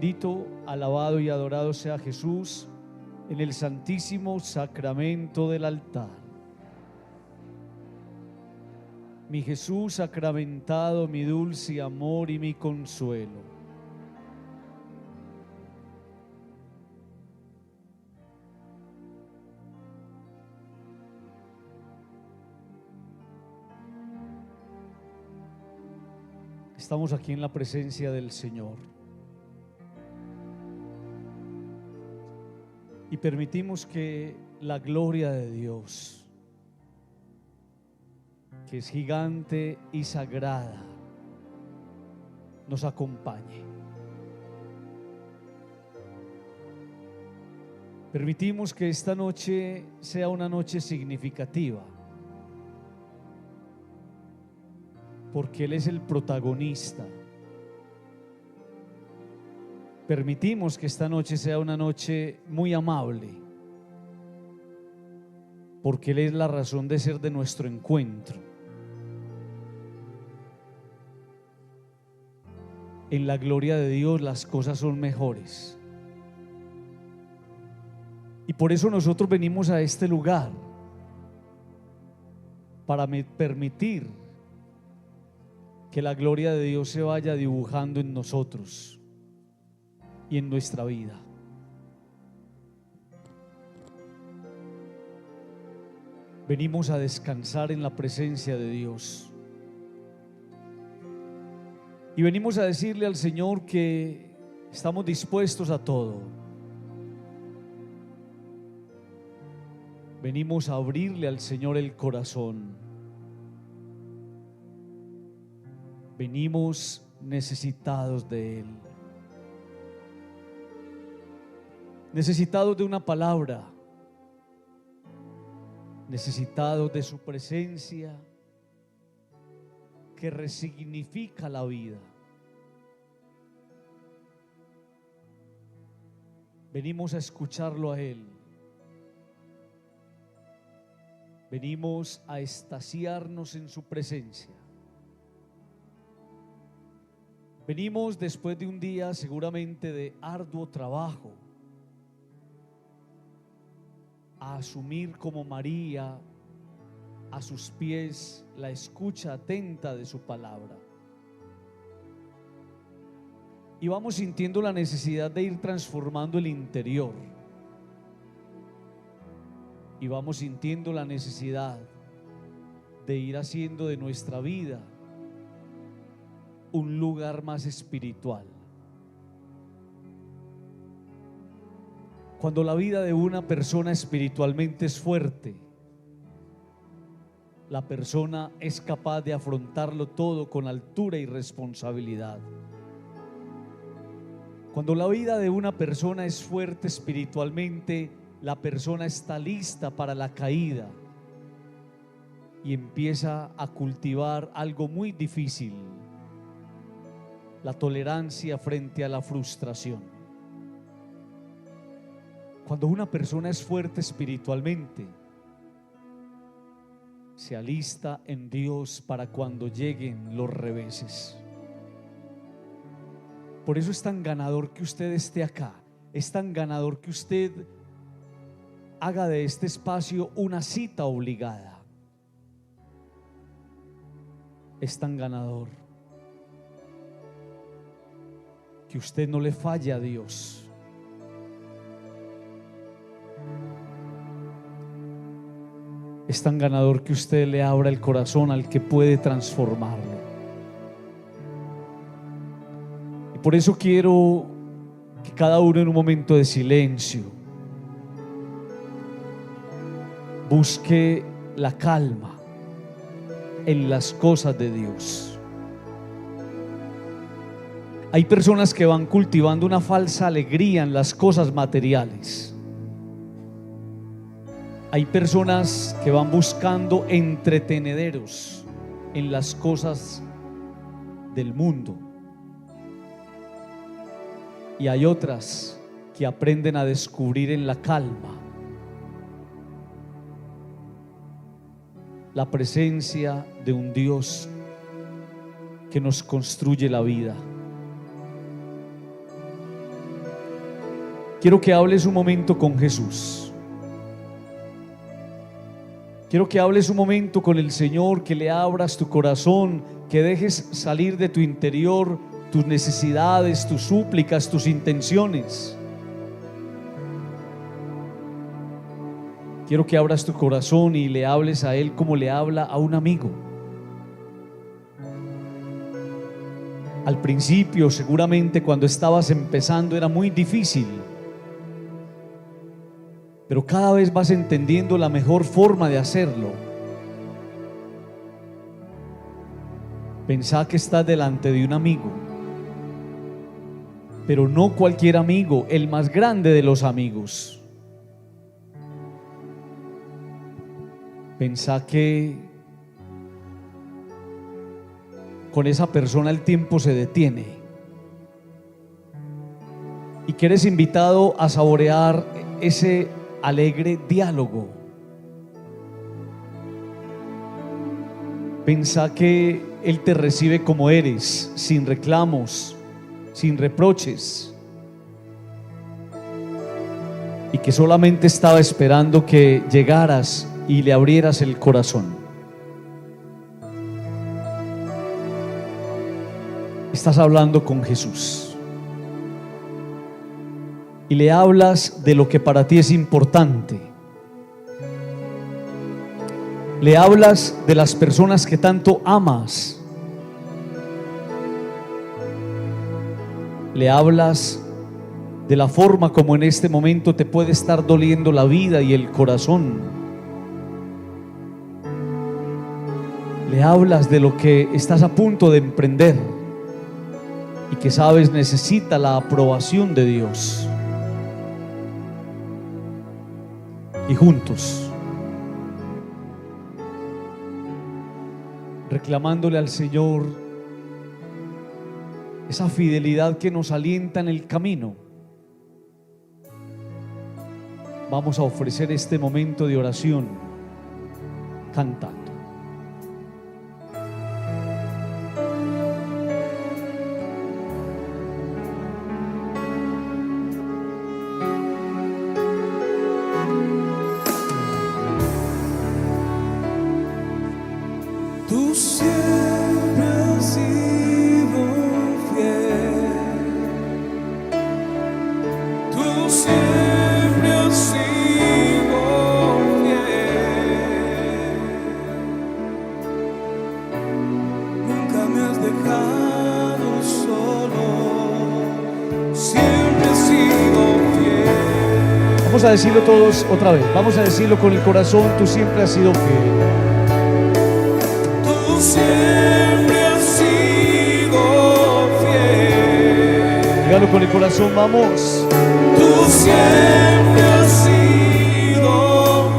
Bendito, alabado y adorado sea Jesús en el santísimo sacramento del altar. Mi Jesús sacramentado, mi dulce amor y mi consuelo. Estamos aquí en la presencia del Señor y permitimos que la gloria de Dios, que es gigante y sagrada, nos acompañe. Permitimos que esta noche sea una noche significativa, porque Él es el protagonista. Permitimos que esta noche sea una noche muy amable, porque Él es la razón de ser de nuestro encuentro. En la gloria de Dios las cosas son mejores. Y por eso nosotros venimos a este lugar, para permitir que la gloria de Dios se vaya dibujando en nosotros y en nuestra vida. Venimos a descansar en la presencia de Dios y venimos a decirle al Señor que estamos dispuestos a todo. Venimos a abrirle al Señor el corazón. Venimos necesitados de Él, necesitados de una palabra, necesitados de su presencia que resignifica la vida. Venimos a escucharlo a Él, venimos a extasiarnos en su presencia. Venimos después de un día seguramente de arduo trabajo a asumir como María a sus pies la escucha atenta de su palabra. Y vamos sintiendo la necesidad de ir transformando el interior. Y vamos sintiendo la necesidad de ir haciendo de nuestra vida un lugar más espiritual. Cuando la vida de una persona espiritualmente es fuerte, la persona es capaz de afrontarlo todo con altura y responsabilidad. Cuando la vida de una persona es fuerte espiritualmente, la persona está lista para la caída y empieza a cultivar algo muy difícil: la tolerancia frente a la frustración. Cuando una persona es fuerte espiritualmente, se alista en Dios para cuando lleguen los reveses. Por eso es tan ganador que usted esté acá, es tan ganador que usted haga de este espacio una cita obligada. Es tan ganador que usted no le falle a Dios. Es tan ganador que usted le abra el corazón al que puede transformarlo. Y por eso quiero que cada uno en un momento de silencio busque la calma en las cosas de Dios. Hay personas que van cultivando una falsa alegría en las cosas materiales. Hay personas que van buscando entretenederos en las cosas del mundo. Y hay otras que aprenden a descubrir en la calma la presencia de un Dios que nos construye la vida. quiero que hables un momento con Jesús. Quiero que hables un momento con el Señor, que le abras tu corazón, que dejes salir de tu interior tus necesidades, tus súplicas, tus intenciones. Quiero que abras tu corazón y le hables a Él como le habla a un amigo. Al principio, seguramente cuando estabas empezando era muy difícil, pero cada vez vas entendiendo la mejor forma de hacerlo. Pensá que estás delante de un amigo, pero no cualquier amigo, el más grande de los amigos. Pensá que con esa persona el tiempo se detiene y que eres invitado a saborear ese alegre diálogo. Pensá que Él te recibe como eres, sin reclamos, sin reproches, y que solamente estaba esperando que llegaras y le abrieras el corazón. Estás hablando con Jesús y le hablas de lo que para ti es importante. Le hablas de las personas que tanto amas. Le hablas de la forma como en este momento te puede estar doliendo la vida y el corazón. Le hablas de lo que estás a punto de emprender y que sabes necesita la aprobación de Dios. Y juntos, reclamándole al Señor esa fidelidad que nos alienta en el camino, vamos a ofrecer este momento de oración cantando. Tú siempre has sido fiel. Tú siempre has sido fiel. Nunca me has dejado solo. Siempre has sido fiel. Vamos a decirlo todos otra vez. Vamos a decirlo con el corazón. Tú siempre has sido fiel. Siempre has sido fiel. Dígalo con el corazón, vamos. Tú siempre has sido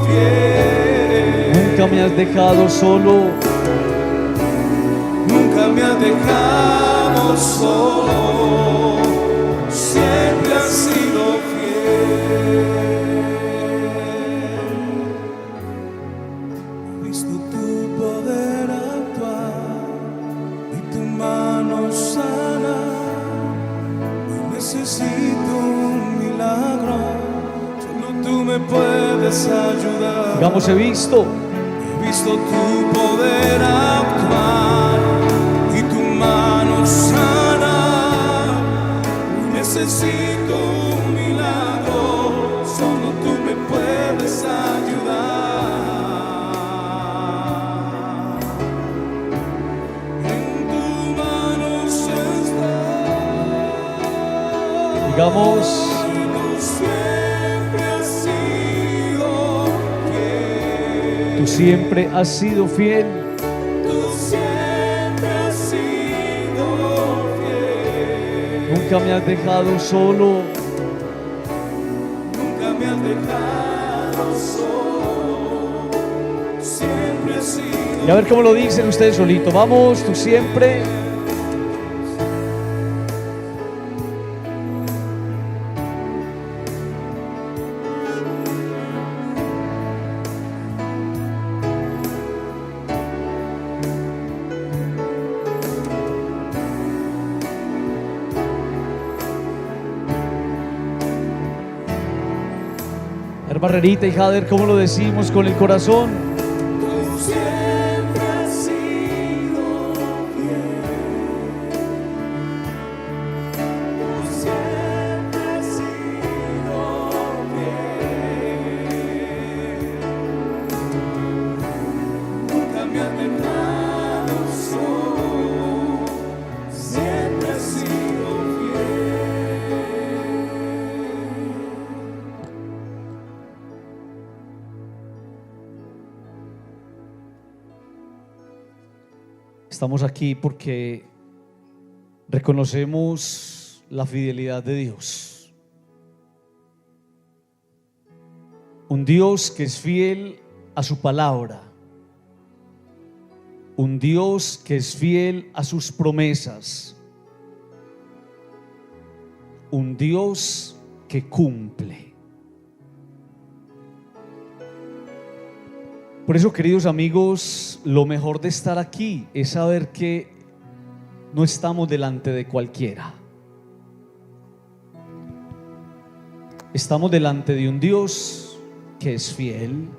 fiel. Nunca me has dejado solo. Nunca me has dejado solo. Siempre has sido fiel. He visto tu poder actuar y tu mano sana. No necesito un milagro, solo tú me puedes ayudar. Digamos, he visto Tu poder actuar y tu mano sana. No necesito un milagro, solo tú me puedes ayudar. En tu mano está. digamos. Tú siempre has sido fiel. Tú siempre has sido fiel. Nunca me has dejado solo. Nunca me has dejado solo. Siempre has sido. Y a ver cómo lo dicen ustedes solitos. Vamos, tú siempre. Barrerita y Jader, ¿cómo lo decimos con el corazón? Tú siempre has sido fiel. Tú siempre has sido fiel. Nunca me has dejado solo. Siempre has sido fiel. Estamos aquí porque reconocemos la fidelidad de Dios. Un Dios que es fiel a su palabra. Un Dios que es fiel a sus promesas. Un Dios que cumple. Por eso, queridos amigos, lo mejor de estar aquí es saber que no estamos delante de cualquiera. Estamos delante de un Dios que es fiel.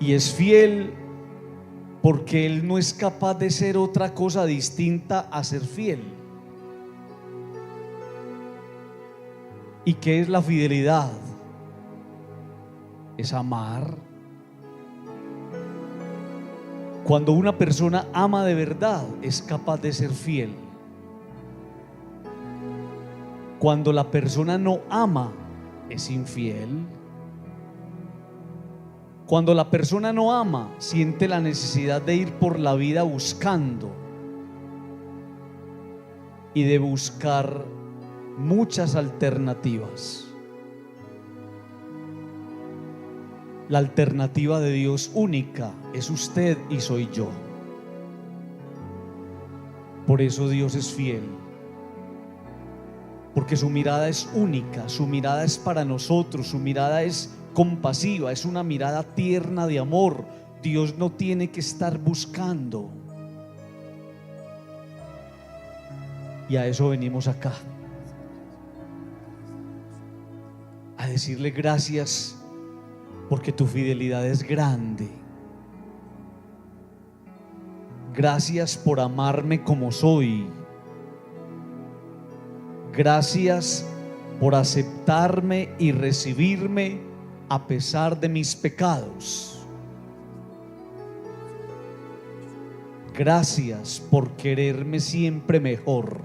Y es fiel porque Él no es capaz de ser otra cosa distinta a ser fiel. ¿Y qué es la fidelidad? Es amar. Cuando una persona ama de verdad, es capaz de ser fiel. Cuando la persona no ama, es infiel. Cuando la persona no ama, siente la necesidad de ir por la vida buscando y de buscar muchas alternativas. La alternativa de Dios única es usted y soy yo. Por eso Dios es fiel, porque su mirada es única, su mirada es para nosotros, su mirada es compasiva, es una mirada tierna de amor. Dios no tiene que estar buscando. Y a eso venimos acá, a decirle gracias, porque tu fidelidad es grande. Gracias por amarme como soy. Gracias por aceptarme y recibirme a pesar de mis pecados. Gracias por quererme siempre mejor.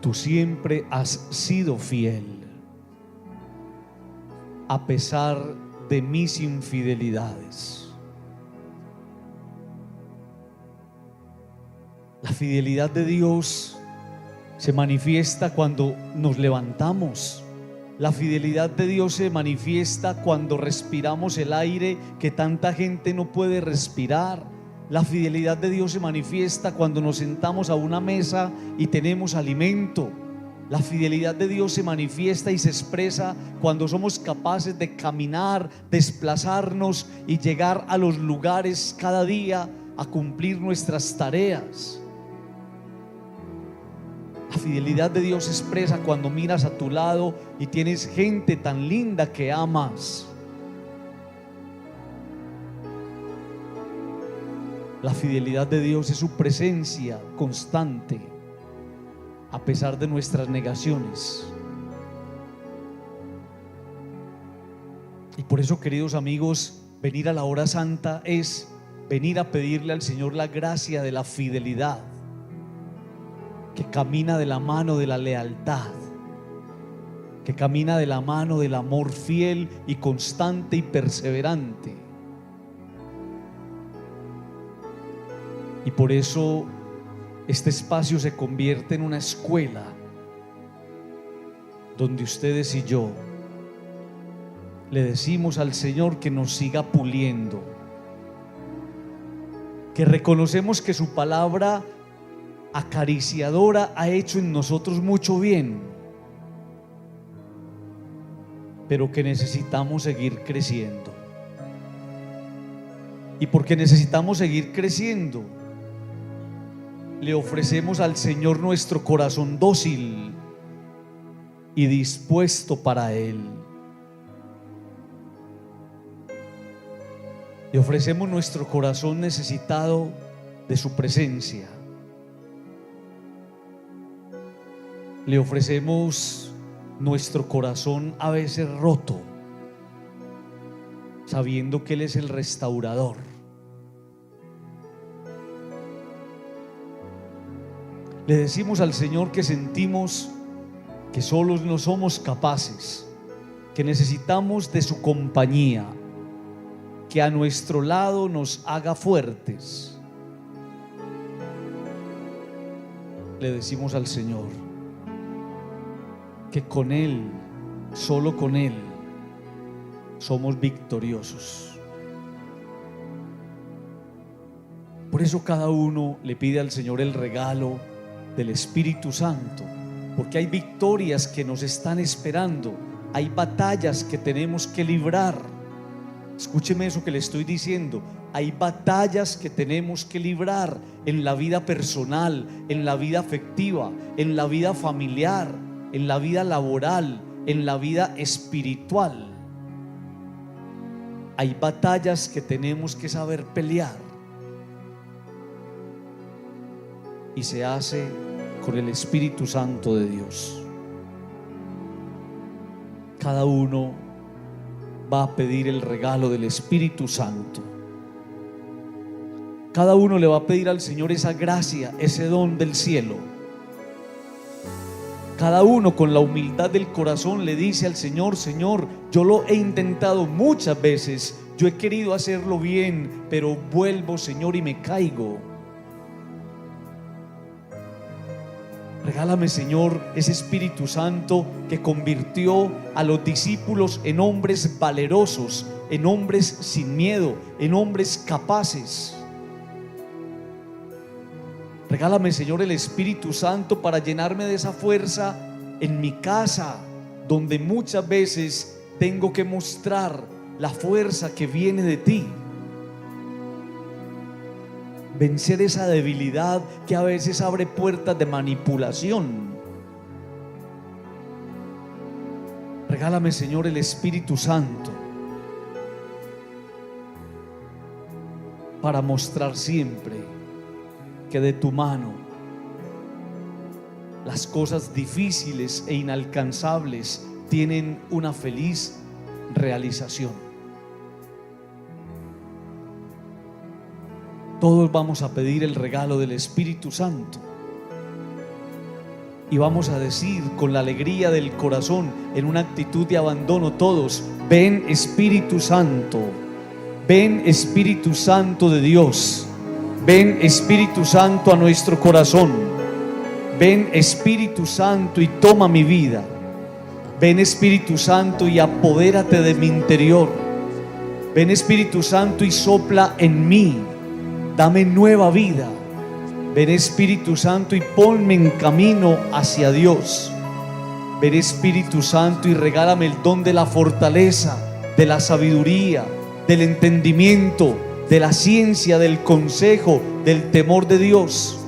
Tú siempre has sido fiel, a pesar de mis infidelidades. La fidelidad de Dios se manifiesta cuando nos levantamos. La fidelidad de Dios se manifiesta cuando respiramos el aire que tanta gente no puede respirar. La fidelidad de Dios se manifiesta cuando nos sentamos a una mesa y tenemos alimento. La fidelidad de Dios se manifiesta y se expresa cuando somos capaces de caminar, desplazarnos y llegar a los lugares cada día a cumplir nuestras tareas. La fidelidad de Dios se expresa cuando miras a tu lado y tienes gente tan linda que amas. La fidelidad de Dios es su presencia constante a pesar de nuestras negaciones. Y por eso, queridos amigos, venir a la hora santa es venir a pedirle al Señor la gracia de la fidelidad, que camina de la mano de la lealtad, que camina de la mano del amor fiel y constante y perseverante. Y por eso este espacio se convierte en una escuela donde ustedes y yo le decimos al Señor que nos siga puliendo, que reconocemos que su palabra acariciadora ha hecho en nosotros mucho bien, pero que necesitamos seguir creciendo. Y porque necesitamos seguir creciendo, le ofrecemos al Señor nuestro corazón dócil y dispuesto para Él. Le ofrecemos nuestro corazón necesitado de su presencia. Le ofrecemos nuestro corazón a veces roto, sabiendo que Él es el restaurador. Le decimos al Señor que sentimos que solos no somos capaces, que necesitamos de su compañía, que a nuestro lado nos haga fuertes. Le decimos al Señor que con Él, solo con Él, somos victoriosos. Por eso cada uno le pide al Señor el regalo del Espíritu Santo, porque hay victorias que nos están esperando, hay batallas que tenemos que librar. Escúcheme eso que le estoy diciendo. Hay batallas que tenemos que librar en la vida personal, en la vida afectiva, en la vida familiar, en la vida laboral, en la vida espiritual. Hay batallas que tenemos que saber pelear, y se hace con el Espíritu Santo de Dios. Cada uno va a pedir el regalo del Espíritu Santo. Cada uno le va a pedir al Señor esa gracia, ese don del cielo. Cada uno con la humildad del corazón le dice al Señor: Señor, yo lo he intentado muchas veces, yo he querido hacerlo bien, pero vuelvo, Señor, y me caigo. Regálame, Señor, ese Espíritu Santo que convirtió a los discípulos en hombres valerosos, en hombres sin miedo, en hombres capaces. Regálame, Señor, el Espíritu Santo para llenarme de esa fuerza en mi casa, donde muchas veces tengo que mostrar la fuerza que viene de ti. Vencer esa debilidad que a veces abre puertas de manipulación. Regálame, Señor, el Espíritu Santo para mostrar siempre que de tu mano las cosas difíciles e inalcanzables tienen una feliz realización. Todos vamos a pedir el regalo del Espíritu Santo y vamos a decir con la alegría del corazón, en una actitud de abandono, todos: ven Espíritu Santo, ven Espíritu Santo de Dios, ven Espíritu Santo a nuestro corazón, ven Espíritu Santo y toma mi vida, ven Espíritu Santo y apodérate de mi interior, ven Espíritu Santo y sopla en mí. Dame nueva vida. Ven Espíritu Santo y ponme en camino hacia Dios. Ven Espíritu Santo y regálame el don de la fortaleza, de la sabiduría, del entendimiento, de la ciencia, del consejo, del temor de Dios.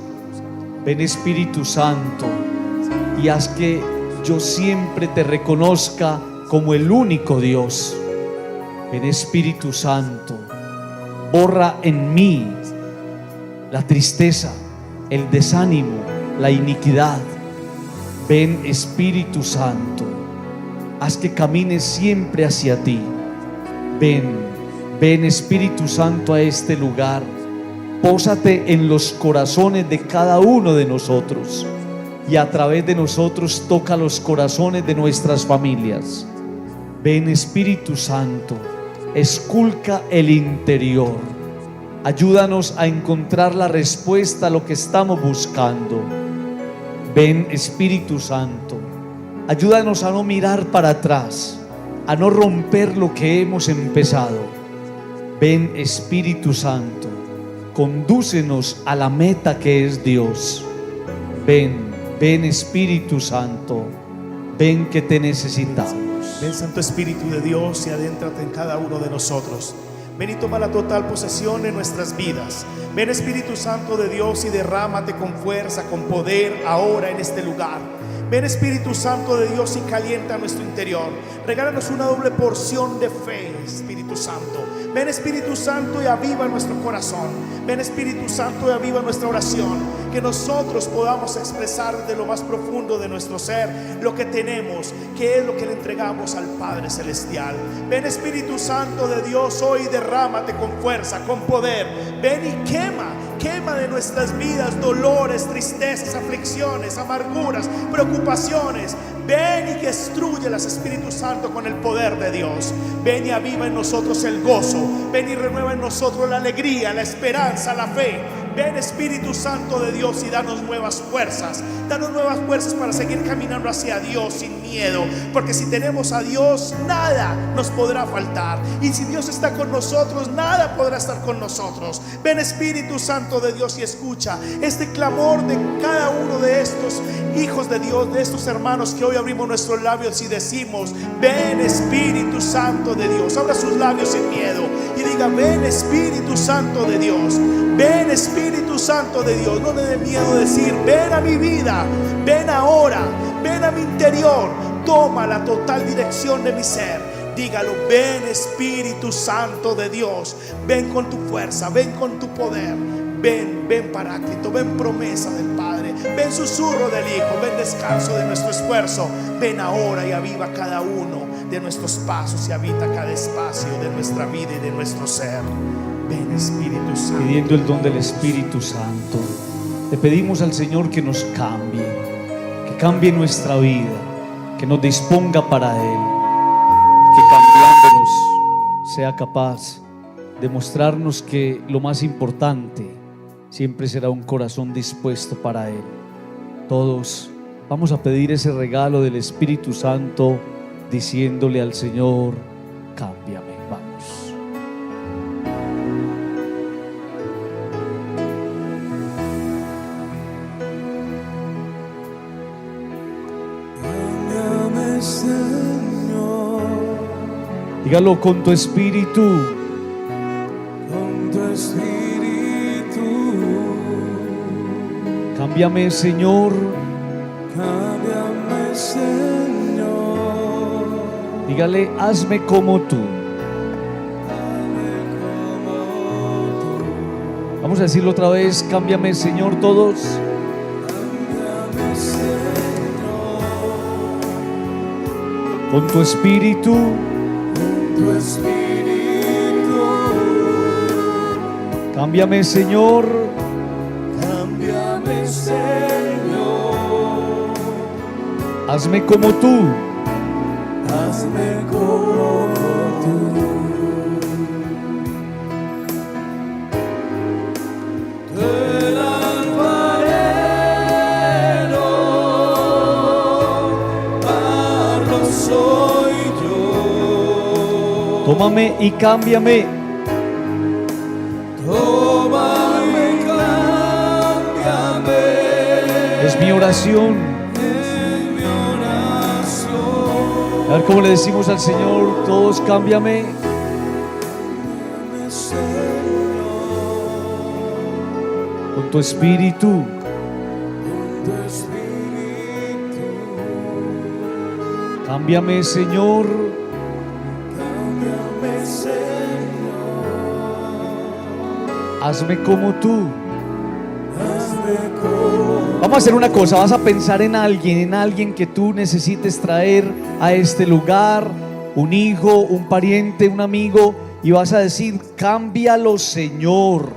Ven Espíritu Santo y haz que yo siempre te reconozca como el único Dios. Ven Espíritu Santo, borra en mí la tristeza, el desánimo, la iniquidad. Ven Espíritu Santo, haz que camine siempre hacia ti. Ven Espíritu Santo a este lugar. Pósate en los corazones de cada uno de nosotros y a través de nosotros toca los corazones de nuestras familias. Ven Espíritu Santo, esculca el interior. Ayúdanos a encontrar la respuesta a lo que estamos buscando. Ven Espíritu Santo, ayúdanos a no mirar para atrás, a no romper lo que hemos empezado. Ven Espíritu Santo, condúcenos a la meta que es Dios. Ven Espíritu Santo, ven que te necesitamos. Ven Santo Espíritu de Dios y adéntrate en cada uno de nosotros. Ven y toma la total posesión de nuestras vidas. Ven, Espíritu Santo de Dios, y derrámate con fuerza, con poder ahora en este lugar. Ven, Espíritu Santo de Dios, y calienta nuestro interior. Regálanos una doble porción de fe, Espíritu Santo. Ven, Espíritu Santo, y aviva nuestro corazón. Ven, Espíritu Santo, y aviva nuestra oración. Que nosotros podamos expresar de lo más profundo de nuestro ser lo que tenemos, que es lo que le entregamos al Padre Celestial. Ven, Espíritu Santo de Dios, hoy derrámate con fuerza, con poder. Ven y quema de nuestras vidas dolores, tristezas, aflicciones, amarguras, preocupaciones. Ven y destrúyelas, Espíritu Santo, con el poder de Dios. Ven y aviva en nosotros el gozo. Ven y renueva en nosotros la alegría, la esperanza, la fe. Ven, Espíritu Santo de Dios, y danos nuevas fuerzas. Danos nuevas fuerzas para seguir caminando hacia Dios sin miedo. Porque si tenemos a Dios, nada nos podrá faltar. Y si Dios está con nosotros, nada podrá estar con nosotros. Ven, Espíritu Santo de Dios, y escucha este clamor de cada uno de estos hijos de Dios, de estos hermanos que hoy abrimos nuestros labios y decimos: ven, Espíritu Santo de Dios. Abra sus labios sin miedo y diga: ven, Espíritu Santo de Dios. Ven, Espíritu Santo de Dios. No le dé miedo decir: ven a mi vida, ven ahora, ven a mi interior, toma la total dirección de mi ser. Dígalo: ven, Espíritu Santo de Dios. Ven con tu fuerza, ven con tu poder. Ven, ven Paráclito, ven promesa del Padre, ven susurro del Hijo, ven descanso de nuestro esfuerzo. Ven ahora y aviva cada uno de nuestros pasos y habita cada espacio de nuestra vida y de nuestro ser. Ven, Espíritu Santo. Pidiendo el don del Espíritu Santo, le pedimos al Señor que nos cambie, que cambie nuestra vida, que nos disponga para Él, que cambiándonos sea capaz de mostrarnos que lo más importante siempre será un corazón dispuesto para Él. Todos vamos a pedir ese regalo del Espíritu Santo, diciéndole al Señor: cámbiame. Vamos. Cámbiame, Señor, Dígalo con tu espíritu. con tu espíritu. Cámbiame, Señor. Cámbiame, Señor. Dígale: hazme como tú. Hazme como tú. Vamos a decirlo otra vez: cámbiame, Señor, todos. Cámbiame, Señor, Con tu espíritu. con tu espíritu. Cámbiame, Señor. Cámbiame, Señor. Hazme como tú. Hazme como tú. El alfarero, barro soy yo. Tómame y cámbiame. Tómame, cámbiame. Es mi oración. Es mi oración. A ver cómo le decimos al Señor todos: cámbiame. Cámbiame, Señor, Con tu espíritu. con tu espíritu. Cámbiame, Señor. Cámbiame, Señor. Hazme como tú. Hazme como. Vamos a hacer una cosa: vas a pensar en alguien que tú necesites traer a este lugar, un hijo, un pariente, un amigo, y vas a decir: cámbialo, Señor,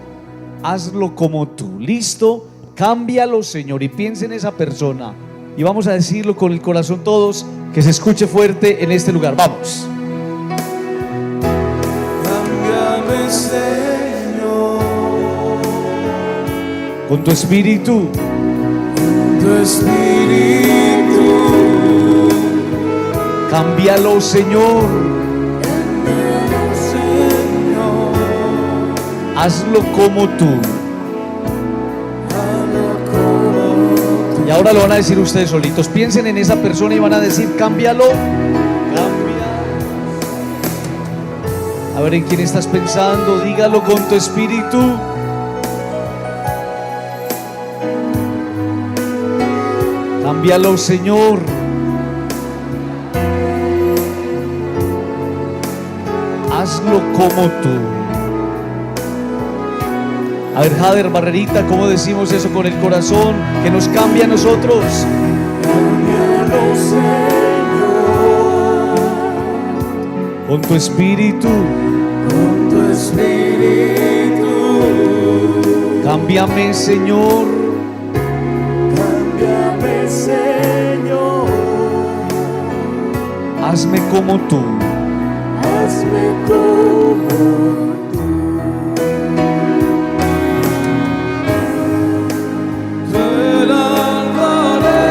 hazlo como tú. ¿Listo? Cámbialo, Señor. Y piensa en esa persona y vamos a decirlo con el corazón todos, que se escuche fuerte en este lugar. Vamos. Cámbiame, Señor, Con tu espíritu. con tu espíritu. Cámbialo, Señor. Cámbiame, Señor. Hazlo como tú. Hazlo como tú. Y ahora lo van a decir ustedes solitos. Piensen en esa persona y van a decir: cámbialo. Cambia. A ver en quién estás pensando, dígalo con tu espíritu. Cámbialo, Señor. Hazlo como tú. A ver, Jader, Barrerita, ¿cómo decimos eso con el corazón? Que nos cambia a nosotros. Cámbialo, Señor, Con tu espíritu. con tu espíritu. Cámbiame, Señor. Cámbiame, Señor, Hazme como tú. hazme como tú. Del alfarero,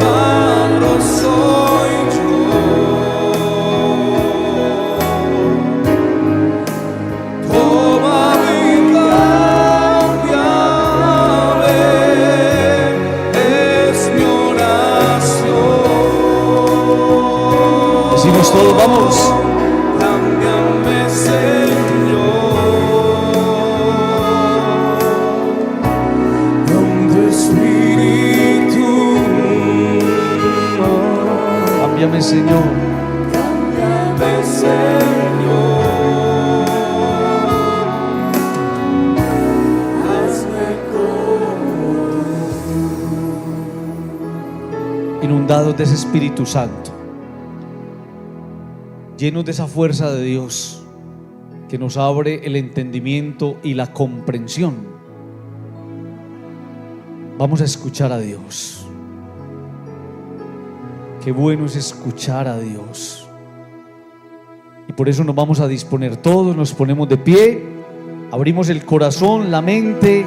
barro soy yo. Tómame y cámbiame, es mi oración. Decimos todos, vamos. Cámbiame, Señor, con tu espíritu. Cámbiame, Señor. Cámbiame, Señor, hazme como. Inundados de ese Espíritu Santo, llenos de esa fuerza de Dios que nos abre el entendimiento y la comprensión, vamos a escuchar a Dios. Qué bueno es escuchar a Dios. Y por eso nos vamos a disponer todos, nos ponemos de pie, abrimos el corazón, la mente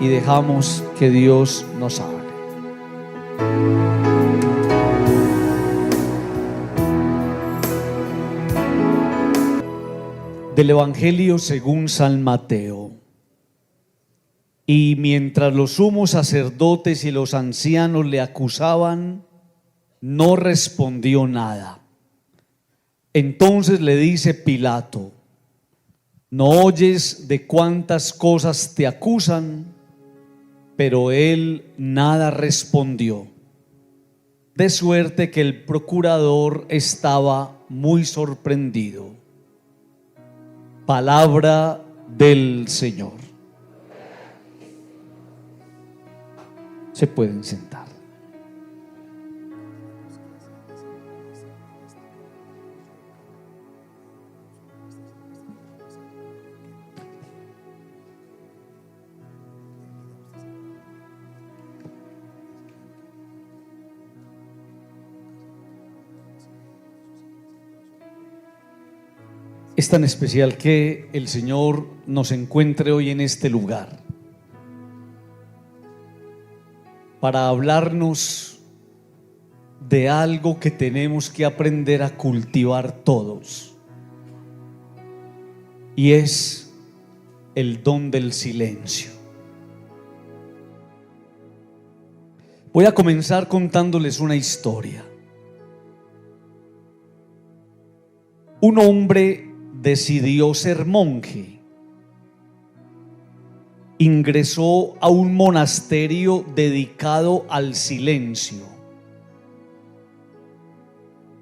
y dejamos que Dios nos hable. Del Evangelio según San Mateo. Y mientras los sumos sacerdotes y los ancianos le acusaban, no respondió nada. Entonces le dice Pilato: ¿no oyes de cuántas cosas te acusan? Pero él nada respondió. De suerte que el procurador estaba muy sorprendido. Palabra del Señor. Se pueden sentar. Es tan especial que el Señor nos encuentre hoy en este lugar para hablarnos de algo que tenemos que aprender a cultivar todos, y es el don del silencio. Voy a comenzar contándoles una historia. Un hombre decidió ser monje. Ingresó a un monasterio dedicado al silencio.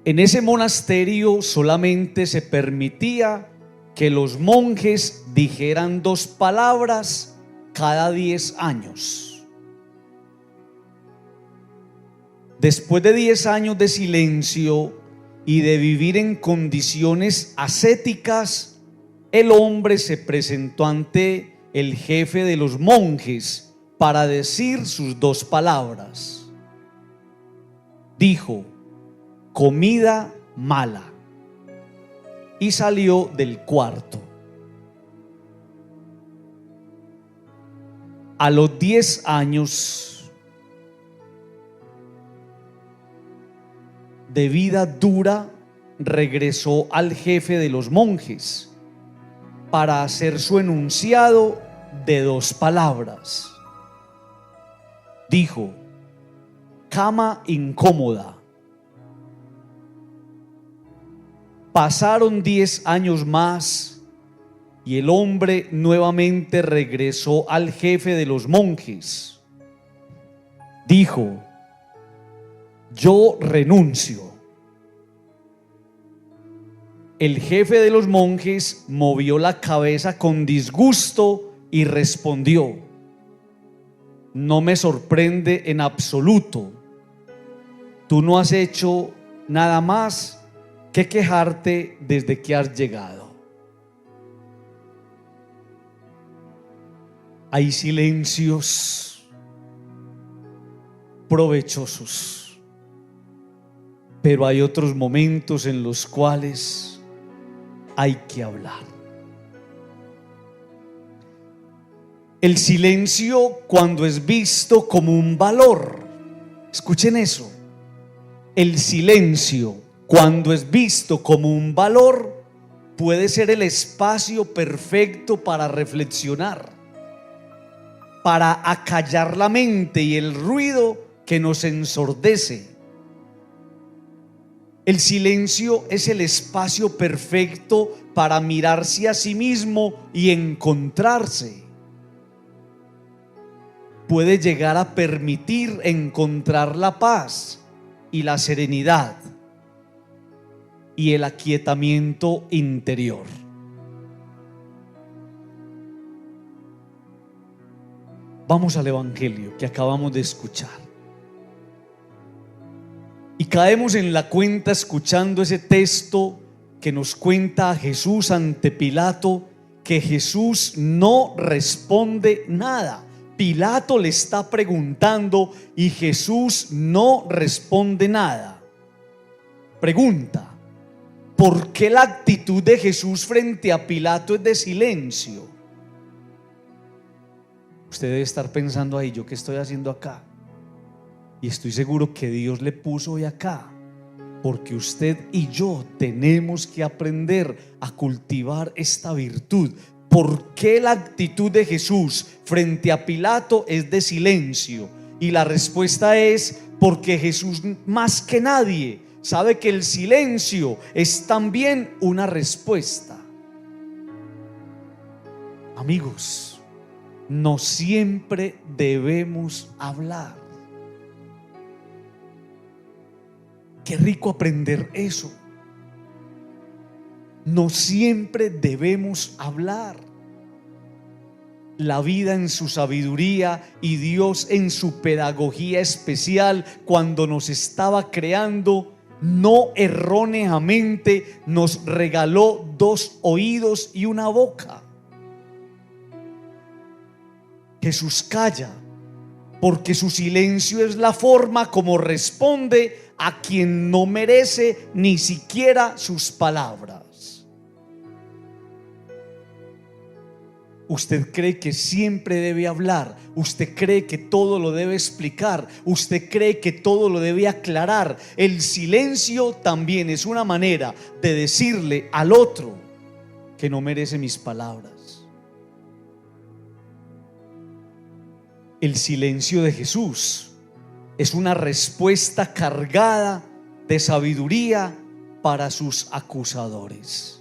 En ese monasterio solamente se permitía que los monjes dijeran 2 palabras cada 10 años. Después de 10 años de silencio y de vivir en condiciones ascéticas, el hombre se presentó ante el jefe de los monjes para decir sus 2 palabras. Dijo: comida mala, y salió del cuarto. A los 10 años de vida dura, regresó al jefe de los monjes para hacer su enunciado de 2 palabras. Dijo: cama incómoda. Pasaron 10 años más y el hombre nuevamente regresó al jefe de los monjes. Dijo: yo renuncio. El jefe de los monjes movió la cabeza con disgusto y respondió: no me sorprende en absoluto. Tú no has hecho nada más que quejarte desde que has llegado. Hay silencios provechosos, pero hay otros momentos en los cuales hay que hablar. El silencio, cuando es visto como un valor, escuchen eso, el silencio, cuando es visto como un valor, puede ser el espacio perfecto para reflexionar, para acallar la mente y el ruido que nos ensordece. El silencio es el espacio perfecto para mirarse a sí mismo y encontrarse. Puede llegar a permitir encontrar la paz y la serenidad y el aquietamiento interior. Vamos al Evangelio que acabamos de escuchar. Y caemos en la cuenta escuchando ese texto que nos cuenta a Jesús ante Pilato, que Jesús no responde nada. Pilato le está preguntando y Jesús no responde nada. Pregunta: ¿por qué la actitud de Jesús frente a Pilato es de silencio? Usted debe estar pensando ahí: ¿yo qué estoy haciendo acá? Y estoy seguro que Dios le puso hoy acá, porque usted y yo tenemos que aprender a cultivar esta virtud. ¿Por qué la actitud de Jesús frente a Pilato es de silencio? Y la respuesta es porque Jesús, más que nadie, sabe que el silencio es también una respuesta. Amigos, no siempre debemos hablar. Qué rico aprender eso. No siempre debemos hablar. La vida en su sabiduría y Dios en su pedagogía especial, cuando nos estaba creando, no erróneamente nos regaló 2 oídos y una boca. Jesús calla porque su silencio es la forma como responde a quien no merece ni siquiera sus palabras. Usted cree que siempre debe hablar, usted cree que todo lo debe explicar, usted cree que todo lo debe aclarar. El silencio también es una manera de decirle al otro que no merece mis palabras. El silencio de Jesús es una respuesta cargada de sabiduría para sus acusadores.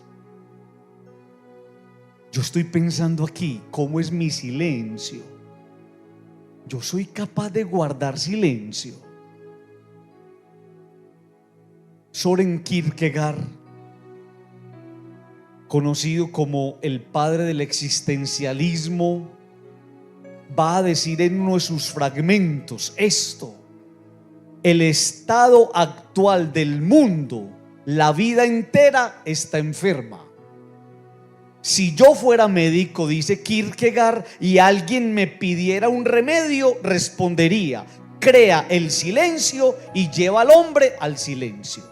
Yo estoy pensando aquí, ¿cómo es mi silencio? Yo soy capaz de guardar silencio. Soren Kierkegaard, conocido como el padre del existencialismo, va a decir en uno de sus fragmentos esto: el estado actual del mundo, la vida entera está enferma. Si yo fuera médico, dice Kierkegaard, y alguien me pidiera un remedio, respondería: crea el silencio y lleva al hombre al silencio.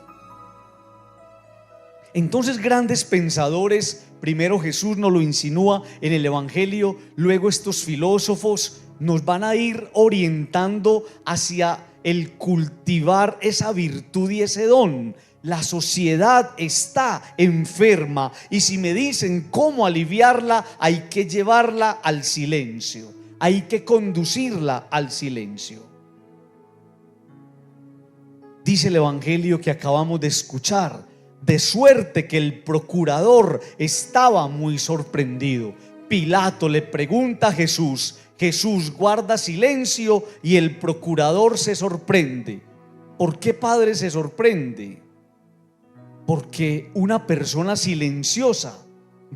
Entonces, grandes pensadores, primero Jesús nos lo insinúa en el Evangelio, luego estos filósofos nos van a ir orientando hacia el cultivar esa virtud y ese don. La sociedad está enferma y si me dicen cómo aliviarla, hay que llevarla al silencio, hay que conducirla al silencio. Dice el Evangelio que acabamos de escuchar: de suerte que el procurador estaba muy sorprendido. Pilato le pregunta a Jesús, Jesús guarda silencio y el procurador se sorprende. ¿Por qué, Padre, se sorprende? Porque una persona silenciosa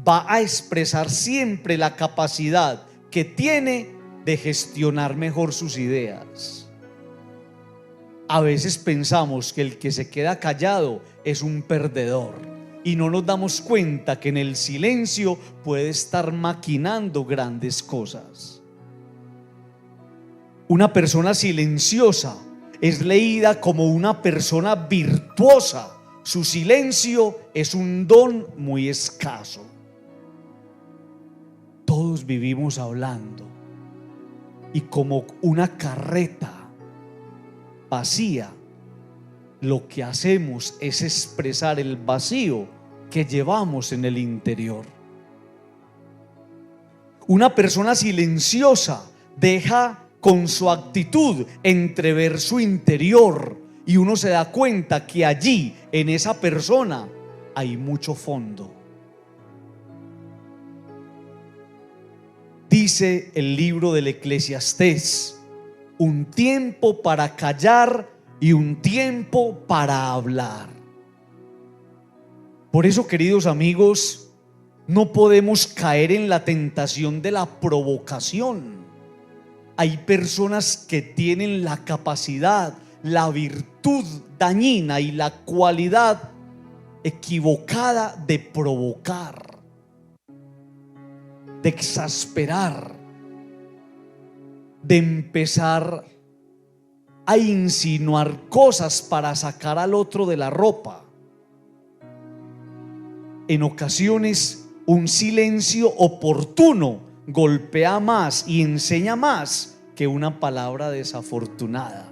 va a expresar siempre la capacidad que tiene de gestionar mejor sus ideas. A veces pensamos que el que se queda callado es un perdedor y no nos damos cuenta que en el silencio puede estar maquinando grandes cosas. Una persona silenciosa es leída como una persona virtuosa. Su silencio es un don muy escaso. Todos vivimos hablando y como una carreta vacía, lo que hacemos es expresar el vacío que llevamos en el interior. Una persona silenciosa deja con su actitud entrever su interior y uno se da cuenta que allí, en esa persona, hay mucho fondo. Dice el libro del Eclesiastés: un tiempo para callar y un tiempo para hablar. Por eso, queridos amigos, no podemos caer en la tentación de la provocación. Hay personas que tienen la capacidad, la virtud dañina y la cualidad equivocada de provocar, de exasperar, de empezar a insinuar cosas para sacar al otro de la ropa. En ocasiones, un silencio oportuno golpea más y enseña más que una palabra desafortunada.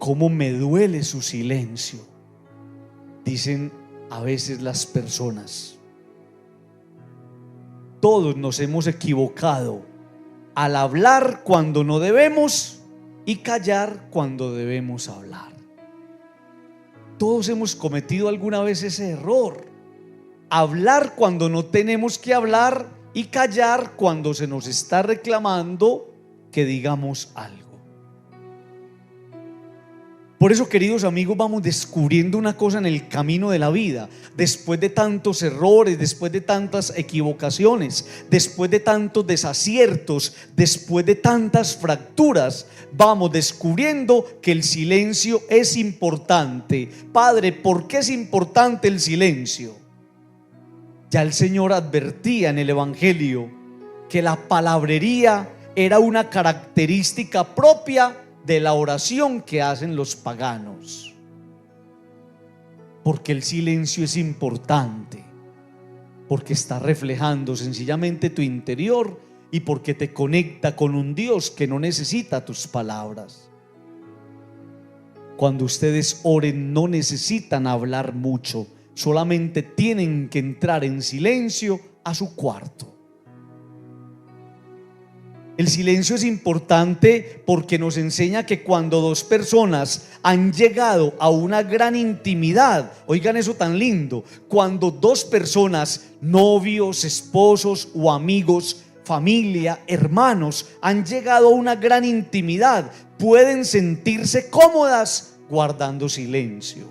¿Cómo me duele su silencio?, dicen a veces las personas. Todos nos hemos equivocado al hablar cuando no debemos y callar cuando debemos hablar. Todos hemos cometido alguna vez ese error: hablar cuando no tenemos que hablar y callar cuando se nos está reclamando que digamos algo. Por eso, queridos amigos, vamos descubriendo una cosa en el camino de la vida. Después de tantos errores, después de tantas equivocaciones, después de tantos desaciertos, después de tantas fracturas, vamos descubriendo que el silencio es importante. Padre, ¿por qué es importante el silencio? Ya el Señor advertía en el Evangelio que la palabrería era una característica propia de la oración que hacen los paganos. Porque el silencio es importante, porque está reflejando sencillamente tu interior y porque te conecta con un Dios que no necesita tus palabras. Cuando ustedes oren, no necesitan hablar mucho, solamente tienen que entrar en silencio a su cuarto. El silencio es importante porque nos enseña que cuando dos personas han llegado a una gran intimidad, oigan eso tan lindo, cuando dos personas, novios, esposos o amigos, familia, hermanos, han llegado a una gran intimidad, pueden sentirse cómodas guardando silencio,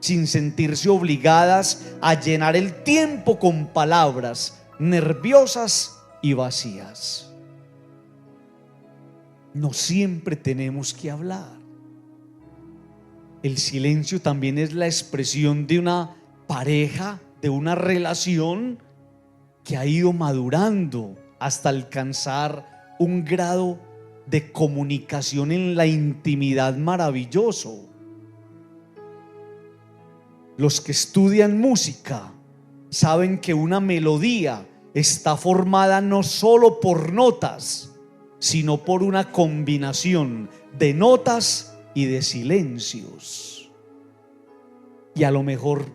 sin sentirse obligadas a llenar el tiempo con palabras nerviosas y vacías. No siempre tenemos que hablar. El silencio también es la expresión de una pareja, de una relación que ha ido madurando hasta alcanzar un grado de comunicación en la intimidad maravilloso. Los que estudian música saben que una melodía está formada no solo por notas, sino por una combinación de notas y de silencios. Y a lo mejor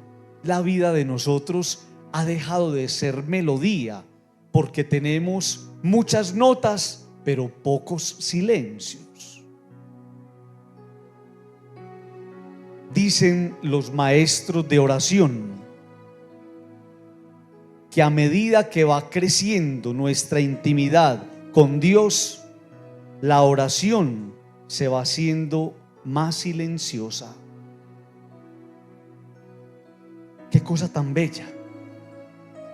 la vida de nosotros ha dejado de ser melodía porque tenemos muchas notas pero pocos silencios. Dicen los maestros de oración que a medida que va creciendo nuestra intimidad con Dios, la oración se va haciendo más silenciosa. Qué cosa tan bella.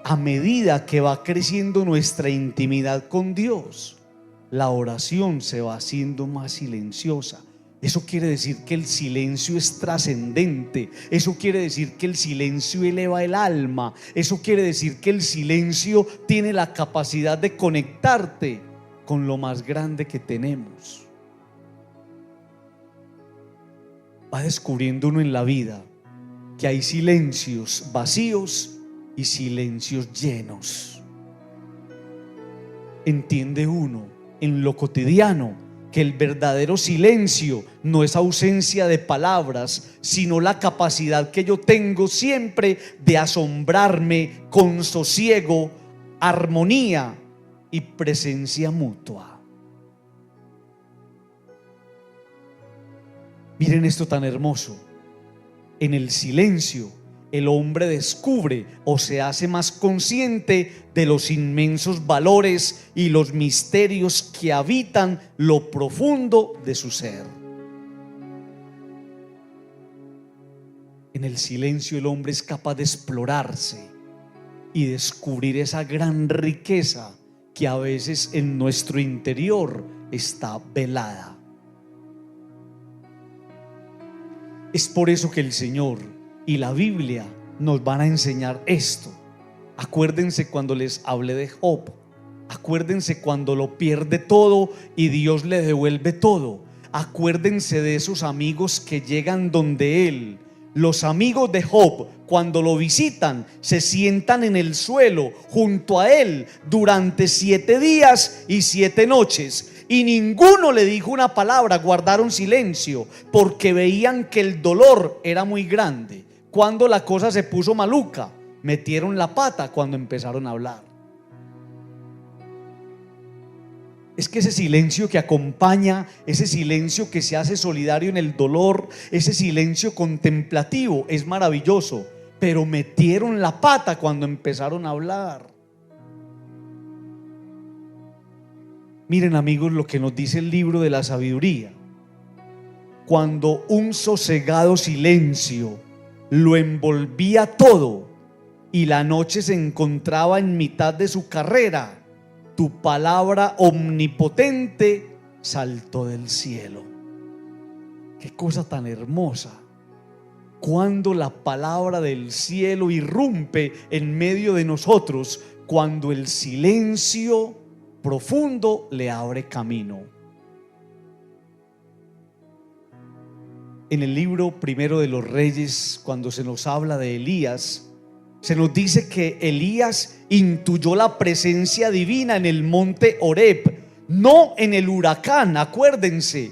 A medida que va creciendo nuestra intimidad con Dios, la oración se va haciendo más silenciosa. Eso quiere decir que el silencio es trascendente. Eso quiere decir que el silencio eleva el alma. Eso quiere decir que el silencio tiene la capacidad de conectarte con lo más grande que tenemos. Va descubriendo uno en la vida que hay silencios vacíos y silencios llenos. Entiende uno en lo cotidiano que el verdadero silencio no es ausencia de palabras, sino la capacidad que yo tengo siempre de asombrarme con sosiego, armonía y presencia mutua. Miren esto tan hermoso. En el silencio, el hombre descubre o se hace más consciente de los inmensos valores y los misterios que habitan lo profundo de su ser. En el silencio el hombre es capaz de explorarse y descubrir esa gran riqueza que a veces en nuestro interior está velada. Es por eso que el Señor y la Biblia nos van a enseñar esto. Acuérdense cuando les hablé de Job. Acuérdense cuando lo pierde todo y Dios le devuelve todo. Acuérdense de esos amigos que llegan donde él. Los amigos de Job, cuando lo visitan, se sientan en el suelo junto a él durante 7 días y 7 noches. Y ninguno le dijo una palabra, guardaron silencio, porque veían que el dolor era muy grande. Cuando la cosa se puso maluca, metieron la pata cuando empezaron a hablar. Es que ese silencio que acompaña, ese silencio que se hace solidario en el dolor, ese silencio contemplativo es maravilloso, pero metieron la pata cuando empezaron a hablar. Miren, amigos, lo que nos dice el libro de la Sabiduría. Cuando un sosegado silencio lo envolvía todo y la noche se encontraba en mitad de su carrera, tu palabra omnipotente saltó del cielo. Qué cosa tan hermosa. Cuando la palabra del cielo irrumpe en medio de nosotros, cuando el silencio profundo le abre camino. En el libro primero de los Reyes, cuando se nos habla de Elías, se nos dice que Elías intuyó la presencia divina en el monte Horeb, no en el huracán, acuérdense,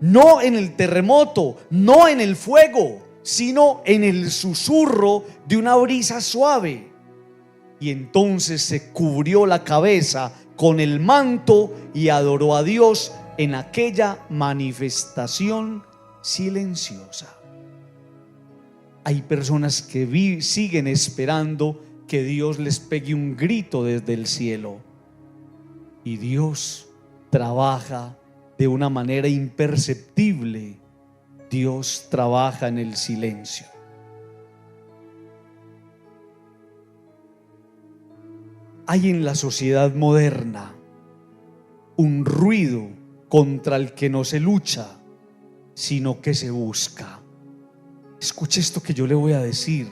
no en el terremoto, no en el fuego, sino en el susurro de una brisa suave. Y entonces se cubrió la cabeza con el manto y adoró a Dios en aquella manifestación silenciosa. Hay personas que siguen esperando que Dios les pegue un grito desde el cielo, y Dios trabaja de una manera imperceptible. Dios trabaja en el silencio. Hay en la sociedad moderna un ruido contra el que no se lucha, sino que se busca. Escuche esto que yo le voy a decir.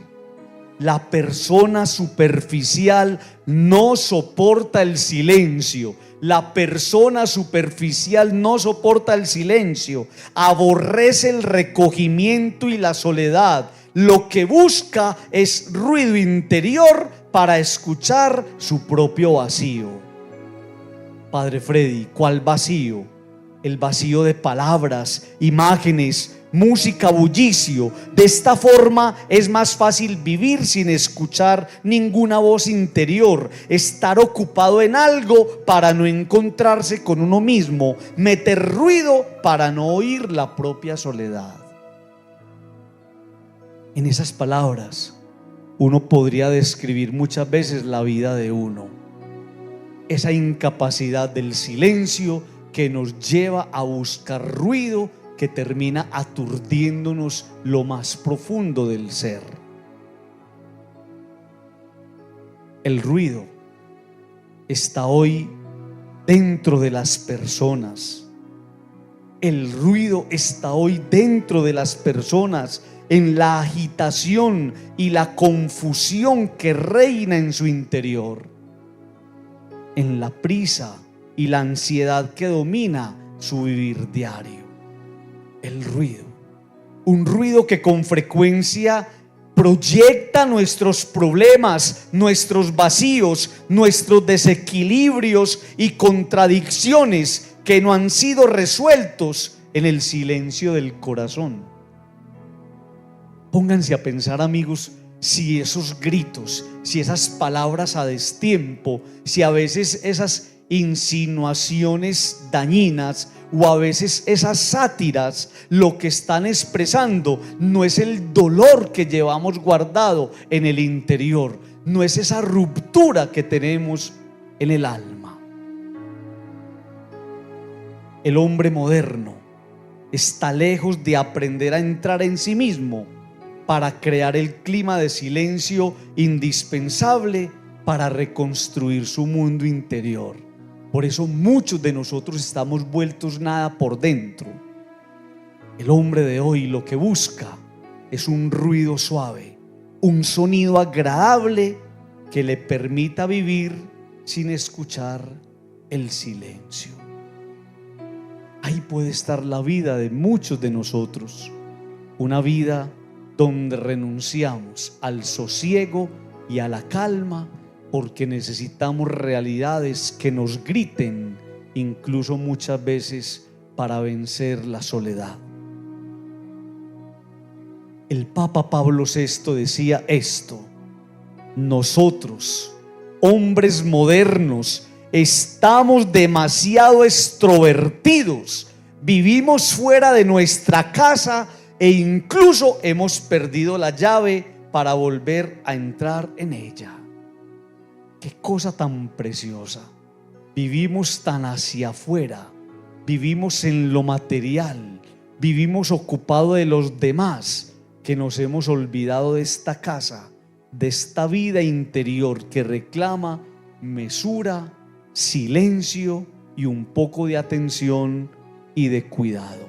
La persona superficial no soporta el silencio. La persona superficial no soporta el silencio. Aborrece el recogimiento y la soledad. Lo que busca es ruido interior para escuchar su propio vacío. Padre Freddy, ¿cuál vacío? El vacío de palabras, imágenes, música, bullicio. De esta forma es más fácil vivir sin escuchar ninguna voz interior, estar ocupado en algo para no encontrarse con uno mismo, meter ruido para no oír la propia soledad. En esas palabras, uno podría describir muchas veces la vida de uno. Esa incapacidad del silencio que nos lleva a buscar ruido que termina aturdiéndonos lo más profundo del ser. El ruido está hoy dentro de las personas. El ruido está hoy dentro de las personas, en la agitación y la confusión que reina en su interior, en la prisa y la ansiedad que domina su vivir diario. El ruido, un ruido que con frecuencia proyecta nuestros problemas, nuestros vacíos, nuestros desequilibrios y contradicciones que no han sido resueltos en el silencio del corazón. Pónganse a pensar, amigos, si esos gritos, si esas palabras a destiempo, si a veces esas insinuaciones dañinas o a veces esas sátiras lo que están expresando no es el dolor que llevamos guardado en el interior, no es esa ruptura que tenemos en el alma. El hombre moderno está lejos de aprender a entrar en sí mismo para crear el clima de silencio indispensable para reconstruir su mundo interior. Por eso muchos de nosotros estamos vueltos nada por dentro. El hombre de hoy lo que busca es un ruido suave, un sonido agradable que le permita vivir sin escuchar el silencio. Ahí puede estar la vida de muchos de nosotros, una vida donde renunciamos al sosiego y a la calma porque necesitamos realidades que nos griten, incluso muchas veces para vencer la soledad. El Papa Pablo VI decía esto: nosotros, hombres modernos, estamos demasiado extrovertidos, vivimos fuera de nuestra casa e incluso hemos perdido la llave para volver a entrar en ella. Qué cosa tan preciosa. Vivimos tan hacia afuera, vivimos en lo material, vivimos ocupados de los demás, que nos hemos olvidado de esta casa, de esta vida interior que reclama mesura, silencio y un poco de atención y de cuidado.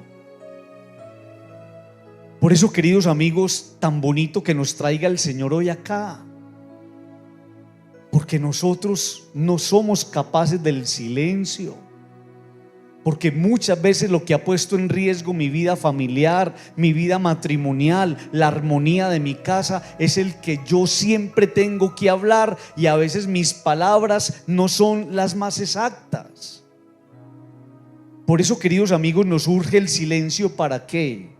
Por eso, queridos amigos, tan bonito que nos traiga el Señor hoy acá, porque nosotros no somos capaces del silencio, porque muchas veces lo que ha puesto en riesgo mi vida familiar, mi vida matrimonial, la armonía de mi casa, es el que yo siempre tengo que hablar y a veces mis palabras no son las más exactas. Por eso, queridos amigos, nos urge el silencio. ¿Para qué?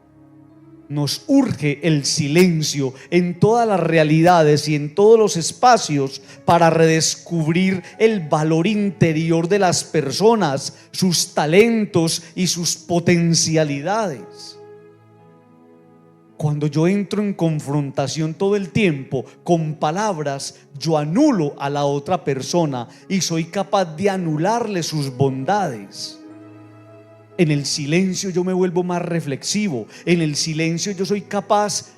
Nos urge el silencio en todas las realidades y en todos los espacios para redescubrir el valor interior de las personas, sus talentos y sus potencialidades. Cuando yo entro en confrontación todo el tiempo con palabras, yo anulo a la otra persona y soy capaz de anularle sus bondades. En el silencio yo me vuelvo más reflexivo. En el silencio yo soy capaz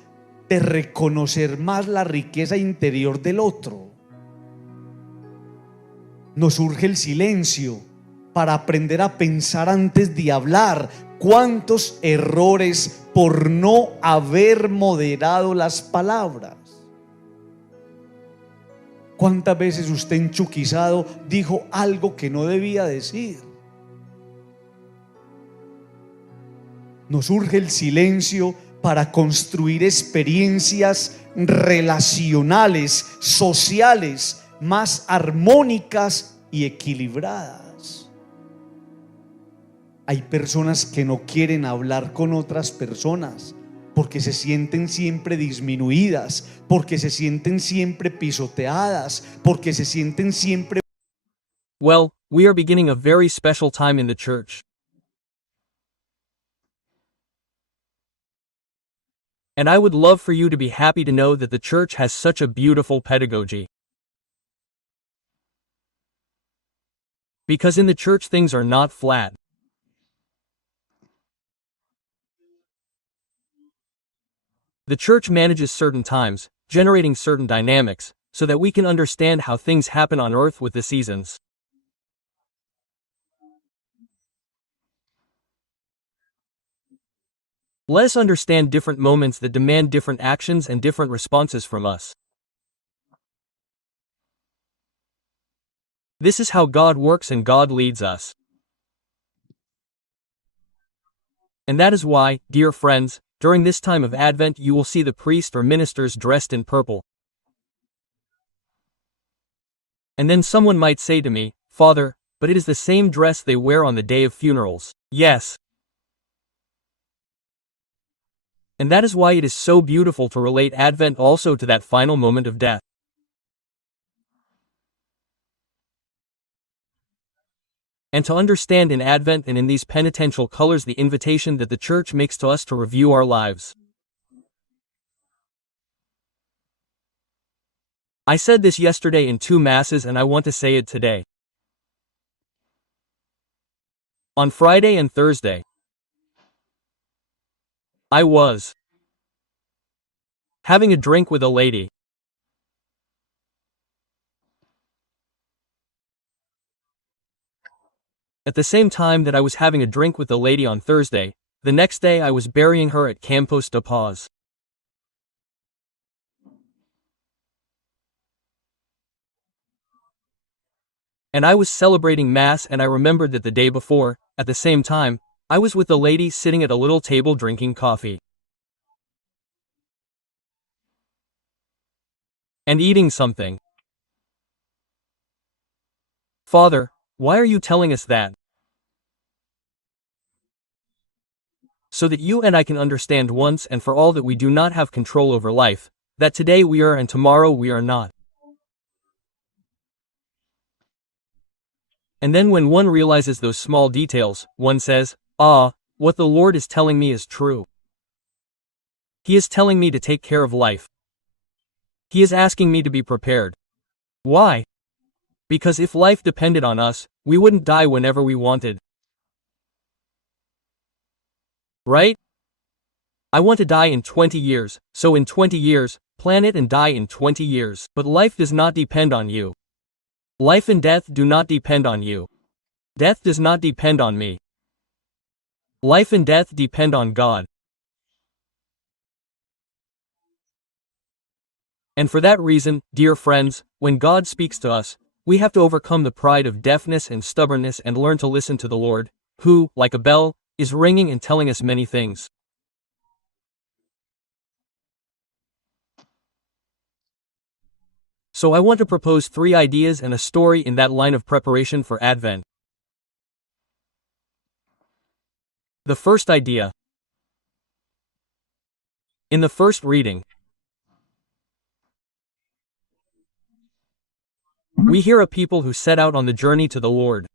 de reconocer más la riqueza interior del otro. Nos urge el silencio para aprender a pensar antes de hablar. ¿Cuántos errores por no haber moderado las palabras? ¿Cuántas veces usted enchuquizado dijo algo que no debía decir? Nos urge el silencio para construir experiencias relacionales, sociales, más armónicas y equilibradas. Hay personas que no quieren hablar con otras personas porque se sienten siempre disminuidas, porque se sienten siempre pisoteadas, porque se sienten siempre... Well, we are beginning a very special time in the church. And I would love for you to be happy to know that the church has such a beautiful pedagogy. Because in the church things are not flat. The church manages certain times, generating certain dynamics, so that we can understand how things happen on earth with the seasons. Let us understand different moments that demand different actions and different responses from us. This is how God works and God leads us. And that is why, dear friends, during this time of Advent you will see the priest or ministers dressed in purple. And then someone might say to me, Father, but it is the same dress they wear on the day of funerals. Yes. And that is why it is so beautiful to relate Advent also to that final moment of death. And to understand in Advent and in these penitential colors the invitation that the Church makes to us to review our lives. I said this yesterday in 2 Masses and I want to say it today. On Friday and Thursday, I was having a drink with a lady. At the same time that I was having a drink with the lady on Thursday, the next day I was burying her at Campos de Paz. And I was celebrating Mass and I remembered that the day before, at the same time, I was with the lady sitting at a little table drinking coffee. And eating something. Father, why are you telling us that? So that you and I can understand once and for all that we do not have control over life, that today we are and tomorrow we are not. And then when one realizes those small details, one says, ah, what the Lord is telling me is true. He is telling me to take care of life. He is asking me to be prepared. Why? Because if life depended on us, we wouldn't die whenever we wanted. Right? I want to die in 20 years, so in 20 years, plan it and die in 20 years. But life does not depend on you. Life and death do not depend on you. Death does not depend on me. Life and death depend on God. And for that reason, dear friends, when God speaks to us, we have to overcome the pride of deafness and stubbornness and learn to listen to the Lord, who, like a bell, is ringing and telling us many things. So I want to propose 3 ideas and a story in that line of preparation for Advent. The first idea. In the first reading, we hear a people who set out on the journey to the Lord.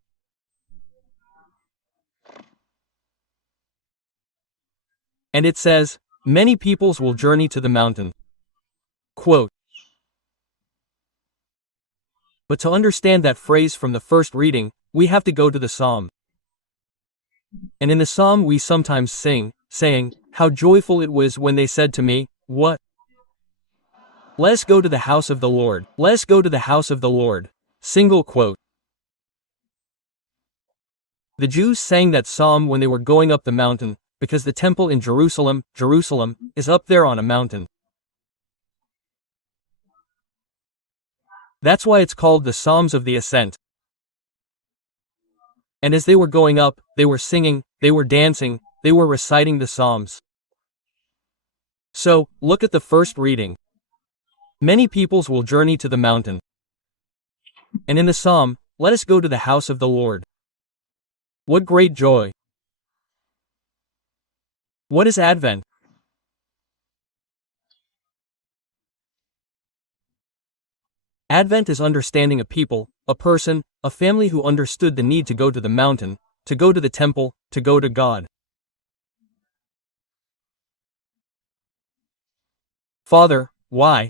And it says, many peoples will journey to the mountain. Quote. But to understand that phrase from the first reading, we have to go to the psalm. And in the psalm we sometimes sing, saying, how joyful it was when they said to me, what? Let's go to the house of the Lord. Let's go to the house of the Lord. Single quote. The Jews sang that psalm when they were going up the mountain, because the temple in Jerusalem, is up there on a mountain. That's why it's called the Psalms of the Ascent. And as they were going up, they were singing, they were dancing, they were reciting the Psalms. So, look at the first reading. Many peoples will journey to the mountain. And in the Psalm, let us go to the house of the Lord. What great joy! What is Advent? Advent is understanding a people, a person, a family who understood the need to go to the mountain, to go to the temple, to go to God. Father, why?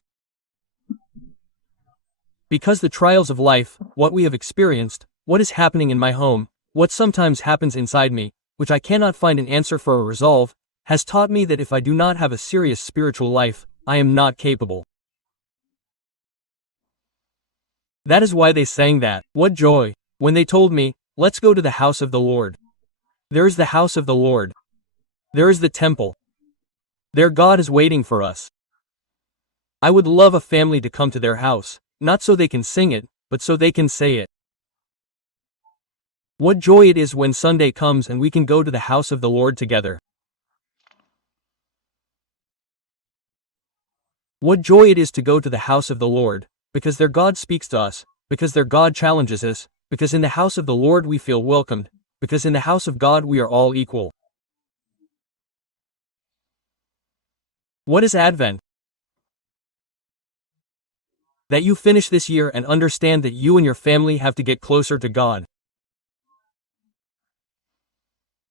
Because the trials of life, what we have experienced, what is happening in my home, what sometimes happens inside me, which I cannot find an answer for or resolve, has taught me that if I do not have a serious spiritual life, I am not capable. That is why they sang that. What joy, when they told me, let's go to the house of the Lord. There is the house of the Lord. There is the temple. There God is waiting for us. I would love a family to come to their house, not so they can sing it, but so they can say it. What joy it is when Sunday comes and we can go to the house of the Lord together. What joy it is to go to the house of the Lord, because there God speaks to us, because there God challenges us, because in the house of the Lord we feel welcomed, because in the house of God we are all equal. What is Advent? That you finish this year and understand that you and your family have to get closer to God.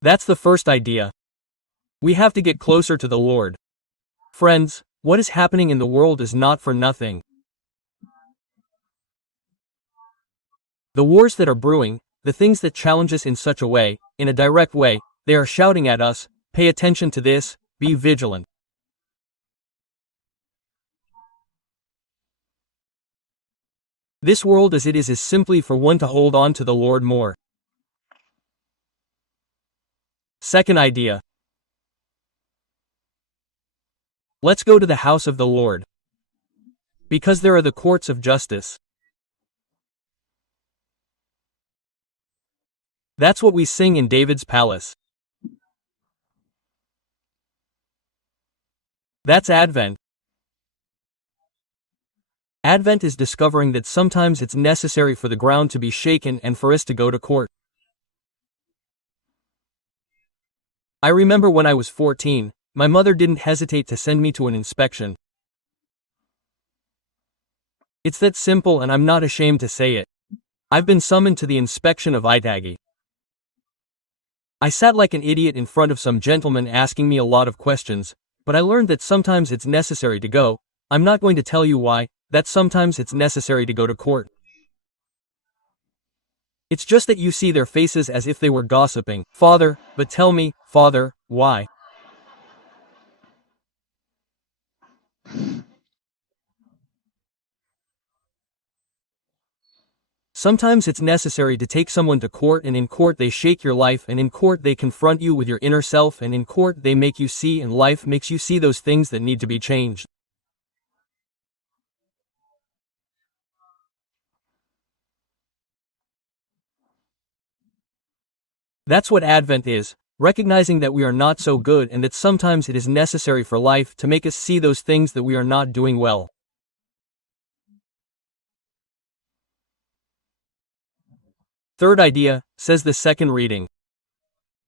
That's the first idea. We have to get closer to the Lord. Friends, what is happening in the world is not for nothing. The wars that are brewing, the things that challenge us in such a way, in a direct way, they are shouting at us, pay attention to this, be vigilant. This world as it is simply for one to hold on to the Lord more. Second idea. Let's go to the house of the Lord. Because there are the courts of justice. That's what we sing in David's palace. That's Advent. Advent is discovering that sometimes it's necessary for the ground to be shaken and for us to go to court. I remember when I was 14, my mother didn't hesitate to send me to an inspection. It's that simple and I'm not ashamed to say it. I've been summoned to the inspection of Itagi. I sat like an idiot in front of some gentleman asking me a lot of questions, but I learned that sometimes it's necessary to go. I'm not going to tell you why, that sometimes it's necessary to go to court. It's just that you see their faces as if they were gossiping. Father, but tell me, Father, why? Sometimes it's necessary to take someone to court, and in court they shake your life, and in court they confront you with your inner self, and in court they make you see, and life makes you see those things that need to be changed. That's what Advent is, recognizing that we are not so good and that sometimes it is necessary for life to make us see those things that we are not doing well. Third idea, says the second reading.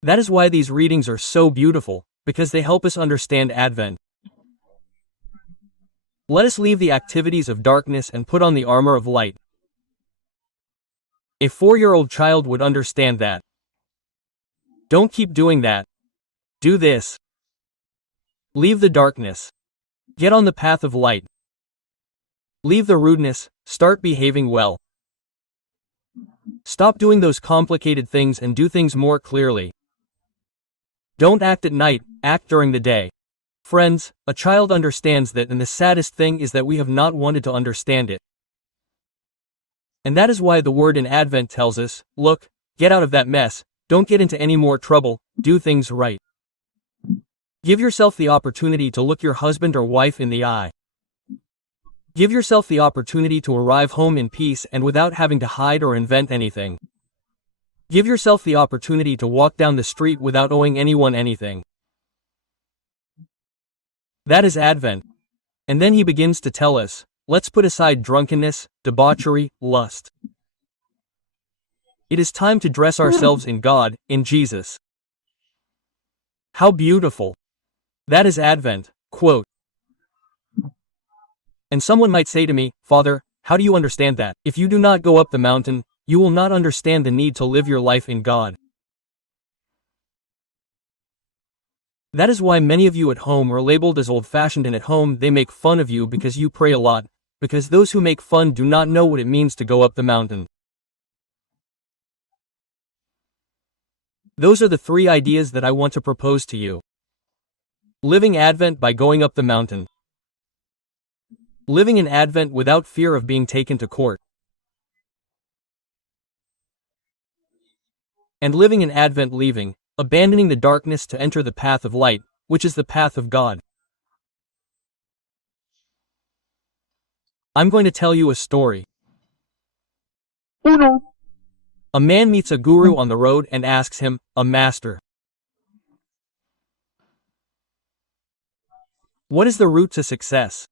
That is why these readings are so beautiful, because they help us understand Advent. Let us leave the activities of darkness and put on the armor of light. A 4-year-old child would understand that. Don't keep doing that. Do this. Leave the darkness. Get on the path of light. Leave the rudeness, start behaving well. Stop doing those complicated things and do things more clearly. Don't act at night, act during the day. Friends, a child understands that, and the saddest thing is that we have not wanted to understand it. And that is why the word in Advent tells us, look, get out of that mess, don't get into any more trouble, do things right. Give yourself the opportunity to look your husband or wife in the eye. Give yourself the opportunity to arrive home in peace and without having to hide or invent anything. Give yourself the opportunity to walk down the street without owing anyone anything. That is Advent. And then he begins to tell us, let's put aside drunkenness, debauchery, lust. It is time to dress ourselves in God, in Jesus. How beautiful. That is Advent, quote. And someone might say to me, Father, how do you understand that? If you do not go up the mountain, you will not understand the need to live your life in God. That is why many of you at home are labeled as old-fashioned, and at home they make fun of you because you pray a lot, because those who make fun do not know what it means to go up the mountain. Those are the three ideas that I want to propose to you. Living Advent by going up the mountain. Living in Advent without fear of being taken to court. And living in Advent leaving, abandoning the darkness to enter the path of light, which is the path of God. I'm going to tell you a story. A man meets a guru on the road and asks him, "A master, what is the route to success?"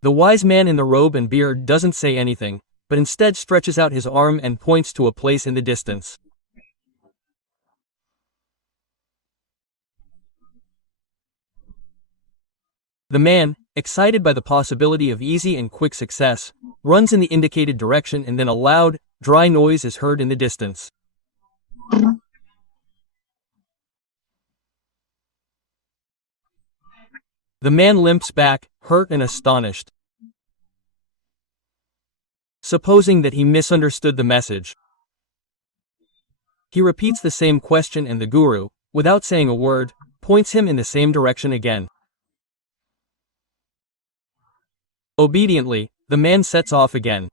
The wise man in the robe and beard doesn't say anything, but instead stretches out his arm and points to a place in the distance. The man, excited by the possibility of easy and quick success, runs in the indicated direction, and then a loud, dry noise is heard in the distance. The man limps back, hurt and astonished, supposing that he misunderstood the message. He repeats the same question, and the guru, without saying a word, points him in the same direction again. Obediently, the man sets off again.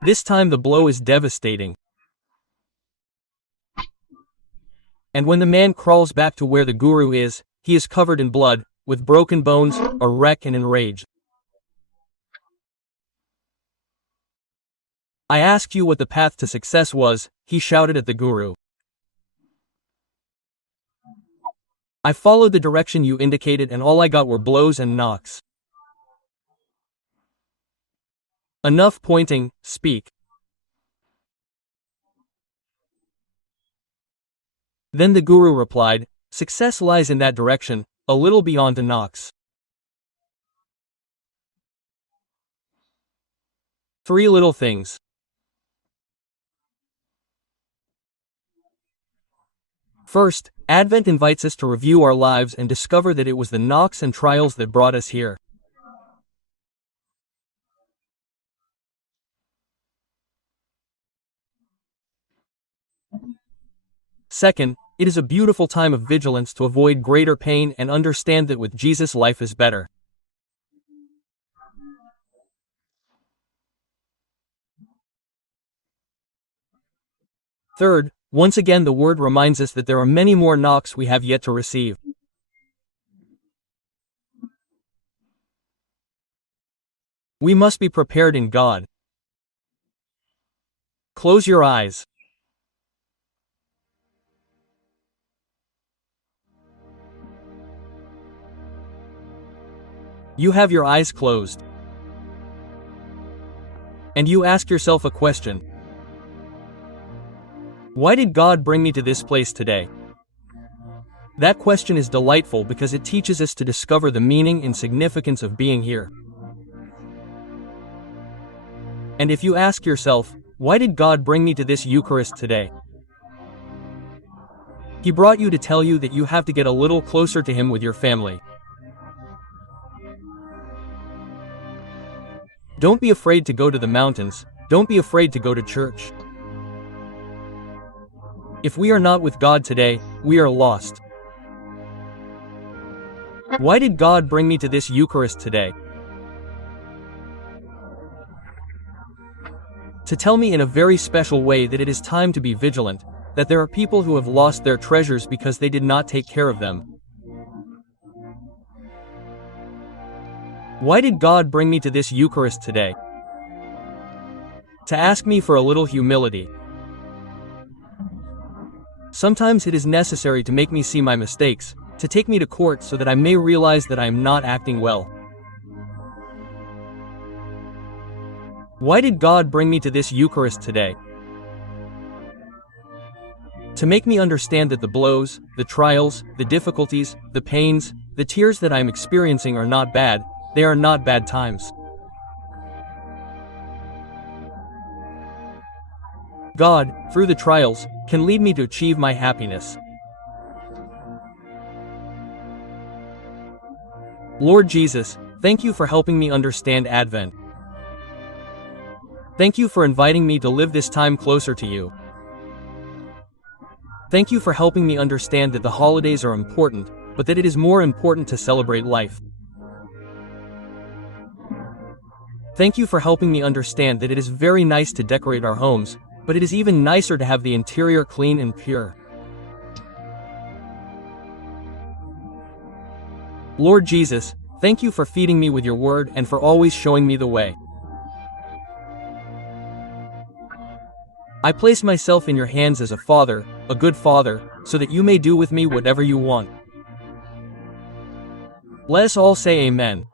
This time the blow is devastating. And when the man crawls back to where the guru is, he is covered in blood, with broken bones, a wreck and enraged. "I asked you what the path to success was," he shouted at the guru. "I followed the direction you indicated, and all I got were blows and knocks." "Enough pointing, speak." Then the guru replied, "Success lies in that direction, a little beyond the knocks." 3 little things. First, Advent invites us to review our lives and discover that it was the knocks and trials that brought us here. Second, it is a beautiful time of vigilance to avoid greater pain and understand that with Jesus life is better. Third, once again the Word reminds us that there are many more knocks we have yet to receive. We must be prepared in God. Close your eyes. You have your eyes closed. And you ask yourself a question. Why did God bring me to this place today? That question is delightful because it teaches us to discover the meaning and significance of being here. And if you ask yourself, why did God bring me to this Eucharist today? He brought you to tell you that you have to get a little closer to Him with your family. Don't be afraid to go to the mountains, don't be afraid to go to church. If we are not with God today, we are lost. Why did God bring me to this Eucharist today? To tell me in a very special way that it is time to be vigilant, that there are people who have lost their treasures because they did not take care of them. Why did God bring me to this Eucharist today? To ask me for a little humility. Sometimes it is necessary to make me see my mistakes, to take me to court so that I may realize that I am not acting well. Why did God bring me to this Eucharist today? To make me understand that the blows, the trials, the difficulties, the pains, the tears that I am experiencing are not bad, they are not bad times. God, through the trials, can lead me to achieve my happiness. Lord Jesus, thank you for helping me understand Advent. Thank you for inviting me to live this time closer to you. Thank you for helping me understand that the holidays are important, but that it is more important to celebrate life. Thank you for helping me understand that it is very nice to decorate our homes, but it is even nicer to have the interior clean and pure. Lord Jesus, thank you for feeding me with your word and for always showing me the way. I place myself in your hands as a father, a good father, so that you may do with me whatever you want. Let us all say amen.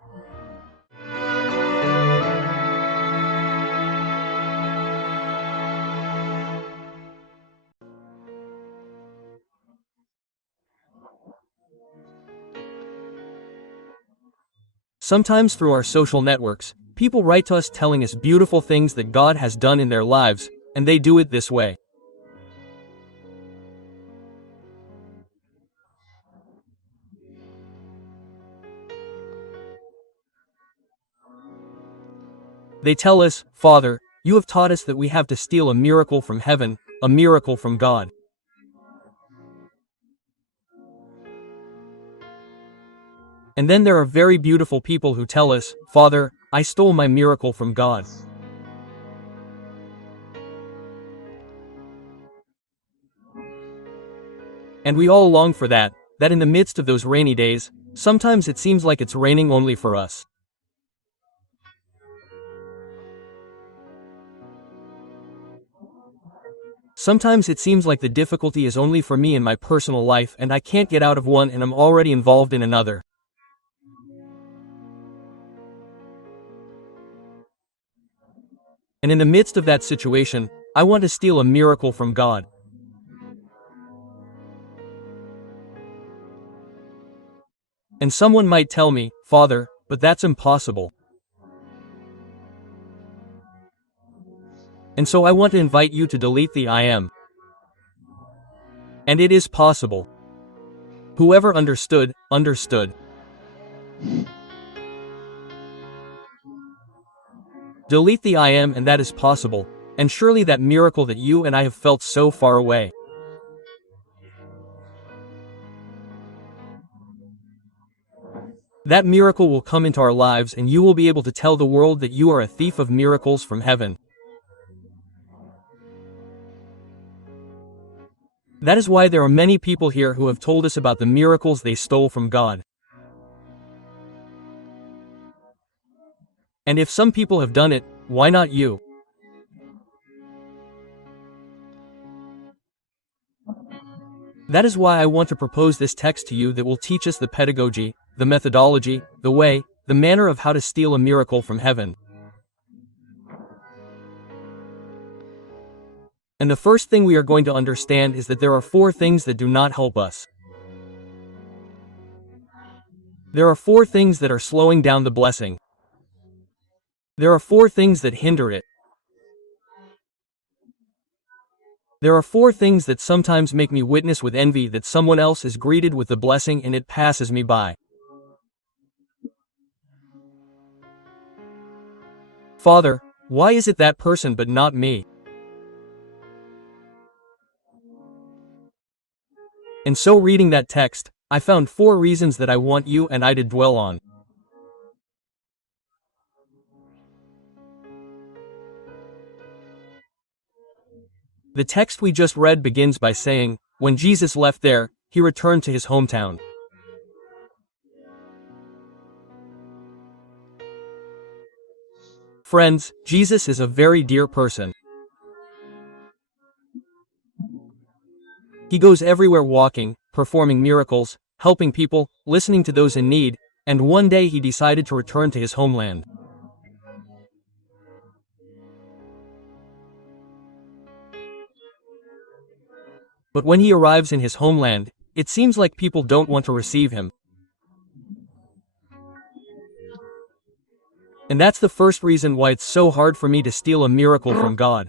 Sometimes through our social networks, people write to us telling us beautiful things that God has done in their lives, and they do it this way. They tell us, Father, you have taught us that we have to steal a miracle from heaven, a miracle from God. And then there are very beautiful people who tell us, Father, I stole my miracle from God. And we all long for that in the midst of those rainy days, sometimes it seems like it's raining only for us. Sometimes it seems like the difficulty is only for me in my personal life and I can't get out of one and I'm already involved in another. And in the midst of that situation, I want to steal a miracle from God. And someone might tell me, Father, but that's impossible. And so I want to invite you to delete the I am. And it is possible. Whoever understood, understood. Delete the I am and that is possible, and surely that miracle that you and I have felt so far away. That miracle will come into our lives and you will be able to tell the world that you are a thief of miracles from heaven. That is why there are many people here who have told us about the miracles they stole from God. And if some people have done it, why not you? That is why I want to propose this text to you that will teach us the pedagogy, the methodology, the way, the manner of how to steal a miracle from heaven. And the first thing we are going to understand is that there are 4 things that do not help us. There are 4 things that are slowing down the blessing. There are 4 things that hinder it. There are 4 things that sometimes make me witness with envy that someone else is greeted with the blessing and it passes me by. Father, why is it that person but not me? And so reading that text, I found 4 reasons that I want you and I to dwell on. The text we just read begins by saying, when Jesus left there, he returned to his hometown. Friends, Jesus is a very dear person. He goes everywhere walking, performing miracles, helping people, listening to those in need, and one day he decided to return to his homeland. But when he arrives in his homeland, it seems like people don't want to receive him. And that's the first reason why it's so hard for me to steal a miracle from God.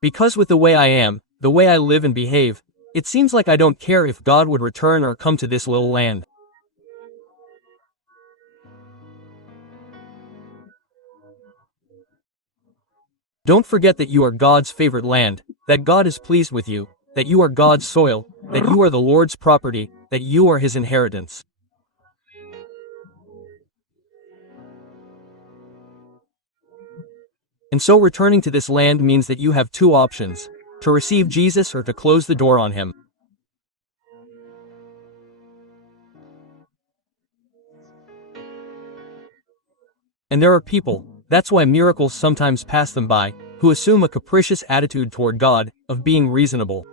Because with the way I am, the way I live and behave, it seems like I don't care if God would return or come to this little land. Don't forget that you are God's favorite land, that God is pleased with you, that you are God's soil, that you are the Lord's property, that you are His inheritance. And so returning to this land means that you have two options: to receive Jesus or to close the door on Him. And there are people, that's why miracles sometimes pass them by, who assume a capricious attitude toward God, of being reasonable.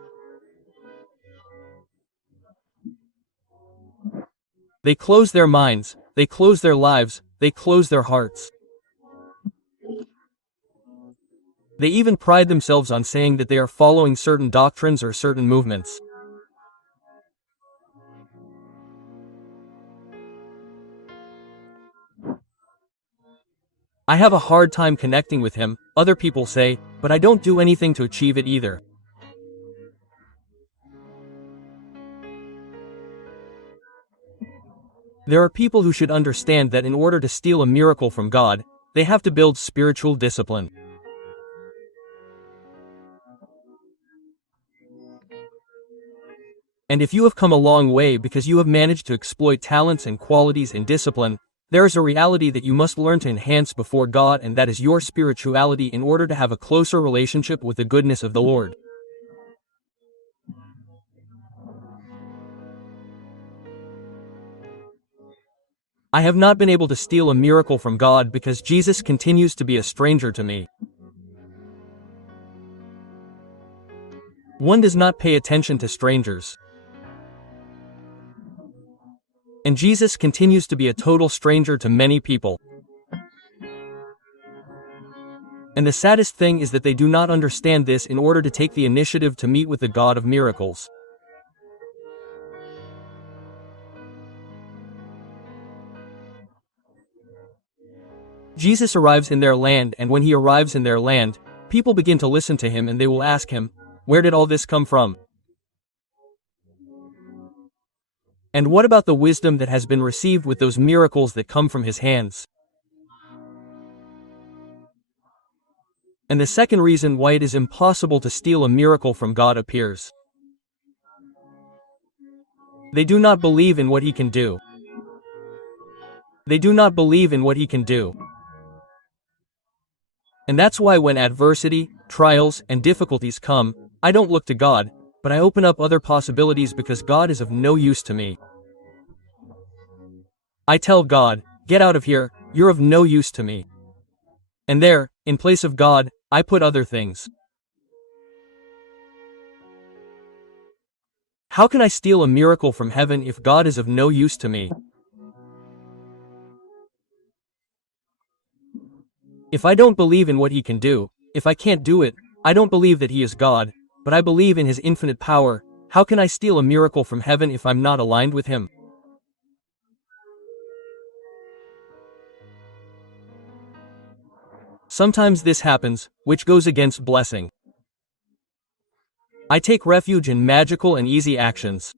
They close their minds, they close their lives, they close their hearts. They even pride themselves on saying that they are following certain doctrines or certain movements. I have a hard time connecting with Him, other people say, but I don't do anything to achieve it either. There are people who should understand that in order to steal a miracle from God, they have to build spiritual discipline. And if you have come a long way because you have managed to exploit talents and qualities and discipline, there is a reality that you must learn to enhance before God, and that is your spirituality, in order to have a closer relationship with the goodness of the Lord. I have not been able to steal a miracle from God because Jesus continues to be a stranger to me. One does not pay attention to strangers. And Jesus continues to be a total stranger to many people. And the saddest thing is that they do not understand this in order to take the initiative to meet with the God of miracles. Jesus arrives in their land, and when He arrives in their land, people begin to listen to Him, and they will ask Him, "Where did all this come from? And what about the wisdom that has been received with those miracles that come from His hands?" And the second reason why it is impossible to steal a miracle from God appears. They do not believe in what He can do. They do not believe in what He can do. And that's why when adversity, trials, and difficulties come, I don't look to God, but I open up other possibilities because God is of no use to me. I tell God, "Get out of here, you're of no use to me." And there, in place of God, I put other things. How can I steal a miracle from heaven if God is of no use to me? If I don't believe in what He can do, if I can't do it, I don't believe that He is God, but I believe in His infinite power. How can I steal a miracle from heaven if I'm not aligned with Him? Sometimes this happens, which goes against blessing. I take refuge in magical and easy actions.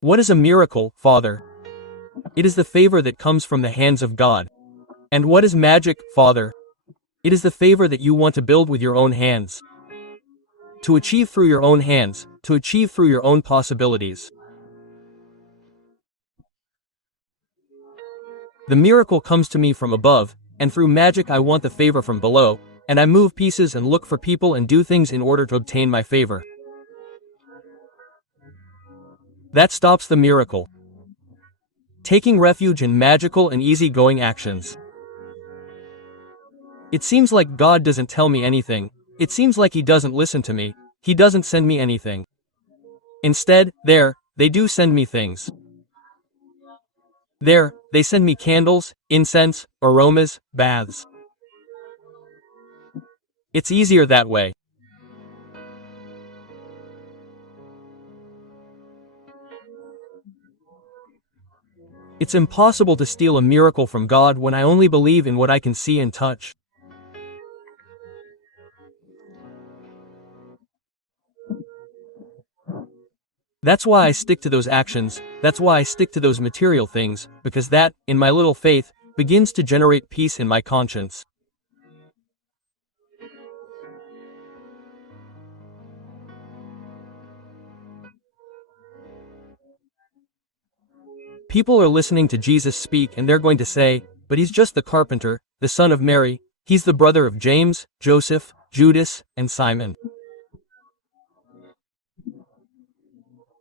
What is a miracle, Father? It is the favor that comes from the hands of God. And what is magic, Father? It is the favor that you want to build with your own hands. To achieve through your own hands, to achieve through your own possibilities. The miracle comes to me from above, and through magic I want the favor from below, and I move pieces and look for people and do things in order to obtain my favor. That stops the miracle. Taking refuge in magical and easy-going actions. It seems like God doesn't tell me anything. It seems like He doesn't listen to me. He doesn't send me anything. Instead, they do send me things. They send me candles, incense, aromas, baths. It's easier that way. It's impossible to steal a miracle from God when I only believe in what I can see and touch. That's why I stick to those actions, that's why I stick to those material things, because that, in my little faith, begins to generate peace in my conscience. People are listening to Jesus speak and they're going to say, but he's just the carpenter, the son of Mary, he's the brother of James, Joseph, Judas, and Simon.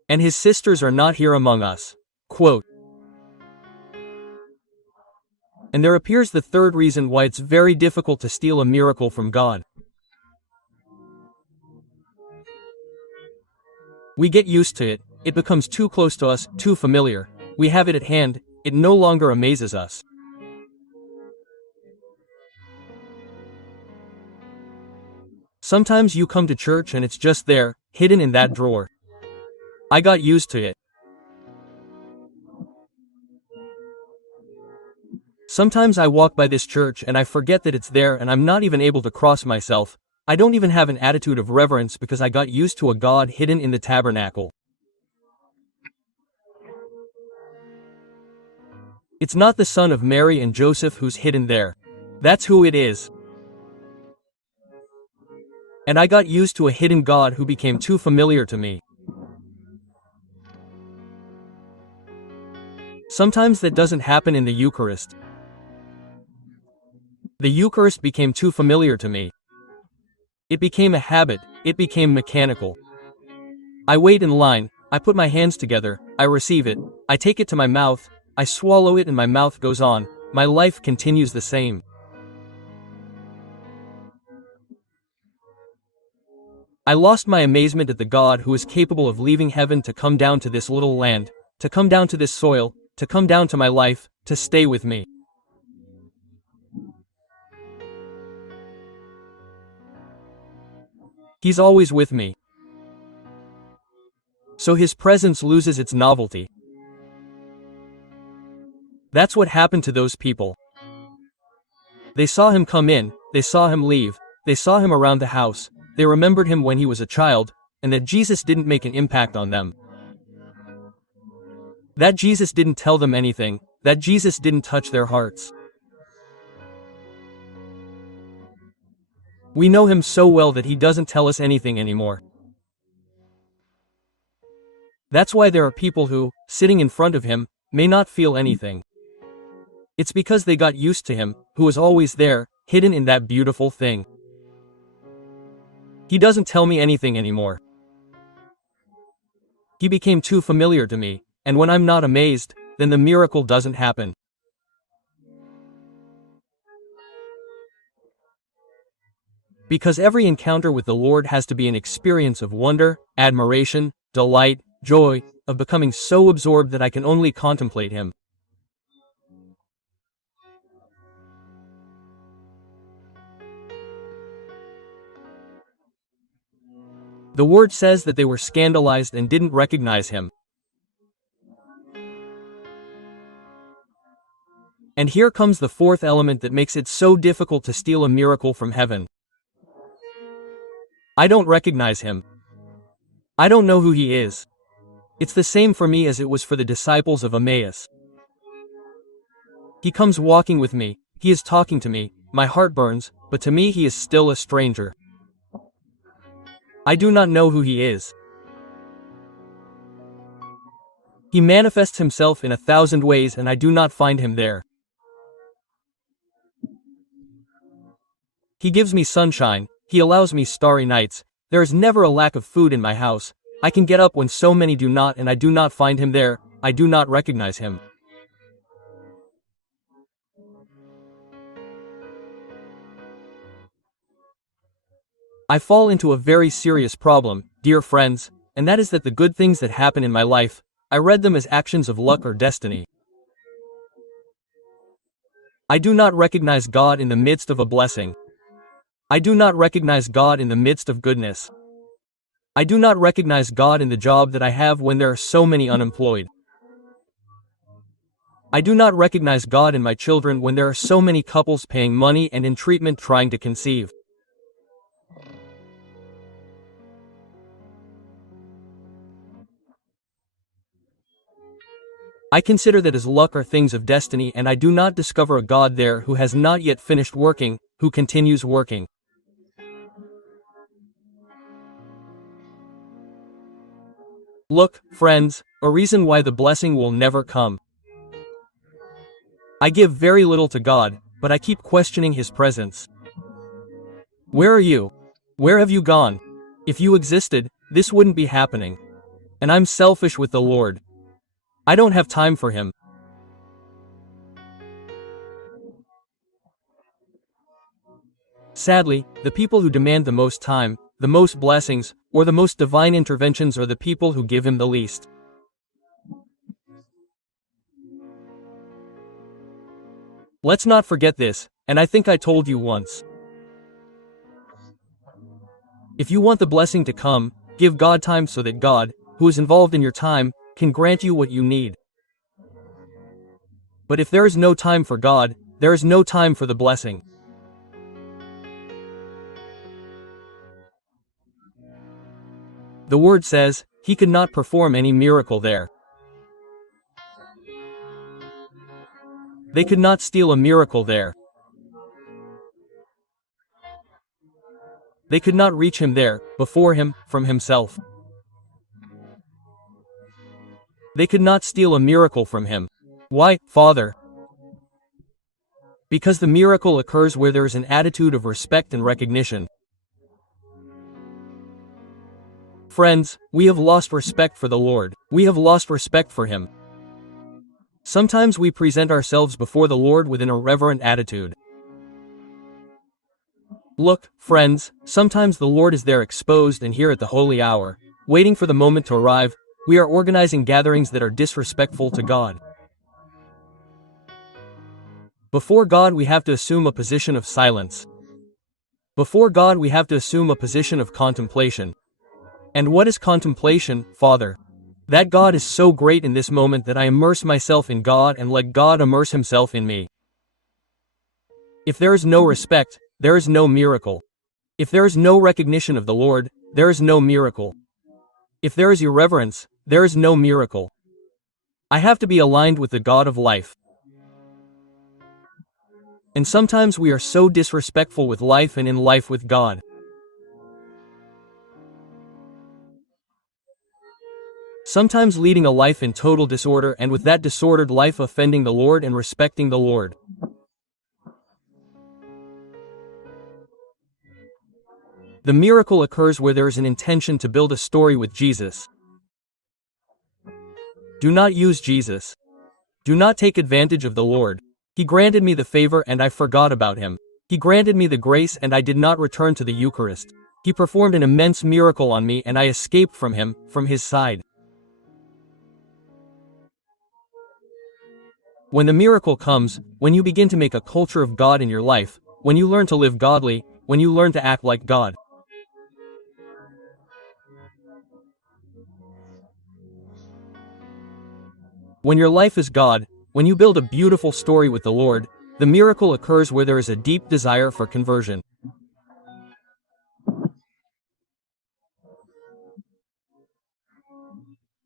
And his sisters are not here among us. Quote. And there appears the third reason why it's very difficult to steal a miracle from God. We get used to it, it becomes too close to us, too familiar. We have it at hand, it no longer amazes us. Sometimes you come to church and it's just there, hidden in that drawer. I got used to it. Sometimes I walk by this church and I forget that it's there and I'm not even able to cross myself. I don't even have an attitude of reverence because I got used to a God hidden in the tabernacle. It's not the son of Mary and Joseph who's hidden there. That's who it is. And I got used to a hidden God who became too familiar to me. Sometimes that doesn't happen in the Eucharist. The Eucharist became too familiar to me. It became a habit, it became mechanical. I wait in line, I put my hands together, I receive it, I take it to my mouth, I swallow it and my mouth goes on, my life continues the same. I lost my amazement at the God who is capable of leaving heaven to come down to this little land, to come down to this soil, to come down to my life, to stay with me. He's always with me. So his presence loses its novelty. That's what happened to those people. They saw him come in, they saw him leave, they saw him around the house, they remembered him when he was a child, and that Jesus didn't make an impact on them. That Jesus didn't tell them anything, that Jesus didn't touch their hearts. We know him so well that he doesn't tell us anything anymore. That's why there are people who, sitting in front of him, may not feel anything. It's because they got used to him, who is always there, hidden in that beautiful thing. He doesn't tell me anything anymore. He became too familiar to me, and when I'm not amazed, then the miracle doesn't happen. Because every encounter with the Lord has to be an experience of wonder, admiration, delight, joy, of becoming so absorbed that I can only contemplate him. The word says that they were scandalized and didn't recognize him. And here comes the fourth element that makes it so difficult to steal a miracle from heaven. I don't recognize him. I don't know who he is. It's the same for me as it was for the disciples of Emmaus. He comes walking with me, he is talking to me, my heart burns, but to me he is still a stranger. I do not know who he is. He manifests himself in 1,000 ways and I do not find him there. He gives me sunshine, he allows me starry nights, there is never a lack of food in my house, I can get up when so many do not and I do not find him there, I do not recognize him. I fall into a very serious problem, dear friends, and that is that the good things that happen in my life, I read them as actions of luck or destiny. I do not recognize God in the midst of a blessing. I do not recognize God in the midst of goodness. I do not recognize God in the job that I have when there are so many unemployed. I do not recognize God in my children when there are so many couples paying money and in treatment trying to conceive. I consider that as luck are things of destiny, and I do not discover a God there who has not yet finished working, who continues working. Look, friends, a reason why the blessing will never come. I give very little to God, but I keep questioning His presence. Where are you? Where have you gone? If you existed, this wouldn't be happening. And I'm selfish with the Lord. I don't have time for Him. Sadly, the people who demand the most time, the most blessings, or the most divine interventions are the people who give Him the least. Let's not forget this, and I think I told you once. If you want the blessing to come, give God time so that God, who is involved in your time, can grant you what you need. But if there is no time for God, there is no time for the blessing. The Word says, He could not perform any miracle there. They could not steal a miracle there. They could not reach Him there, before Him, from Himself. They could not steal a miracle from Him. Why, Father? Because the miracle occurs where there is an attitude of respect and recognition. Friends, we have lost respect for the Lord. We have lost respect for Him. Sometimes we present ourselves before the Lord with an irreverent attitude. Look, friends, sometimes the Lord is there exposed and here at the holy hour, waiting for the moment to arrive. We are organizing gatherings that are disrespectful to God. Before God we have to assume a position of silence. Before God we have to assume a position of contemplation. And what is contemplation, Father? That God is so great in this moment that I immerse myself in God and let God immerse Himself in me. If there is no respect, there is no miracle. If there is no recognition of the Lord, there is no miracle. If there is irreverence, there is no miracle. I have to be aligned with the God of life. And sometimes we are so disrespectful with life and in life with God. Sometimes leading a life in total disorder, and with that disordered life offending the Lord and respecting the Lord. The miracle occurs where there is an intention to build a story with Jesus. Do not use Jesus. Do not take advantage of the Lord. He granted me the favor and I forgot about Him. He granted me the grace and I did not return to the Eucharist. He performed an immense miracle on me and I escaped from Him, from His side. When the miracle comes, when you begin to make a culture of God in your life, when you learn to live godly, when you learn to act like God. When your life is God, when you build a beautiful story with the Lord, the miracle occurs where there is a deep desire for conversion.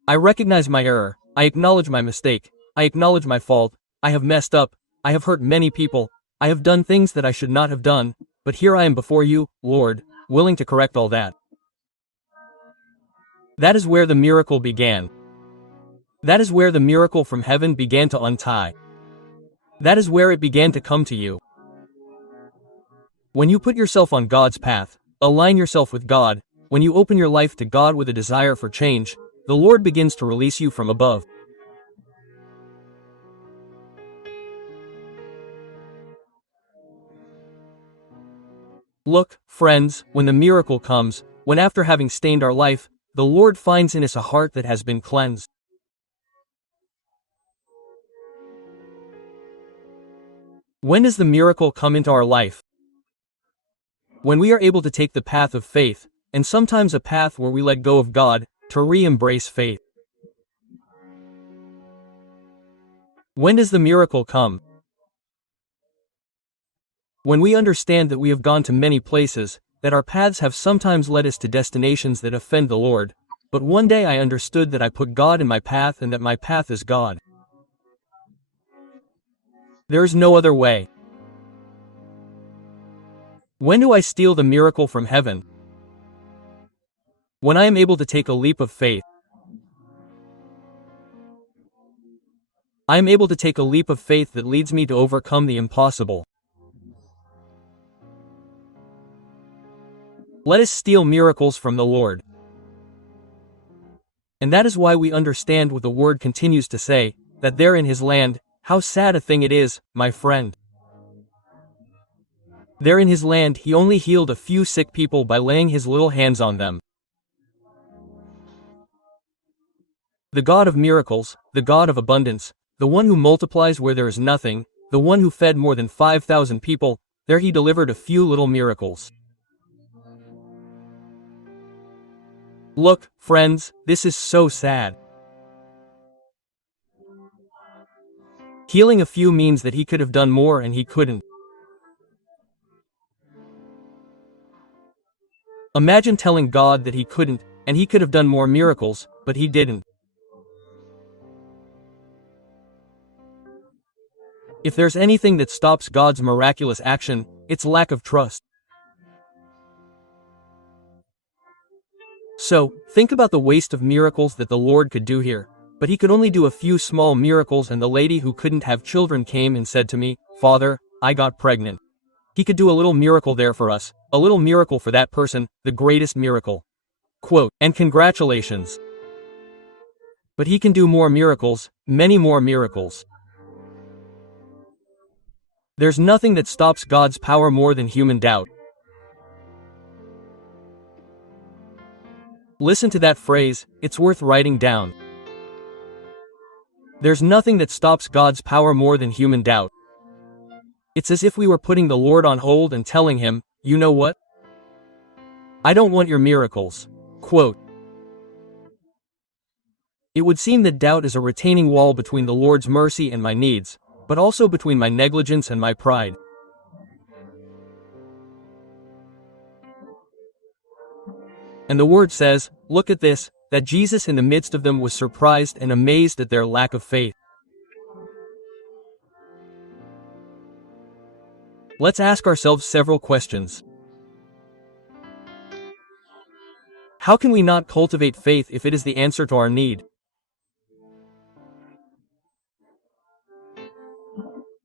I recognize my error, I acknowledge my mistake, I acknowledge my fault, I have messed up, I have hurt many people, I have done things that I should not have done, but here I am before you, Lord, willing to correct all that. That is where the miracle began. That is where the miracle from heaven began to untie. That is where it began to come to you. When you put yourself on God's path, align yourself with God, when you open your life to God with a desire for change, the Lord begins to release you from above. Look, friends, when the miracle comes, when after having stained our life, the Lord finds in us a heart that has been cleansed. When does the miracle come into our life? When we are able to take the path of faith, and sometimes a path where we let go of God, to re-embrace faith. When does the miracle come? When we understand that we have gone to many places, that our paths have sometimes led us to destinations that offend the Lord, but one day I understood that I put God in my path and that my path is God. There is no other way. When do I steal the miracle from heaven? When I am able to take a leap of faith. I am able to take a leap of faith that leads me to overcome the impossible. Let us steal miracles from the Lord. And that is why we understand what the word continues to say, that there in his land, how sad a thing it is, my friend. There in his land he only healed a few sick people by laying his little hands on them. The God of miracles, the God of abundance, the one who multiplies where there is nothing, the one who fed more than 5,000 people, there he delivered a few little miracles. Look, friends, this is so sad. Healing a few means that he could have done more and he couldn't. Imagine telling God that he couldn't, and he could have done more miracles, but he didn't. If there's anything that stops God's miraculous action, it's lack of trust. So, think about the waste of miracles that the Lord could do here, but he could only do a few small miracles, and the lady who couldn't have children came and said to me, "Father, I got pregnant." He could do a little miracle there for us, a little miracle for that person, the greatest miracle. Quote, and congratulations. But he can do more miracles, many more miracles. There's nothing that stops God's power more than human doubt. Listen to that phrase, it's worth writing down. There's nothing that stops God's power more than human doubt. It's as if we were putting the Lord on hold and telling him, you know what? I don't want your miracles. Quote. It would seem that doubt is a retaining wall between the Lord's mercy and my needs, but also between my negligence and my pride. And the word says, look at this, that Jesus in the midst of them was surprised and amazed at their lack of faith. Let's ask ourselves several questions. How can we not cultivate faith if it is the answer to our need?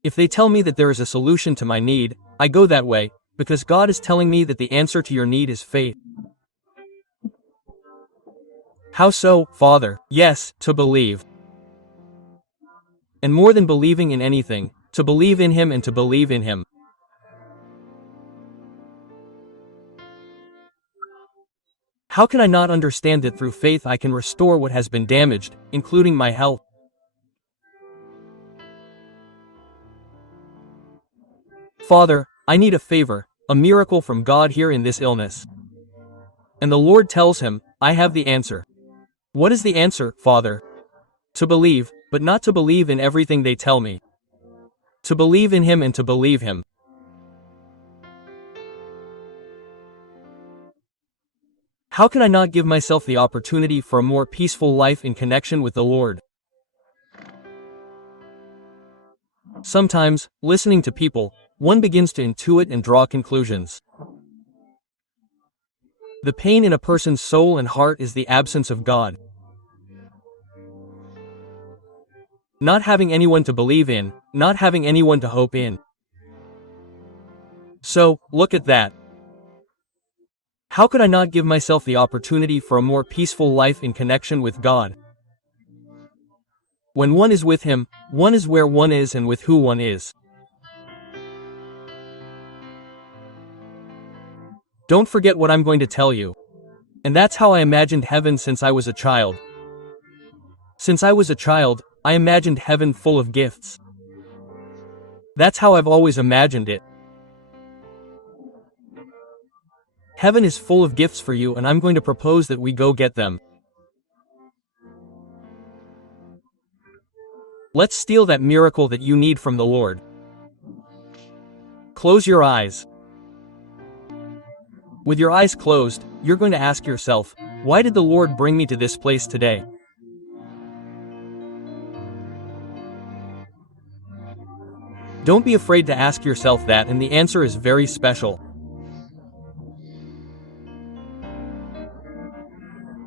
If they tell me that there is a solution to my need, I go that way, because God is telling me that the answer to your need is faith. How so, Father? Yes, to believe. And more than believing in anything, to believe in Him and to believe in Him. How can I not understand that through faith I can restore what has been damaged, including my health? Father, I need a favor, a miracle from God here in this illness. And the Lord tells him, I have the answer. What is the answer, Father? To believe, but not to believe in everything they tell me. To believe in Him and to believe Him. How can I not give myself the opportunity for a more peaceful life in connection with the Lord? Sometimes, listening to people, one begins to intuit and draw conclusions. The pain in a person's soul and heart is the absence of God. Not having anyone to believe in, not having anyone to hope in. So, look at that. How could I not give myself the opportunity for a more peaceful life in connection with God? When one is with Him, one is where one is and with who one is. Don't forget what I'm going to tell you. And that's how I imagined heaven since I was a child. Since I was a child, I imagined heaven full of gifts. That's how I've always imagined it. Heaven is full of gifts for you, and I'm going to propose that we go get them. Let's steal that miracle that you need from the Lord. Close your eyes. With your eyes closed, you're going to ask yourself, why did the Lord bring me to this place today? Don't be afraid to ask yourself that, and the answer is very special.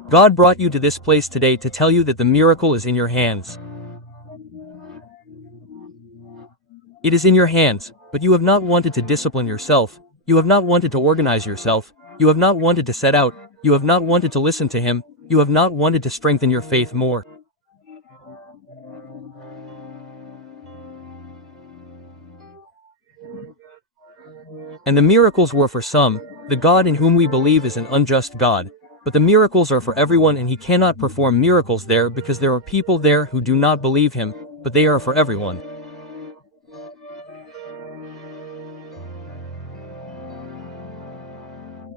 God brought you to this place today to tell you that the miracle is in your hands. It is in your hands, but you have not wanted to discipline yourself, you have not wanted to organize yourself, you have not wanted to set out, you have not wanted to listen to Him, you have not wanted to strengthen your faith more. And the miracles were for some. The God in whom we believe is an unjust God, but the miracles are for everyone, and He cannot perform miracles there because there are people there who do not believe Him, but they are for everyone.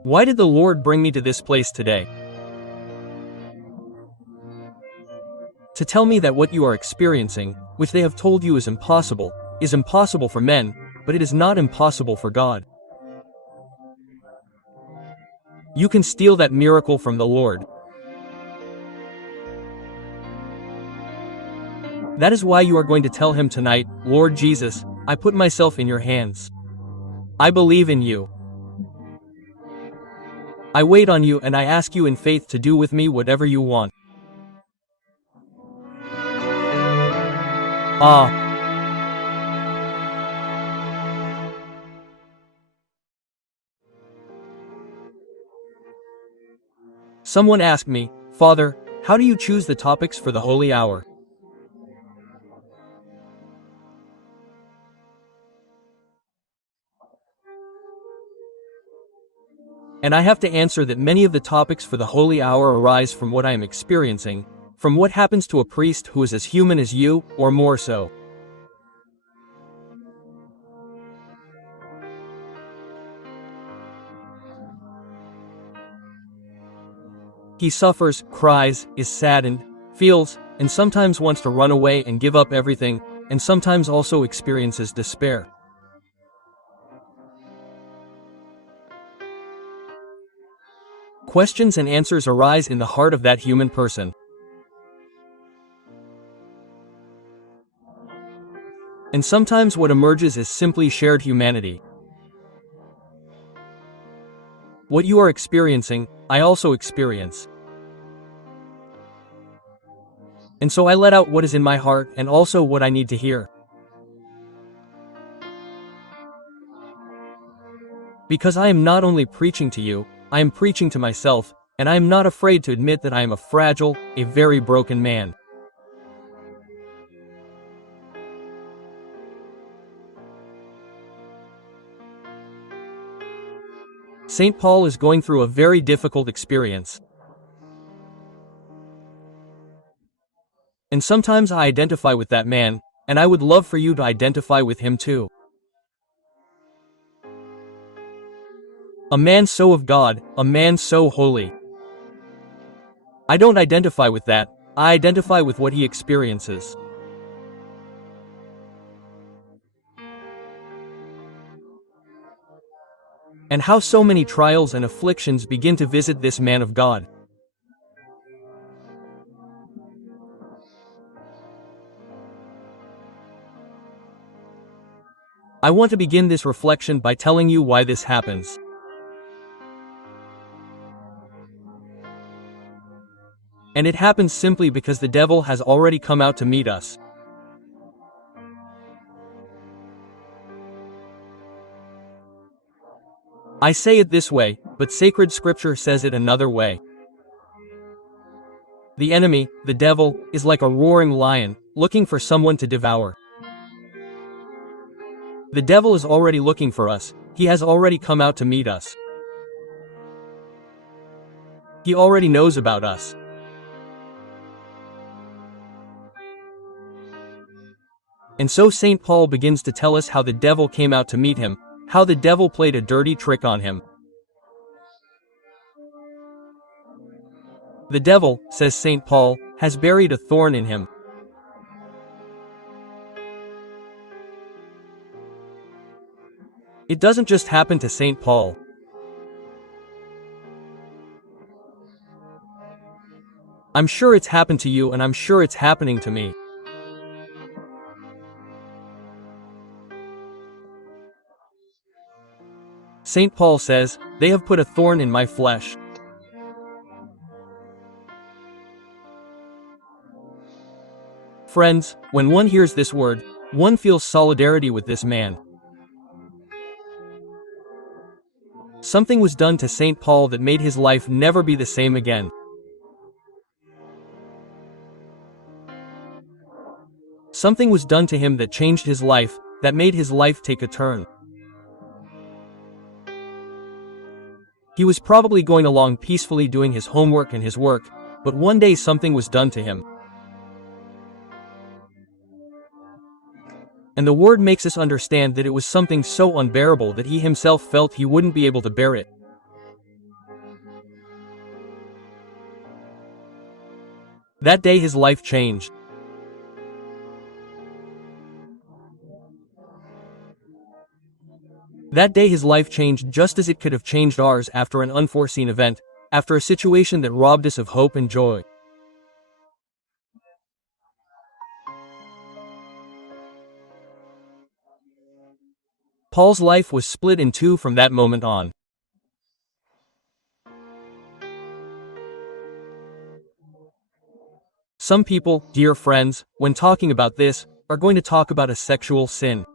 Why did the Lord bring me to this place today? To tell me that what you are experiencing, which they have told you is impossible for men, but it is not impossible for God. You can steal that miracle from the Lord. That is why you are going to tell Him tonight, Lord Jesus, I put myself in your hands. I believe in you. I wait on you, and I ask you in faith to do with me whatever you want. Someone asked me, Father, how do you choose the topics for the Holy Hour? And I have to answer that many of the topics for the Holy Hour arise from what I am experiencing, from what happens to a priest who is as human as you, or more so. He suffers, cries, is saddened, feels, and sometimes wants to run away and give up everything, and sometimes also experiences despair. Questions and answers arise in the heart of that human person. And sometimes what emerges is simply shared humanity. What you are experiencing, I also experience. And so I let out what is in my heart and also what I need to hear. Because I am not only preaching to you, I am preaching to myself, and I am not afraid to admit that I am a fragile, a very broken man. St. Paul is going through a very difficult experience. And sometimes I identify with that man, and I would love for you to identify with him too. A man so of God, a man so holy. I don't identify with that, I identify with what he experiences. And how so many trials and afflictions begin to visit this man of God. I want to begin this reflection by telling you why this happens. And it happens simply because the devil has already come out to meet us. I say it this way, but sacred scripture says it another way. The enemy, the devil, is like a roaring lion, looking for someone to devour. The devil is already looking for us, he has already come out to meet us. He already knows about us. And so St. Paul begins to tell us how the devil came out to meet him, how the devil played a dirty trick on him. The devil, says St. Paul, has buried a thorn in him. It doesn't just happen to St. Paul. I'm sure it's happened to you, and I'm sure it's happening to me. St. Paul says, "They have put a thorn in my flesh." Friends, when one hears this word, one feels solidarity with this man. Something was done to St. Paul that made his life never be the same again. Something was done to him that changed his life, that made his life take a turn. He was probably going along peacefully doing his homework and his work, but one day something was done to him. And the word makes us understand that it was something so unbearable that he himself felt he wouldn't be able to bear it. That day his life changed. That day his life changed just as it could have changed ours after an unforeseen event, after a situation that robbed us of hope and joy. Paul's life was split in two from that moment on. Some people, dear friends, when talking about this, are going to talk about a sexual sin.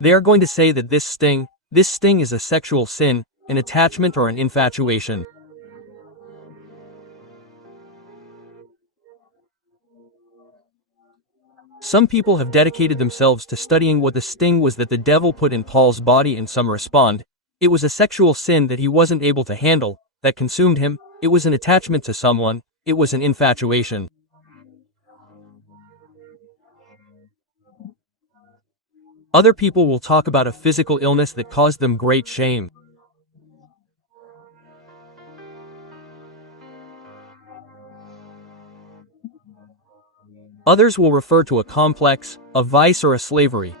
They are going to say that this sting is a sexual sin, an attachment or an infatuation. Some people have dedicated themselves to studying what the sting was that the devil put in Paul's body, and some respond, it was a sexual sin that he wasn't able to handle, that consumed him, it was an attachment to someone, it was an infatuation. Other people will talk about a physical illness that caused them great shame. Others will refer to a complex, a vice, or a slavery.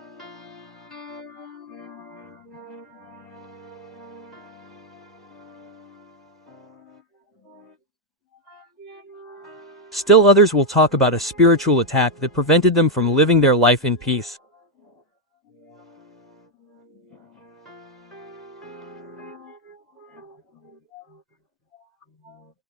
Still others will talk about a spiritual attack that prevented them from living their life in peace.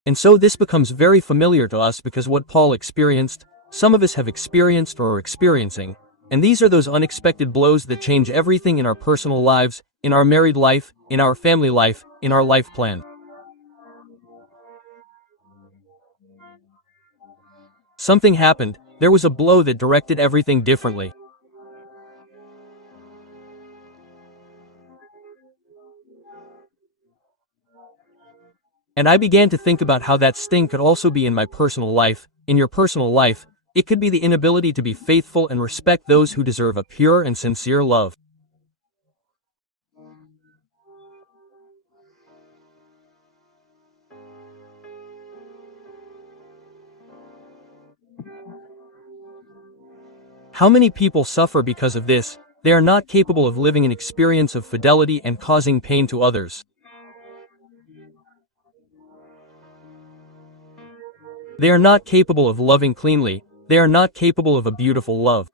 And so this becomes very familiar to us because what Paul experienced, some of us have experienced or are experiencing, and these are those unexpected blows that change everything in our personal lives, in our married life, in our family life, in our life plan. Something happened, there was a blow that directed everything differently. And I began to think about how that sting could also be in my personal life, in your personal life. It could be the inability to be faithful and respect those who deserve a pure and sincere love. How many people suffer because of this? They are not capable of living an experience of fidelity and causing pain to others. They are not capable of loving cleanly. They are not capable of a beautiful love.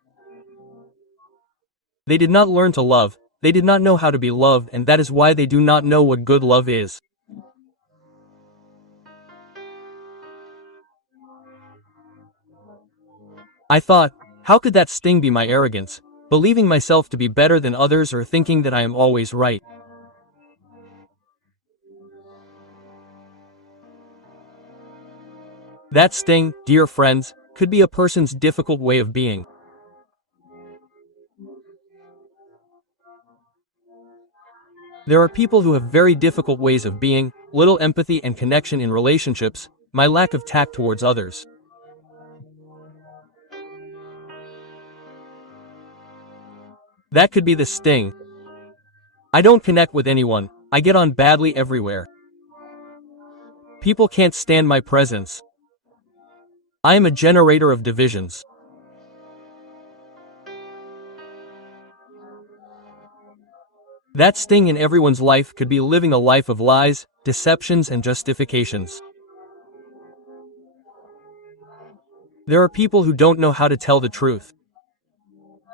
They did not learn to love, they did not know how to be loved, and that is why they do not know what good love is. I thought, how could that sting be my arrogance, believing myself to be better than others or thinking that I am always right? That sting, dear friends, could be a person's difficult way of being. There are people who have very difficult ways of being, little empathy and connection in relationships, my lack of tact towards others. That could be the sting. I don't connect with anyone, I get on badly everywhere. People can't stand my presence. I am a generator of divisions. That sting in everyone's life could be living a life of lies, deceptions, and justifications. There are people who don't know how to tell the truth.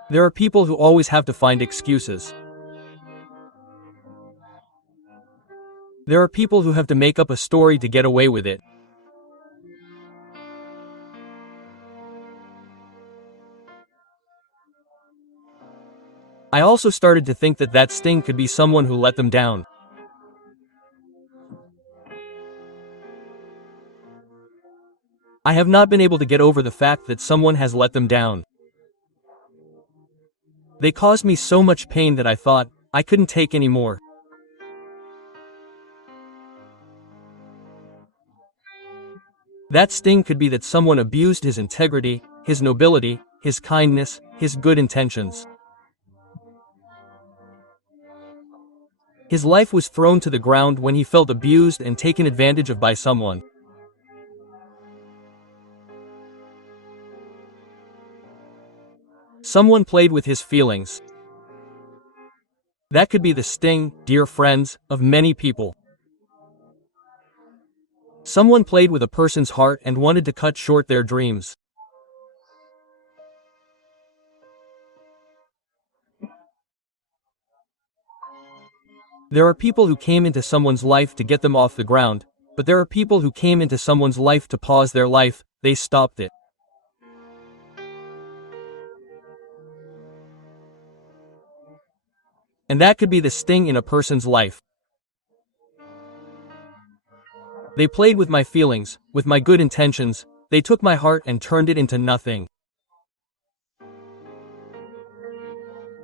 There are people who always have to find excuses. There are people who have to make up a story to get away with it. I also started to think that that sting could be someone who let them down. I have not been able to get over the fact that someone has let them down. They caused me so much pain that I thought I couldn't take any more. That sting could be that someone abused his integrity, his nobility, his kindness, his good intentions. His life was thrown to the ground when he felt abused and taken advantage of by someone. Someone played with his feelings. That could be the sting, dear friends, of many people. Someone played with a person's heart and wanted to cut short their dreams. There are people who came into someone's life to get them off the ground, but there are people who came into someone's life to pause their life. They stopped it. And that could be the sting in a person's life. They played with my feelings, with my good intentions. They took my heart and turned it into nothing.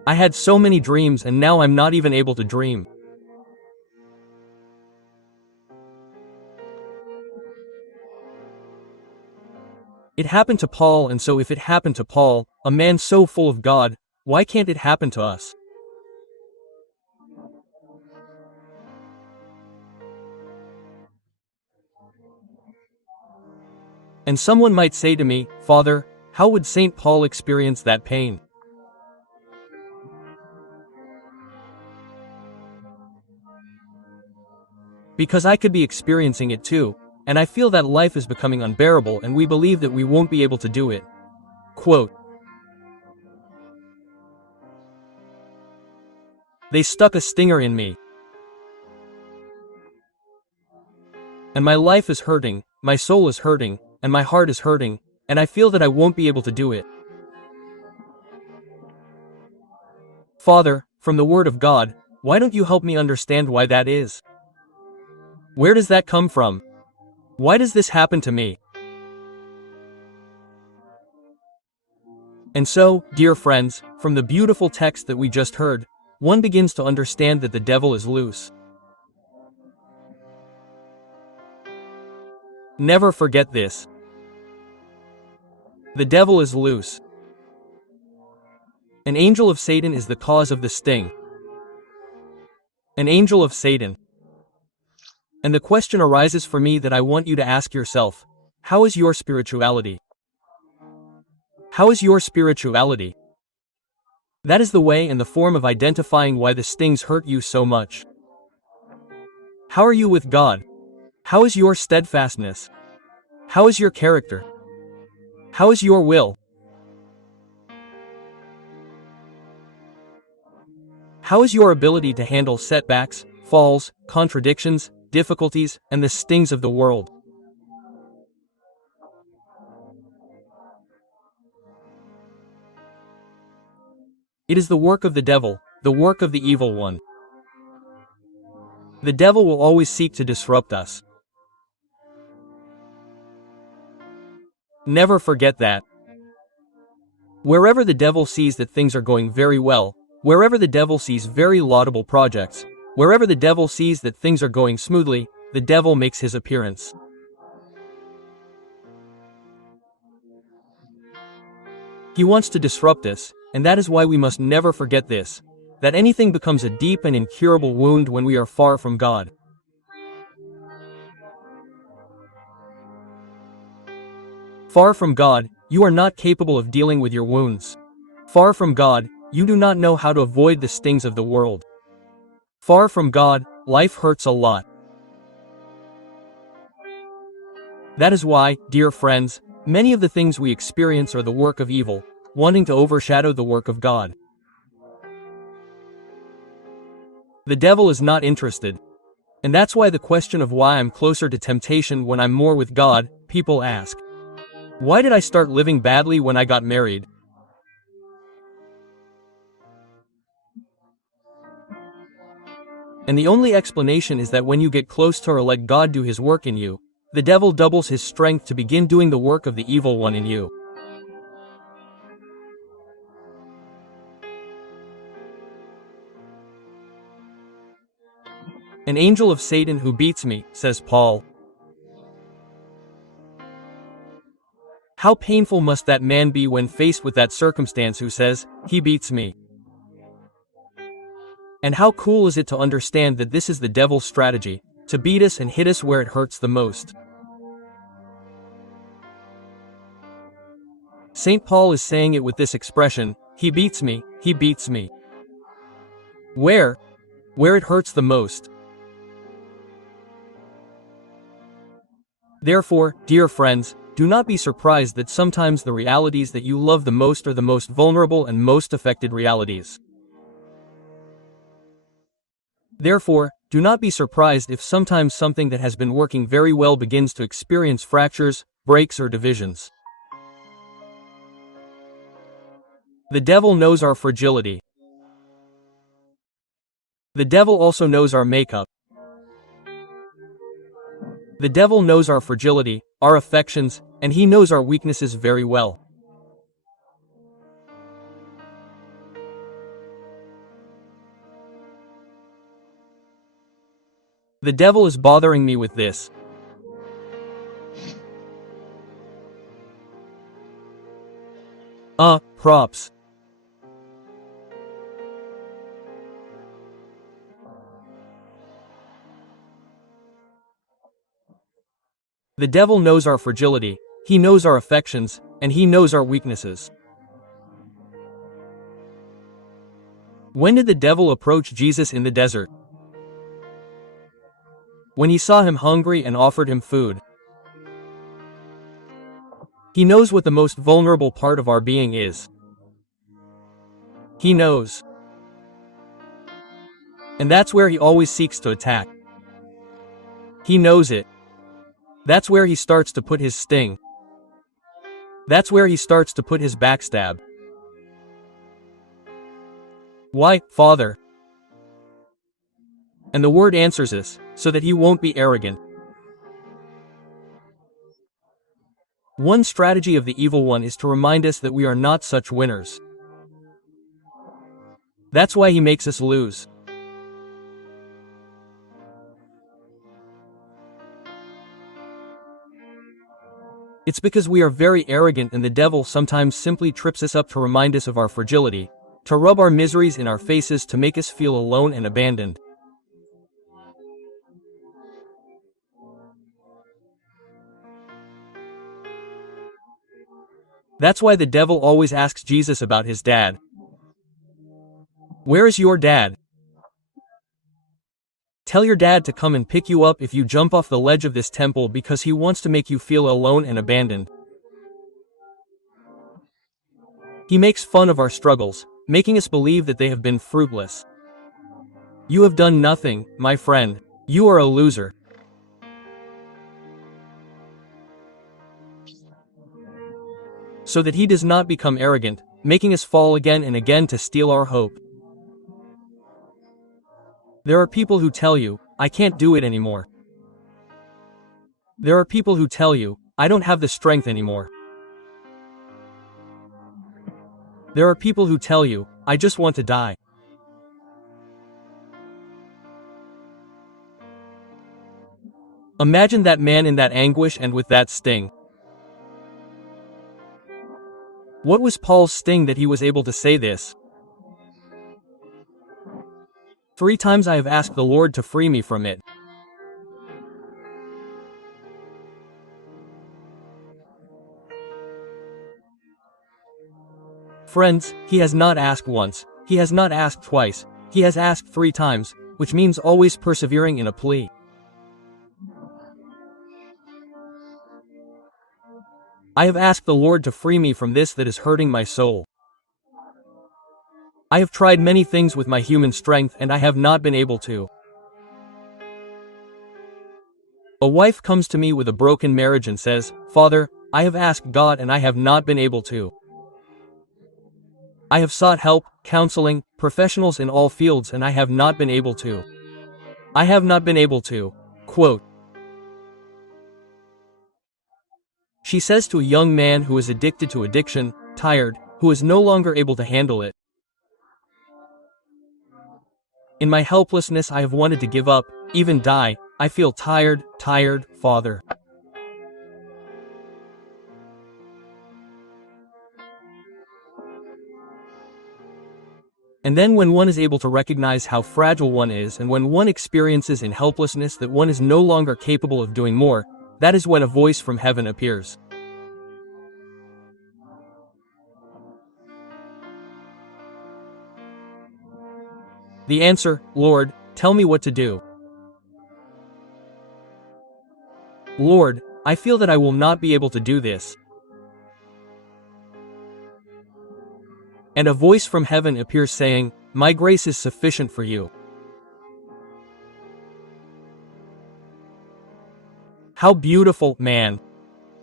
I had so many dreams and now I'm not even able to dream. It happened to Paul, and so if it happened to Paul, a man so full of God, why can't it happen to us? And someone might say to me, Father, how would St. Paul experience that pain? Because I could be experiencing it too, and I feel that life is becoming unbearable and we believe that we won't be able to do it. Quote, they stuck a stinger in me. And my life is hurting, my soul is hurting, and my heart is hurting, and I feel that I won't be able to do it. Father, from the Word of God, why don't you help me understand why that is? Where does that come from? Why does this happen to me? And so, dear friends, from the beautiful text that we just heard, one begins to understand that the devil is loose. Never forget this. The devil is loose. An angel of Satan is the cause of the sting. An angel of Satan. And the question arises for me that I want you to ask yourself, how is your spirituality? How is your spirituality? That is the way and the form of identifying why the stings hurt you so much. How are you with God? How is your steadfastness? How is your character? How is your will? How is your ability to handle setbacks, falls, contradictions, difficulties, and the stings of the world? It is the work of the devil, the work of the evil one. The devil will always seek to disrupt us. Never forget that. Wherever the devil sees that things are going very well, wherever the devil sees very laudable projects, wherever the devil sees that things are going smoothly, the devil makes his appearance. He wants to disrupt us, and that is why we must never forget this, that anything becomes a deep and incurable wound when we are far from God. Far from God, you are not capable of dealing with your wounds. Far from God, you do not know how to avoid the stings of the world. Far from God, life hurts a lot. That is why, dear friends, many of the things we experience are the work of evil, wanting to overshadow the work of God. The devil is not interested. And that's why the question of why I'm closer to temptation when I'm more with God, people ask. Why did I start living badly when I got married? And the only explanation is that when you get close to or let God do his work in you, the devil doubles his strength to begin doing the work of the evil one in you. An angel of Satan who beats me, says Paul. How painful must that man be when faced with that circumstance who says, he beats me? And how cool is it to understand that this is the devil's strategy, to beat us and hit us where it hurts the most. St. Paul is saying it with this expression, he beats me, he beats me. Where? Where it hurts the most. Therefore, dear friends, do not be surprised that sometimes the realities that you love the most are the most vulnerable and most affected realities. Therefore, do not be surprised if sometimes something that has been working very well begins to experience fractures, breaks, or divisions. The devil knows our fragility. The devil also knows our makeup. The devil knows our fragility, our affections, and he knows our weaknesses very well. The devil is bothering me with this. Props. The devil knows our fragility, he knows our affections, and he knows our weaknesses. When did the devil approach Jesus in the desert? When he saw him hungry and offered him food. He knows what the most vulnerable part of our being is. He knows. And that's where he always seeks to attack. He knows it. That's where he starts to put his sting. That's where he starts to put his backstab. Why, Father? And the Word answers us, so that he won't be arrogant. One strategy of the evil one is to remind us that we are not such winners. That's why he makes us lose. It's because we are very arrogant and the devil sometimes simply trips us up to remind us of our fragility, to rub our miseries in our faces to make us feel alone and abandoned. That's why the devil always asks Jesus about his dad. Where is your dad? Tell your dad to come and pick you up if you jump off the ledge of this temple because he wants to make you feel alone and abandoned. He makes fun of our struggles, making us believe that they have been fruitless. You have done nothing, my friend. You are a loser. So that he does not become arrogant, making us fall again and again to steal our hope. There are people who tell you, I can't do it anymore. There are people who tell you, I don't have the strength anymore. There are people who tell you, I just want to die. Imagine that man in that anguish and with that sting. What was Paul's sting that he was able to say this? 3 times I have asked the Lord to free me from it. Friends, he has not asked once, he has not asked twice, he has asked 3 times, which means always persevering in a plea. I have asked the Lord to free me from this that is hurting my soul. I have tried many things with my human strength and I have not been able to. A wife comes to me with a broken marriage and says, "Father, I have asked God and I have not been able to. I have sought help, counseling, professionals in all fields and I have not been able to. I have not been able to." Quote. She says to a young man who is addicted to addiction, tired, who is no longer able to handle it. In my helplessness I have wanted to give up, even die. I feel tired, Father. And then when one is able to recognize how fragile one is and when one experiences in helplessness that one is no longer capable of doing more, that is when a voice from heaven appears. The answer, "Lord, tell me what to do." "Lord, I feel that I will not be able to do this." And a voice from heaven appears saying, "My grace is sufficient for you." How beautiful, man.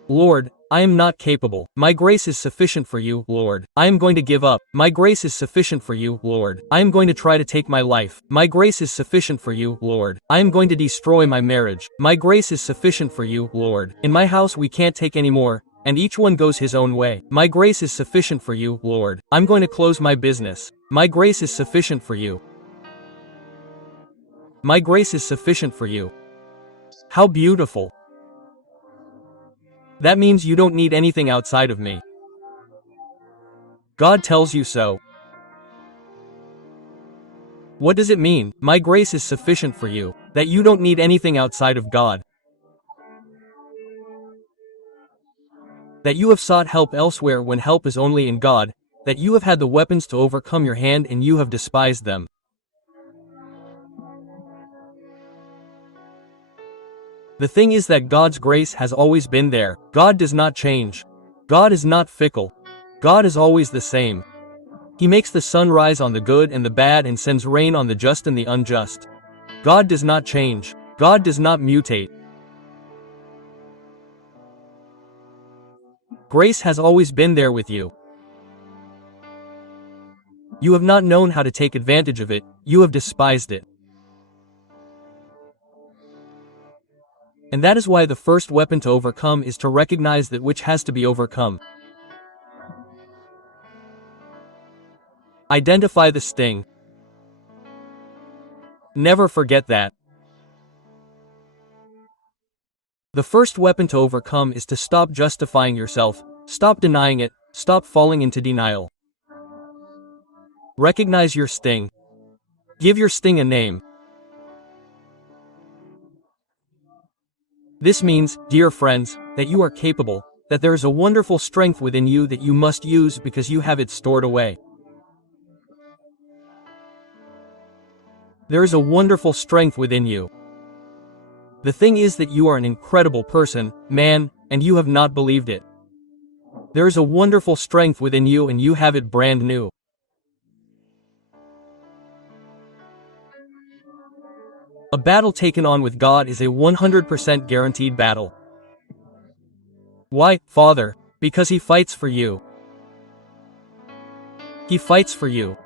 "Lord, I am not capable. My grace is sufficient for you, Lord. I am going to give up. My grace is sufficient for you, Lord. I am going to try to take my life. My grace is sufficient for you, Lord. I am going to destroy my marriage. My grace is sufficient for you, Lord. In my house we can't take any more, and each one goes his own way. My grace is sufficient for you, Lord. I'm going to close my business. My grace is sufficient for you. My grace is sufficient for you." How beautiful. That means you don't need anything outside of me. God tells you so. What does it mean, my grace is sufficient for you, that you don't need anything outside of God? That you have sought help elsewhere when help is only in God, that you have had the weapons to overcome your hand and you have despised them. The thing is that God's grace has always been there. God does not change. God is not fickle. God is always the same. He makes the sun rise on the good and the bad and sends rain on the just and the unjust. God does not change. God does not mutate. Grace has always been there with you. You have not known how to take advantage of it, you have despised it. And that is why the first weapon to overcome is to recognize that which has to be overcome. Identify the sting. Never forget that. The first weapon to overcome is to stop justifying yourself, stop denying it, stop falling into denial. Recognize your sting. Give your sting a name. This means, dear friends, that you are capable, that there is a wonderful strength within you that you must use because you have it stored away. There is a wonderful strength within you. The thing is that you are an incredible person, man, and you have not believed it. There is a wonderful strength within you and you have it brand new. A battle taken on with God is a 100% guaranteed battle. Why, Father? Because He fights for you. He fights for you.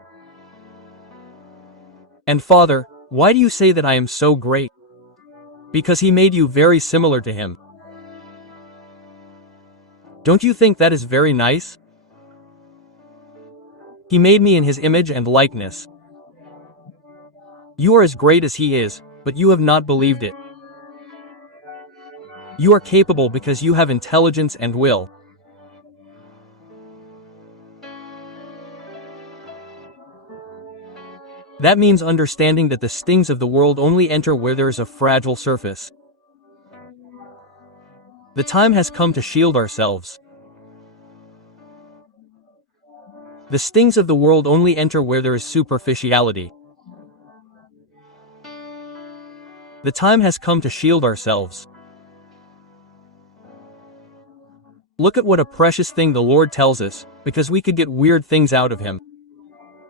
And Father, why do you say that I am so great? Because He made you very similar to Him. Don't you think that is very nice? He made me in His image and likeness. You are as great as He is, but you have not believed it. You are capable because you have intelligence and will. That means understanding that the stings of the world only enter where there is a fragile surface. The time has come to shield ourselves. The stings of the world only enter where there is superficiality. The time has come to shield ourselves. Look at what a precious thing the Lord tells us, because we could get weird things out of him.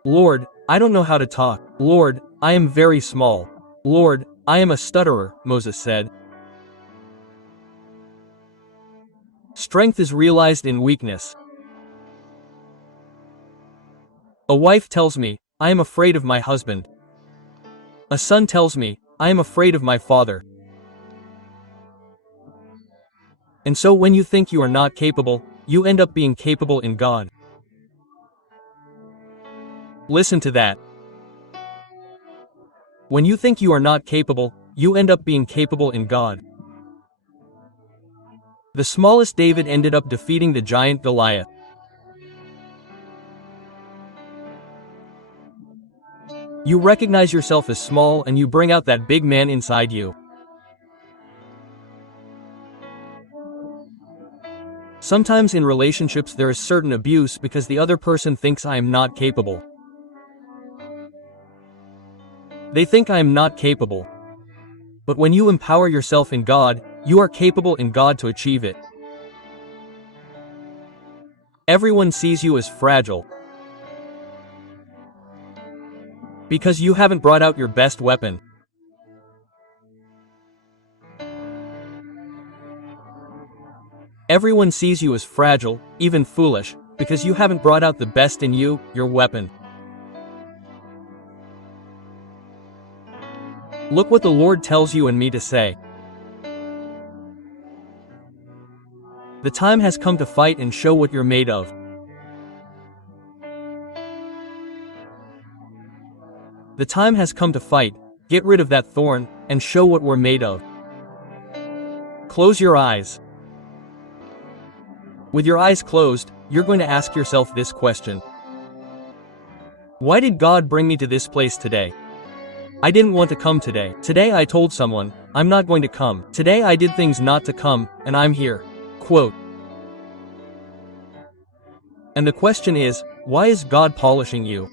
Lord, I don't know how to talk. Lord, I am very small. Lord, I am a stutterer, Moses said. Strength is realized in weakness. A wife tells me, I am afraid of my husband. A son tells me, I am afraid of my father. And so when you think you are not capable, you end up being capable in God. Listen to that. When you think you are not capable, you end up being capable in God. The smallest David ended up defeating the giant Goliath. You recognize yourself as small and you bring out that big man inside you. Sometimes in relationships there is certain abuse because the other person thinks I am not capable. They think I am not capable. But when you empower yourself in God, you are capable in God to achieve it. Everyone sees you as fragile because you haven't brought out your best weapon. Everyone sees you as fragile, even foolish, because you haven't brought out the best in you, your weapon. Look what the Lord tells you and me to say. The time has come to fight and show what you're made of. The time has come to fight, get rid of that thorn, and show what we're made of. Close your eyes. With your eyes closed, you're going to ask yourself this question. Why did God bring me to this place today? I didn't want to come today. Today I told someone, I'm not going to come. Today I did things not to come, and I'm here. Quote. And the question is, why is God polishing you?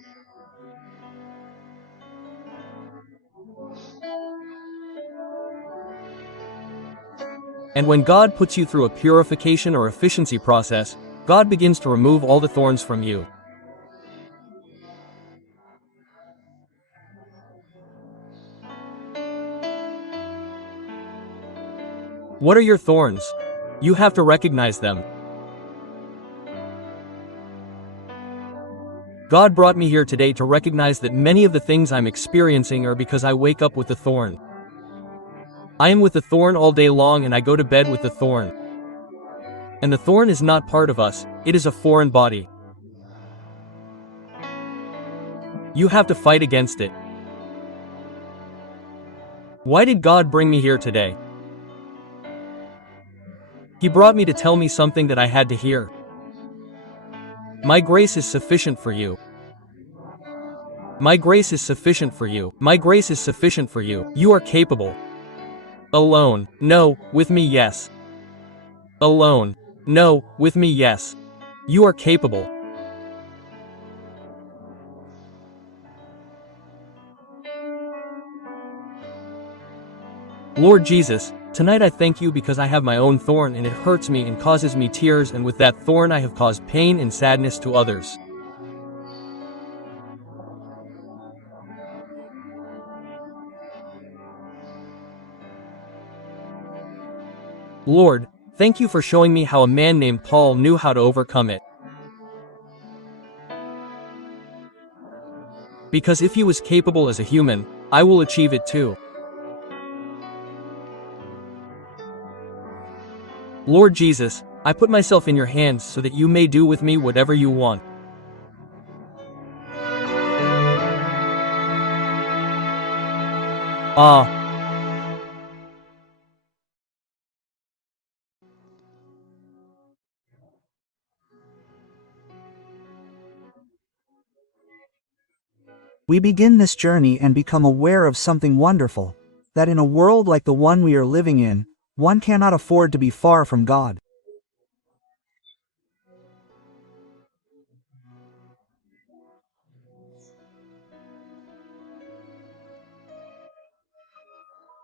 And when God puts you through a purification or efficiency process, God begins to remove all the thorns from you. What are your thorns? You have to recognize them. God brought me here today to recognize that many of the things I'm experiencing are because I wake up with the thorn. I am with the thorn all day long and I go to bed with the thorn. And the thorn is not part of us, it is a foreign body. You have to fight against it. Why did God bring me here today? He brought me to tell me something that I had to hear. My grace is sufficient for you. My grace is sufficient for you. My grace is sufficient for you. You are capable. Alone. No, with me, yes. Alone. No, with me, yes. You are capable. Lord Jesus, tonight I thank you because I have my own thorn and it hurts me and causes me tears, and with that thorn I have caused pain and sadness to others. Lord, thank you for showing me how a man named Paul knew how to overcome it. Because if he was capable as a human, I will achieve it too. Lord Jesus, I put myself in your hands so that you may do with me whatever you want. We begin this journey and become aware of something wonderful, that in a world like the one we are living in, one cannot afford to be far from God.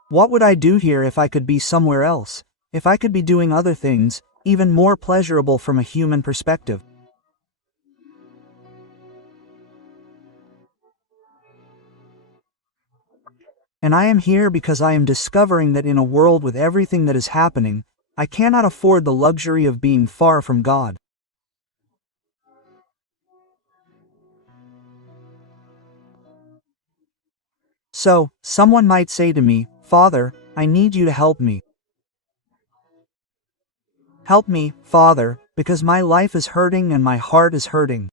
What would I do here if I could be somewhere else? If I could be doing other things, even more pleasurable from a human perspective. And I am here because I am discovering that in a world with everything that is happening, I cannot afford the luxury of being far from God. So, someone might say to me, "Father, I need you to help me. Help me, Father, because my life is hurting and my heart is hurting.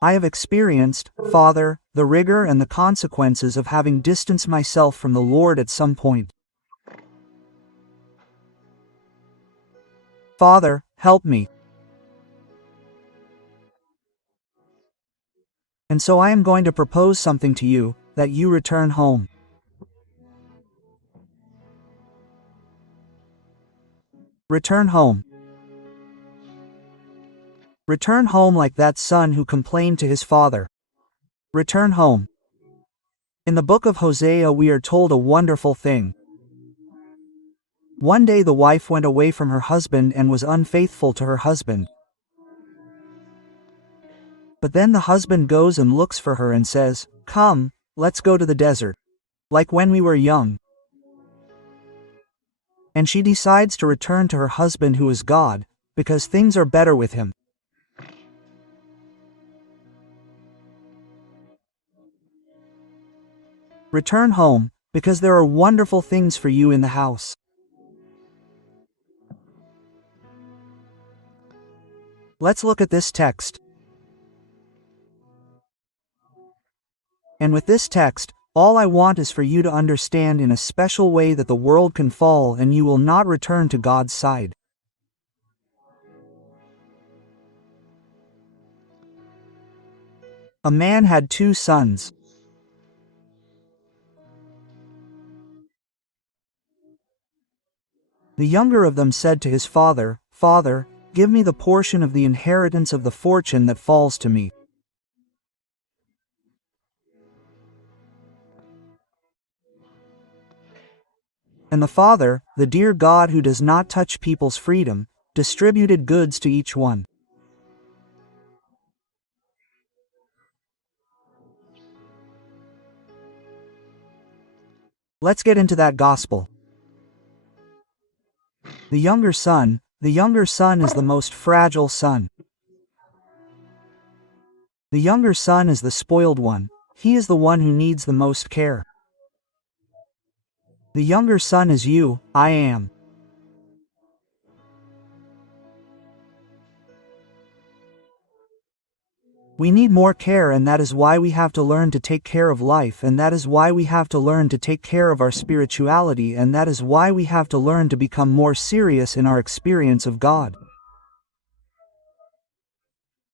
I have experienced, Father, the rigor and the consequences of having distanced myself from the Lord at some point. Father, help me." And so I am going to propose something to you, that you return home. Return home. Return home like that son who complained to his father. Return home. In the book of Hosea we are told a wonderful thing. One day the wife went away from her husband and was unfaithful to her husband. But then the husband goes and looks for her and says, "Come, let's go to the desert. Like when we were young." And she decides to return to her husband who is God, because things are better with him. Return home, because there are wonderful things for you in the house. Let's look at this text. And with this text, all I want is for you to understand in a special way that the world can fall and you will not return to God's side. A man had 2 sons. The younger of them said to his father, "Father, give me the portion of the inheritance of the fortune that falls to me." And the father, the dear God who does not touch people's freedom, distributed goods to each one. Let's get into that gospel. The younger son is the most fragile son. The younger son is the spoiled one. He is the one who needs the most care. The younger son is you, I am. We need more care, and that is why we have to learn to take care of life, and that is why we have to learn to take care of our spirituality, and that is why we have to learn to become more serious in our experience of God.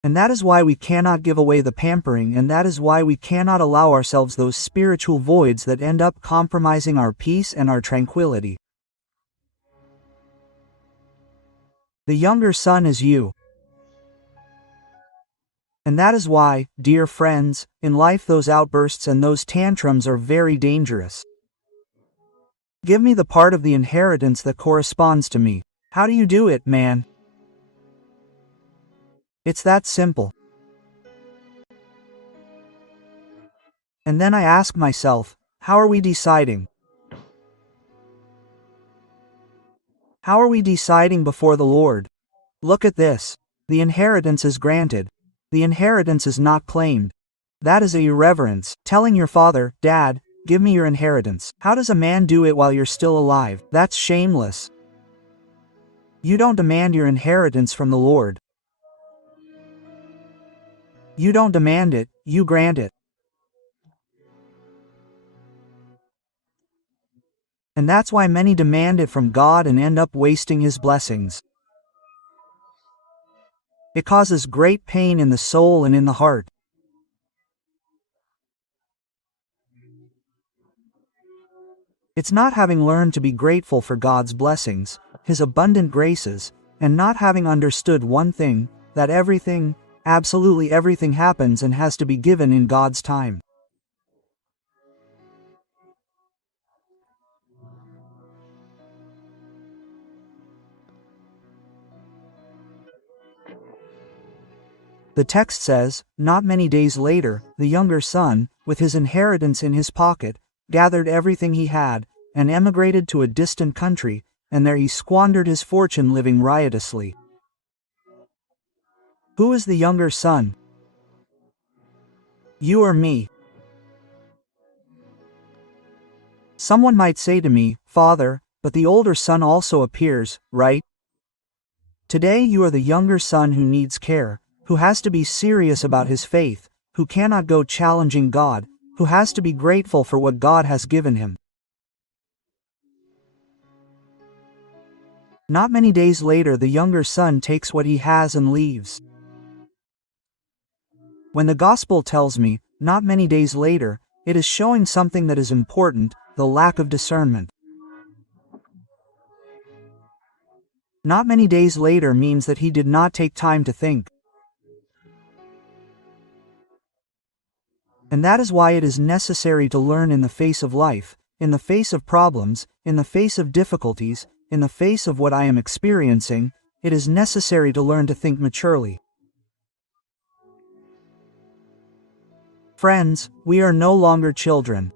And that is why we cannot give away the pampering, and that is why we cannot allow ourselves those spiritual voids that end up compromising our peace and our tranquility. The younger son is you. And that is why, dear friends, in life those outbursts and those tantrums are very dangerous. Give me the part of the inheritance that corresponds to me. How do you do it, man? It's that simple. And then I ask myself, how are we deciding? How are we deciding before the Lord? Look at this. The inheritance is granted. The inheritance is not claimed. That is irreverence. Telling your father, "Dad, give me your inheritance." How does a man do it while you're still alive? That's shameless. You don't demand your inheritance from the Lord. You don't demand it, you grant it. And that's why many demand it from God and end up wasting His blessings. It causes great pain in the soul and in the heart. It's not having learned to be grateful for God's blessings, His abundant graces, and not having understood one thing, that everything, absolutely everything happens and has to be given in God's time. The text says, "Not many days later, the younger son, with his inheritance in his pocket, gathered everything he had, and emigrated to a distant country, and there he squandered his fortune living riotously." Who is the younger son? You or me? Someone might say to me, "Father, but the older son also appears, right?" Today you are the younger son who needs care, who has to be serious about his faith, who cannot go challenging God, who has to be grateful for what God has given him. Not many days later, the younger son takes what he has and leaves. When the gospel tells me, "not many days later," it is showing something that is important, the lack of discernment. Not many days later means that he did not take time to think. And that is why it is necessary to learn in the face of life, in the face of problems, in the face of difficulties, in the face of what I am experiencing. It is necessary to learn to think maturely. Friends, we are no longer children.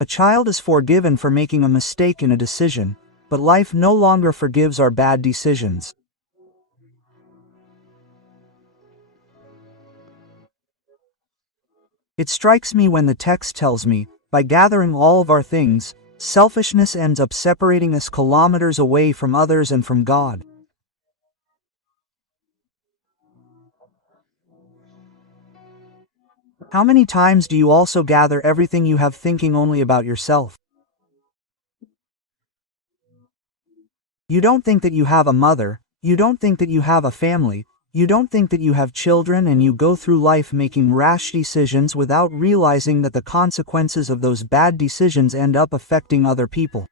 A child is forgiven for making a mistake in a decision, but life no longer forgives our bad decisions. It strikes me when the text tells me, by gathering all of our things, selfishness ends up separating us kilometers away from others and from God. How many times do you also gather everything you have thinking only about yourself? You don't think that you have a mother, you don't think that you have a family, you don't think that you have children, and you go through life making rash decisions without realizing that the consequences of those bad decisions end up affecting other people.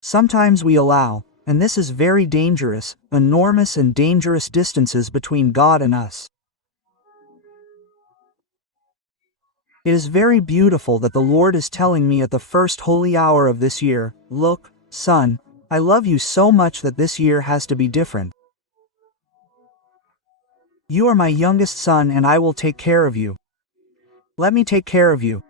Sometimes we allow, and this is very dangerous, enormous and dangerous distances between God and us. It is very beautiful that the Lord is telling me at the first holy hour of this year, "Look, son, I love you so much that this year has to be different. You are my youngest son and I will take care of you. Let me take care of you.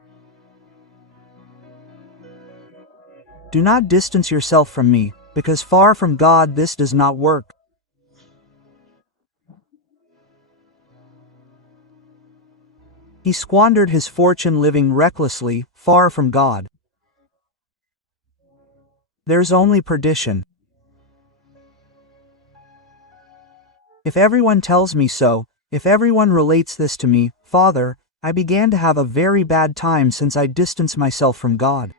Do not distance yourself from me, because far from God this does not work." He squandered his fortune living recklessly, far from God. There's only perdition. If everyone tells me so, if everyone relates this to me, "Father, I began to have a very bad time since I distanced myself from God."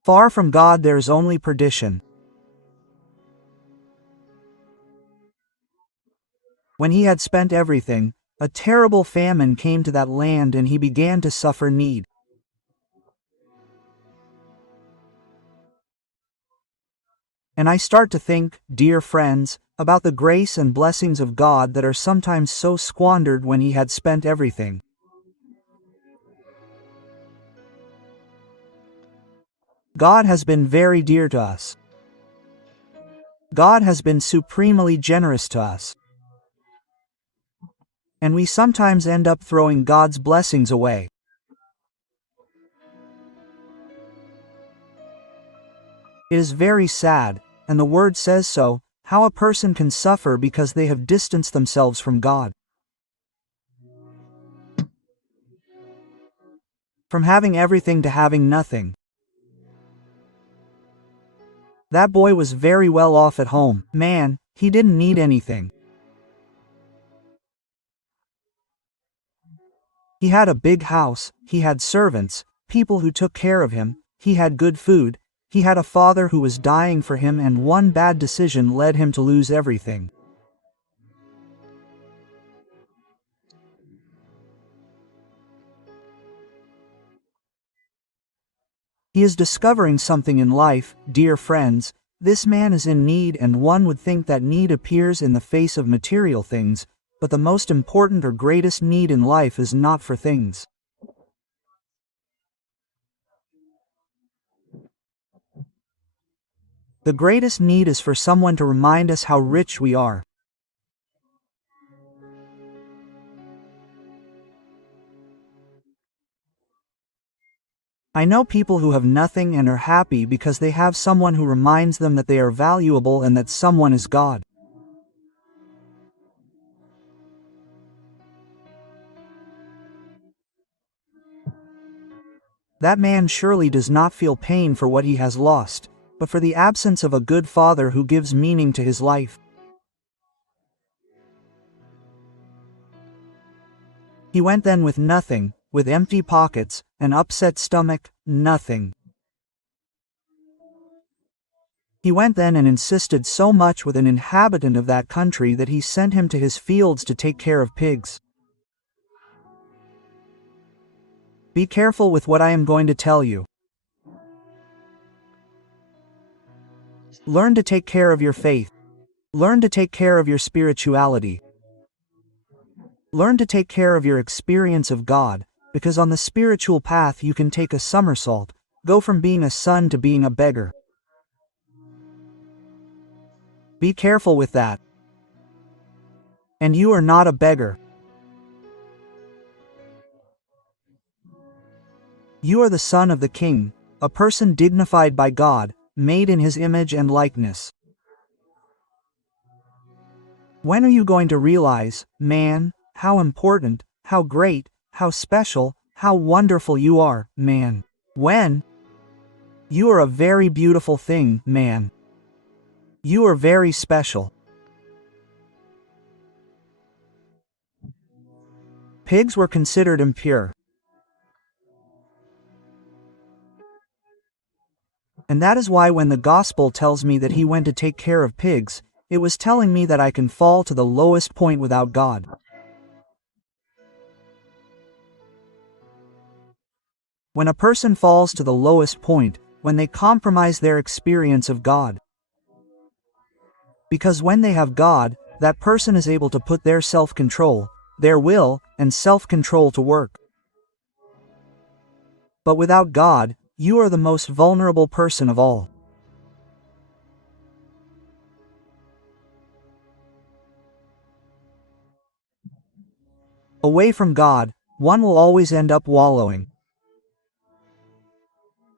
Far from God there is only perdition. When he had spent everything, a terrible famine came to that land and he began to suffer need. And I start to think, dear friends, about the grace and blessings of God that are sometimes so squandered when he had spent everything. God has been very dear to us. God has been supremely generous to us. And we sometimes end up throwing God's blessings away. It is very sad, and the Word says so, how a person can suffer because they have distanced themselves from God. From having everything to having nothing. That boy was very well off at home. Man, he didn't need anything. He had a big house, he had servants, people who took care of him, he had good food, he had a father who was dying for him, and one bad decision led him to lose everything. He is discovering something in life, dear friends. This man is in need, and one would think that need appears in the face of material things, but the most important or greatest need in life is not for things. The greatest need is for someone to remind us how rich we are. I know people who have nothing and are happy because they have someone who reminds them that they are valuable and that someone is God. That man surely does not feel pain for what he has lost, but for the absence of a good father who gives meaning to his life. He went then with nothing, with empty pockets, an upset stomach, nothing. He went then and insisted so much with an inhabitant of that country that he sent him to his fields to take care of pigs. Be careful with what I am going to tell you. Learn to take care of your faith. Learn to take care of your spirituality. Learn to take care of your experience of God, because on the spiritual path you can take a somersault, go from being a son to being a beggar. Be careful with that. And you are not a beggar. You are the son of the King, a person dignified by God, made in his image and likeness. When are you going to realize, man, how important, how great, how special, how wonderful you are, man? When? You are a very beautiful thing, man. You are very special. Pigs were considered impure. And that is why when the gospel tells me that he went to take care of pigs, it was telling me that I can fall to the lowest point without God. When a person falls to the lowest point, when they compromise their experience of God. Because when they have God, that person is able to put their self-control, their will, and self-control to work. But without God, you are the most vulnerable person of all. Away from God, one will always end up wallowing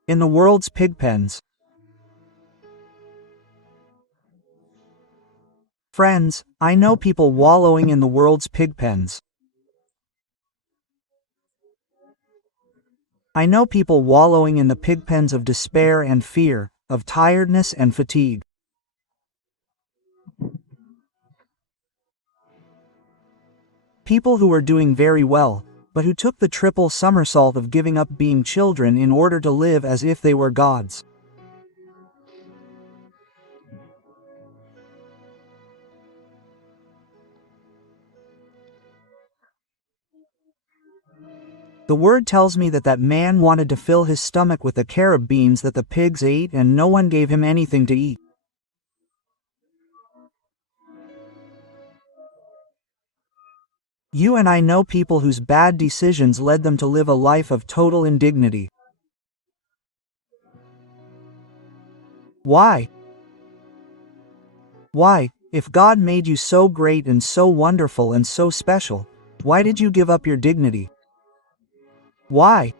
in the world's pig pens. Friends, I know people wallowing in the world's pig pens. I know people wallowing in the pig pens of despair and fear, of tiredness and fatigue. People who were doing very well, but who took the triple somersault of giving up being children in order to live as if they were gods. The word tells me that that man wanted to fill his stomach with the carob beans that the pigs ate, and no one gave him anything to eat. You and I know people whose bad decisions led them to live a life of total indignity. Why? Why, if God made you so great and so wonderful and so special, why did you give up your dignity? Why?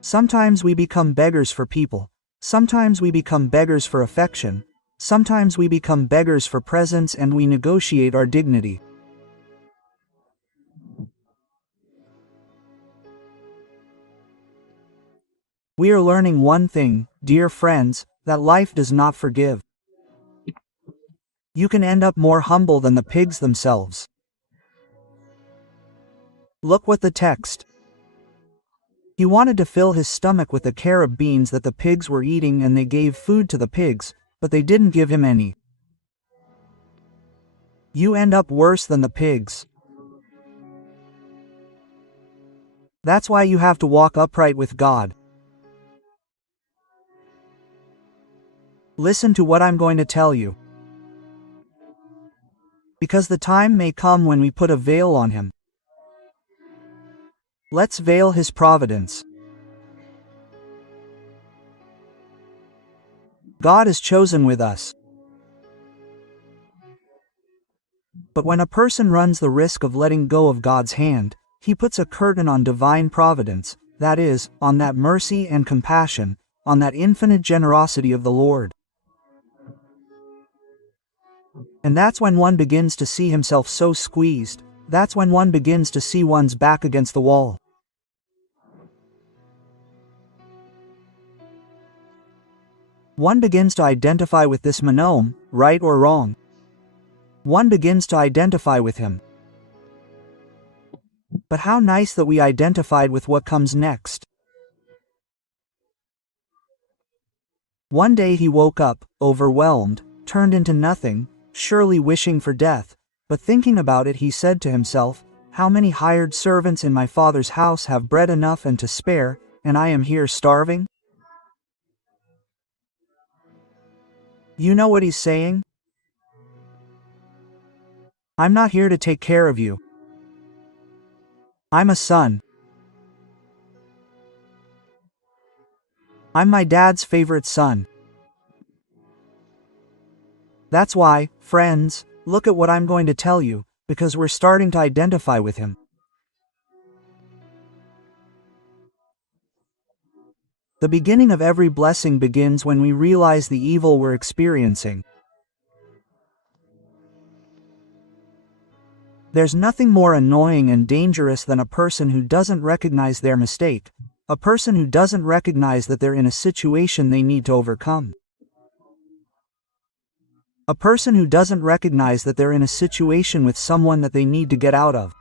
Sometimes we become beggars for people. Sometimes we become beggars for affection. Sometimes we become beggars for presents, and we negotiate our dignity. We are learning one thing, dear friends, that life does not forgive. You can end up more humble than the pigs themselves. Look what the text. He wanted to fill his stomach with the carob beans that the pigs were eating, and they gave food to the pigs, but they didn't give him any. You end up worse than the pigs. That's why you have to walk upright with God. Listen to what I'm going to tell you. Because the time may come when we put a veil on him. Let's veil his providence. God is chosen with us. But when a person runs the risk of letting go of God's hand, he puts a curtain on divine providence, that is, on that mercy and compassion, on that infinite generosity of the Lord. And that's when one begins to see himself so squeezed, that's when one begins to see one's back against the wall. One begins to identify with this monome, right or wrong. One begins to identify with him. But how nice that we identified with what comes next. One day he woke up, overwhelmed, turned into nothing, surely wishing for death, but thinking about it he said to himself, how many hired servants in my father's house have bread enough and to spare, and I am here starving? You know what he's saying? I'm not here to take care of you. I'm a son. I'm my dad's favorite son. That's why, friends, look at what I'm going to tell you, because we're starting to identify with him. The beginning of every blessing begins when we realize the evil we're experiencing. There's nothing more annoying and dangerous than a person who doesn't recognize their mistake, a person who doesn't recognize that they're in a situation they need to overcome. A person who doesn't recognize that they're in a situation with someone that they need to get out of.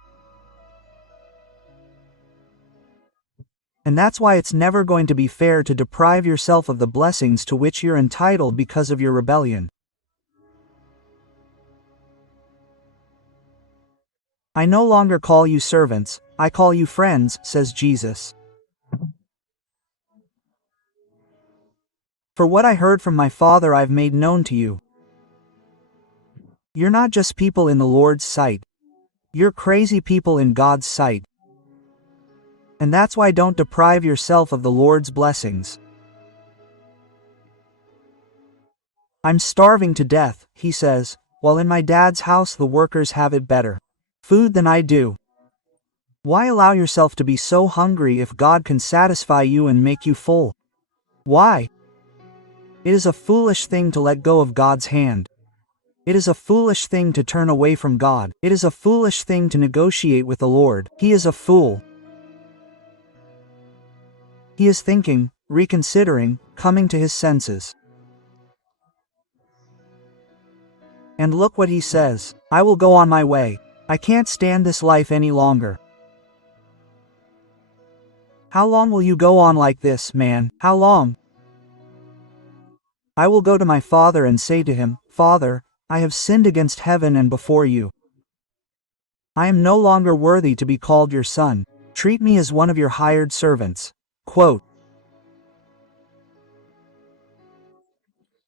And that's why it's never going to be fair to deprive yourself of the blessings to which you're entitled because of your rebellion. I no longer call you servants, I call you friends, says Jesus. For what I heard from my Father I've made known to you. You're not just people in the Lord's sight. You're crazy people in God's sight. And that's why don't deprive yourself of the Lord's blessings. I'm starving to death, he says, while in my dad's house the workers have it better. Food than I do. Why allow yourself to be so hungry if God can satisfy you and make you full? Why? It is a foolish thing to let go of God's hand. It is a foolish thing to turn away from God. It is a foolish thing to negotiate with the Lord. He is a fool. He is thinking, reconsidering, coming to his senses. And look what he says, I will go on my way. I can't stand this life any longer. How long will you go on like this, man? How long? I will go to my father and say to him, Father, I have sinned against heaven and before you. I am no longer worthy to be called your son. Treat me as one of your hired servants. Quote.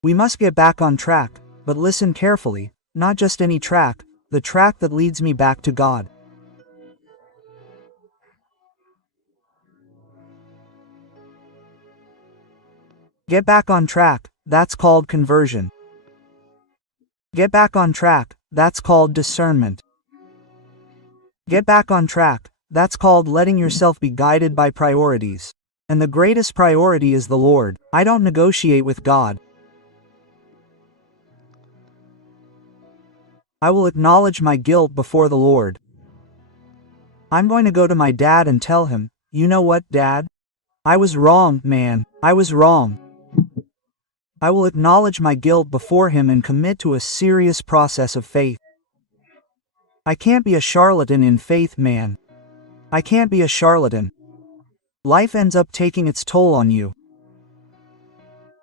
We must get back on track, but listen carefully, not just any track, the track that leads me back to God. Get back on track, that's called conversion. Get back on track, that's called discernment. Get back on track, that's called letting yourself be guided by priorities. And the greatest priority is the Lord. I don't negotiate with God. I will acknowledge my guilt before the Lord. I'm going to go to my dad and tell him, you know what, Dad? I was wrong, man. I was wrong. I will acknowledge my guilt before him and commit to a serious process of faith. I can't be a charlatan in faith, man. I can't be a charlatan. Life ends up taking its toll on you.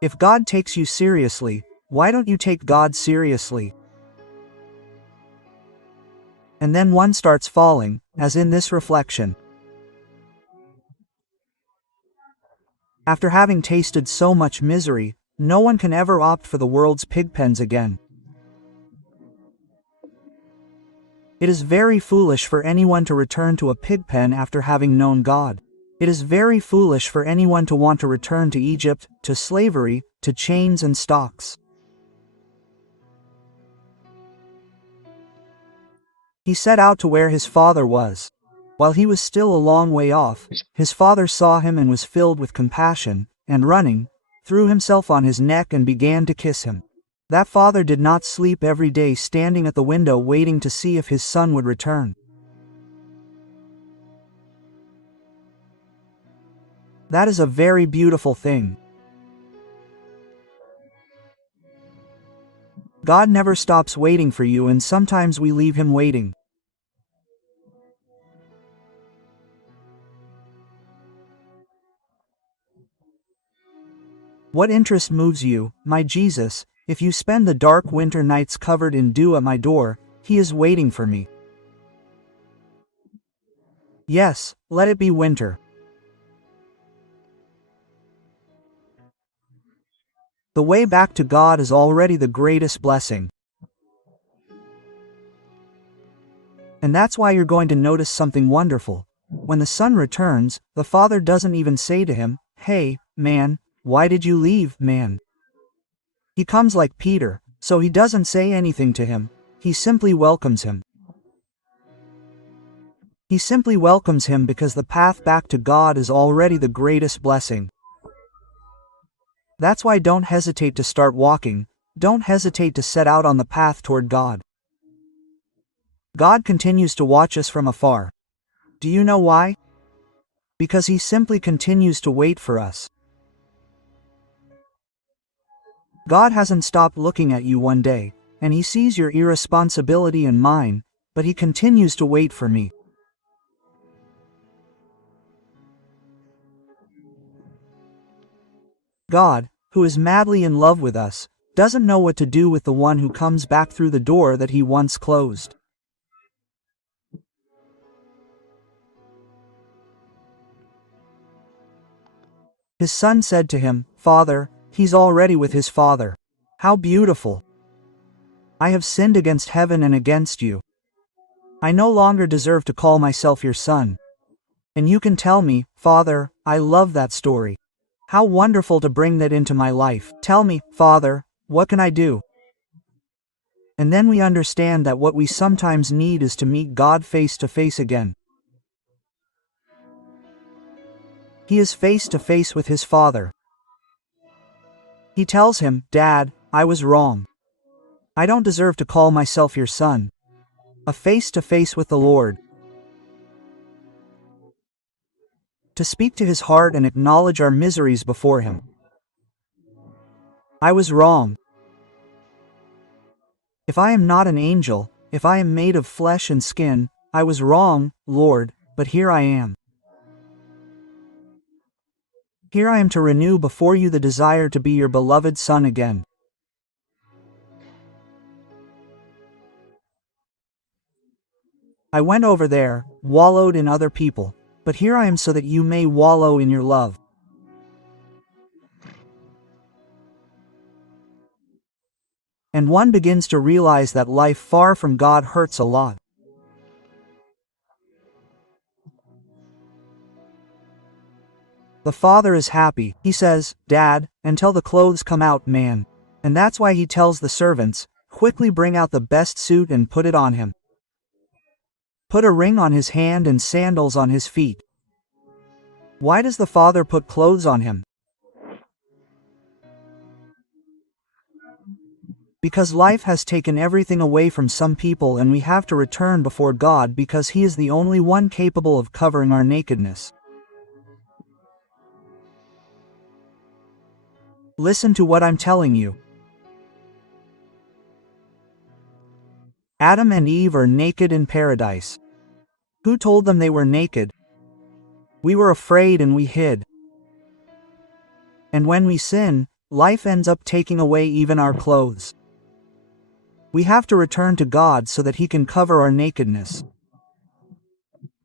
If God takes you seriously, why don't you take God seriously? And then one starts falling, as in this reflection. After having tasted so much misery, no one can ever opt for the world's pigpens again. It is very foolish for anyone to return to a pig pen after having known God. It is very foolish for anyone to want to return to Egypt, to slavery, to chains and stocks. He set out to where his father was. While he was still a long way off, his father saw him and was filled with compassion, and running, threw himself on his neck and began to kiss him. That father did not sleep every day standing at the window waiting to see if his son would return. That is a very beautiful thing. God never stops waiting for you, and sometimes we leave him waiting. What interest moves you, my Jesus? If you spend the dark winter nights covered in dew at my door, he is waiting for me. Yes, let it be winter. The way back to God is already the greatest blessing. And that's why you're going to notice something wonderful. When the son returns, the father doesn't even say to him, "Hey, man, why did you leave, man?" He comes like Peter, so he doesn't say anything to him, he simply welcomes him. He simply welcomes him because the path back to God is already the greatest blessing. That's why don't hesitate to start walking, don't hesitate to set out on the path toward God. God continues to watch us from afar. Do you know why? Because he simply continues to wait for us. God hasn't stopped looking at you one day, and he sees your irresponsibility and mine, but he continues to wait for me. God, who is madly in love with us, doesn't know what to do with the one who comes back through the door that he once closed. His son said to him, "Father," he's already with his father. How beautiful! "I have sinned against heaven and against you. I no longer deserve to call myself your son. And you can tell me, Father, I love that story. How wonderful to bring that into my life. Tell me, Father, what can I do?" And then we understand that what we sometimes need is to meet God face to face again. He is face to face with his Father. He tells him, "Dad, I was wrong. I don't deserve to call myself your son." A face to face with the Lord. To speak to his heart and acknowledge our miseries before him. I was wrong. If I am not an angel, if I am made of flesh and skin, I was wrong, Lord, but here I am. Here I am to renew before you the desire to be your beloved son again. I went over there, wallowed in other people, but here I am so that you may wallow in your love. And one begins to realize that life far from God hurts a lot. The father is happy. He says, "Dad, until the clothes come out, man." And that's why he tells the servants, "Quickly bring out the best suit and put it on him. Put a ring on his hand and sandals on his feet." Why does the father put clothes on him? Because life has taken everything away from some people, and we have to return before God because he is the only one capable of covering our nakedness. Listen to what I'm telling you. Adam and Eve are naked in paradise. Who told them they were naked? We were afraid and we hid. And when we sin, life ends up taking away even our clothes. We have to return to God so that he can cover our nakedness.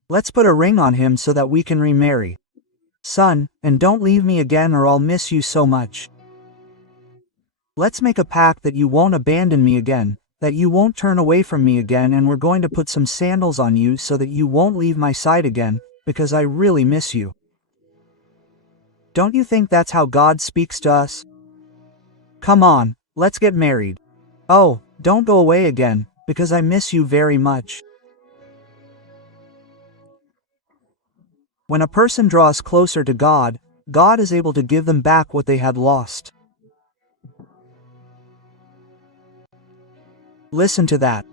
Let's put a ring on him so that we can remarry. Son, and don't leave me again or I'll miss you so much. Let's make a pact that you won't abandon me again, that you won't turn away from me again, and we're going to put some sandals on you so that you won't leave my side again, because I really miss you. Don't you think that's how God speaks to us? Come on, let's get married. Oh, don't go away again, because I miss you very much. When a person draws closer to God, God is able to give them back what they had lost. Listen to that.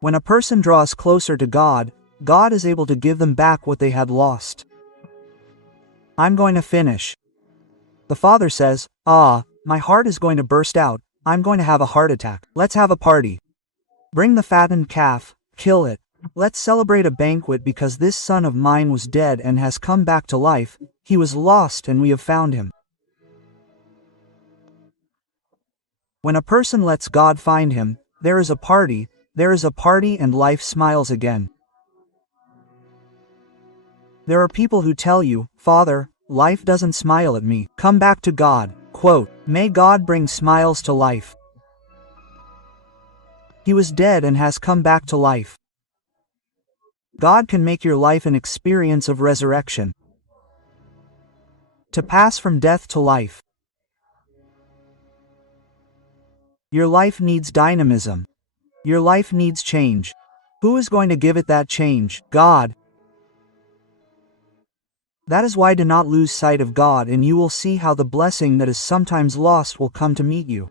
When a person draws closer to God, God is able to give them back what they had lost. I'm going to finish. The father says, my heart is going to burst out, I'm going to have a heart attack. Let's have a party. Bring the fattened calf, kill it. Let's celebrate a banquet because this son of mine was dead and has come back to life, he was lost and we have found him. When a person lets God find him, there is a party and life smiles again. There are people who tell you, Father, life doesn't smile at me. Come back to God. Quote, may God bring smiles to life. He was dead and has come back to life. God can make your life an experience of resurrection. To pass from death to life. Your life needs dynamism. Your life needs change. Who is going to give it that change? God. That is why do not lose sight of God, and you will see how the blessing that is sometimes lost will come to meet you.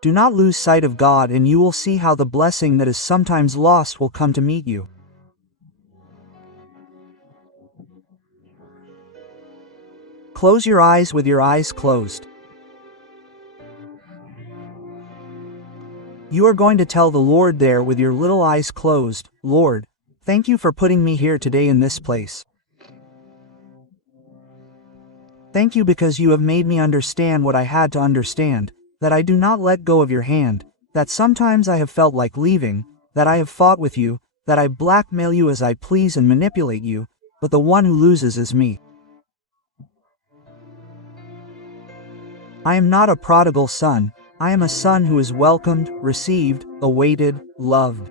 Do not lose sight of God, and you will see how the blessing that is sometimes lost will come to meet you. Close your eyes with your eyes closed. You are going to tell the Lord there with your little eyes closed, Lord, thank you for putting me here today in this place. Thank you because you have made me understand what I had to understand, that I do not let go of your hand, that sometimes I have felt like leaving, that I have fought with you, that I blackmail you as I please and manipulate you, but the one who loses is me. I am not a prodigal son, I am a son who is welcomed, received, awaited, loved.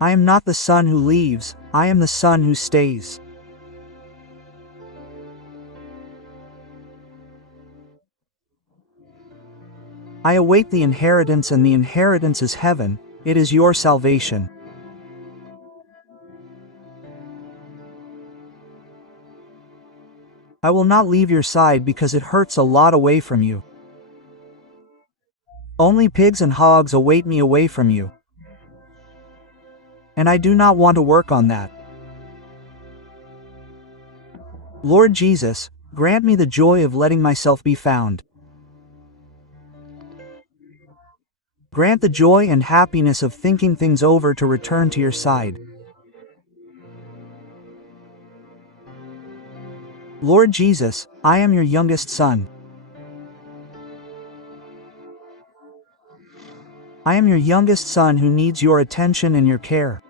I am not the son who leaves, I am the son who stays. I await the inheritance, and the inheritance is heaven, it is your salvation. I will not leave your side because it hurts a lot away from you. Only pigs and hogs await me away from you. And I do not want to work on that. Lord Jesus, grant me the joy of letting myself be found. Grant the joy and happiness of thinking things over to return to your side. Lord Jesus, I am your youngest son. I am your youngest son who needs your attention and your care.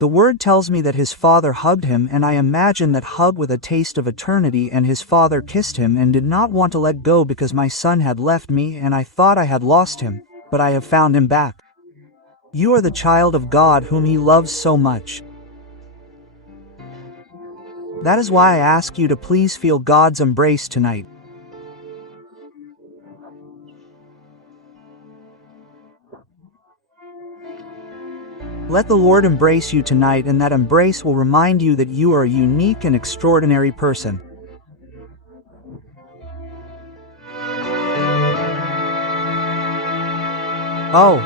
The word tells me that his father hugged him, and I imagine that hug with a taste of eternity, and his father kissed him and did not want to let go because my son had left me and I thought I had lost him, but I have found him back. You are the child of God whom he loves so much. That is why I ask you to please feel God's embrace tonight. Let the Lord embrace you tonight, and that embrace will remind you that you are a unique and extraordinary person. Oh,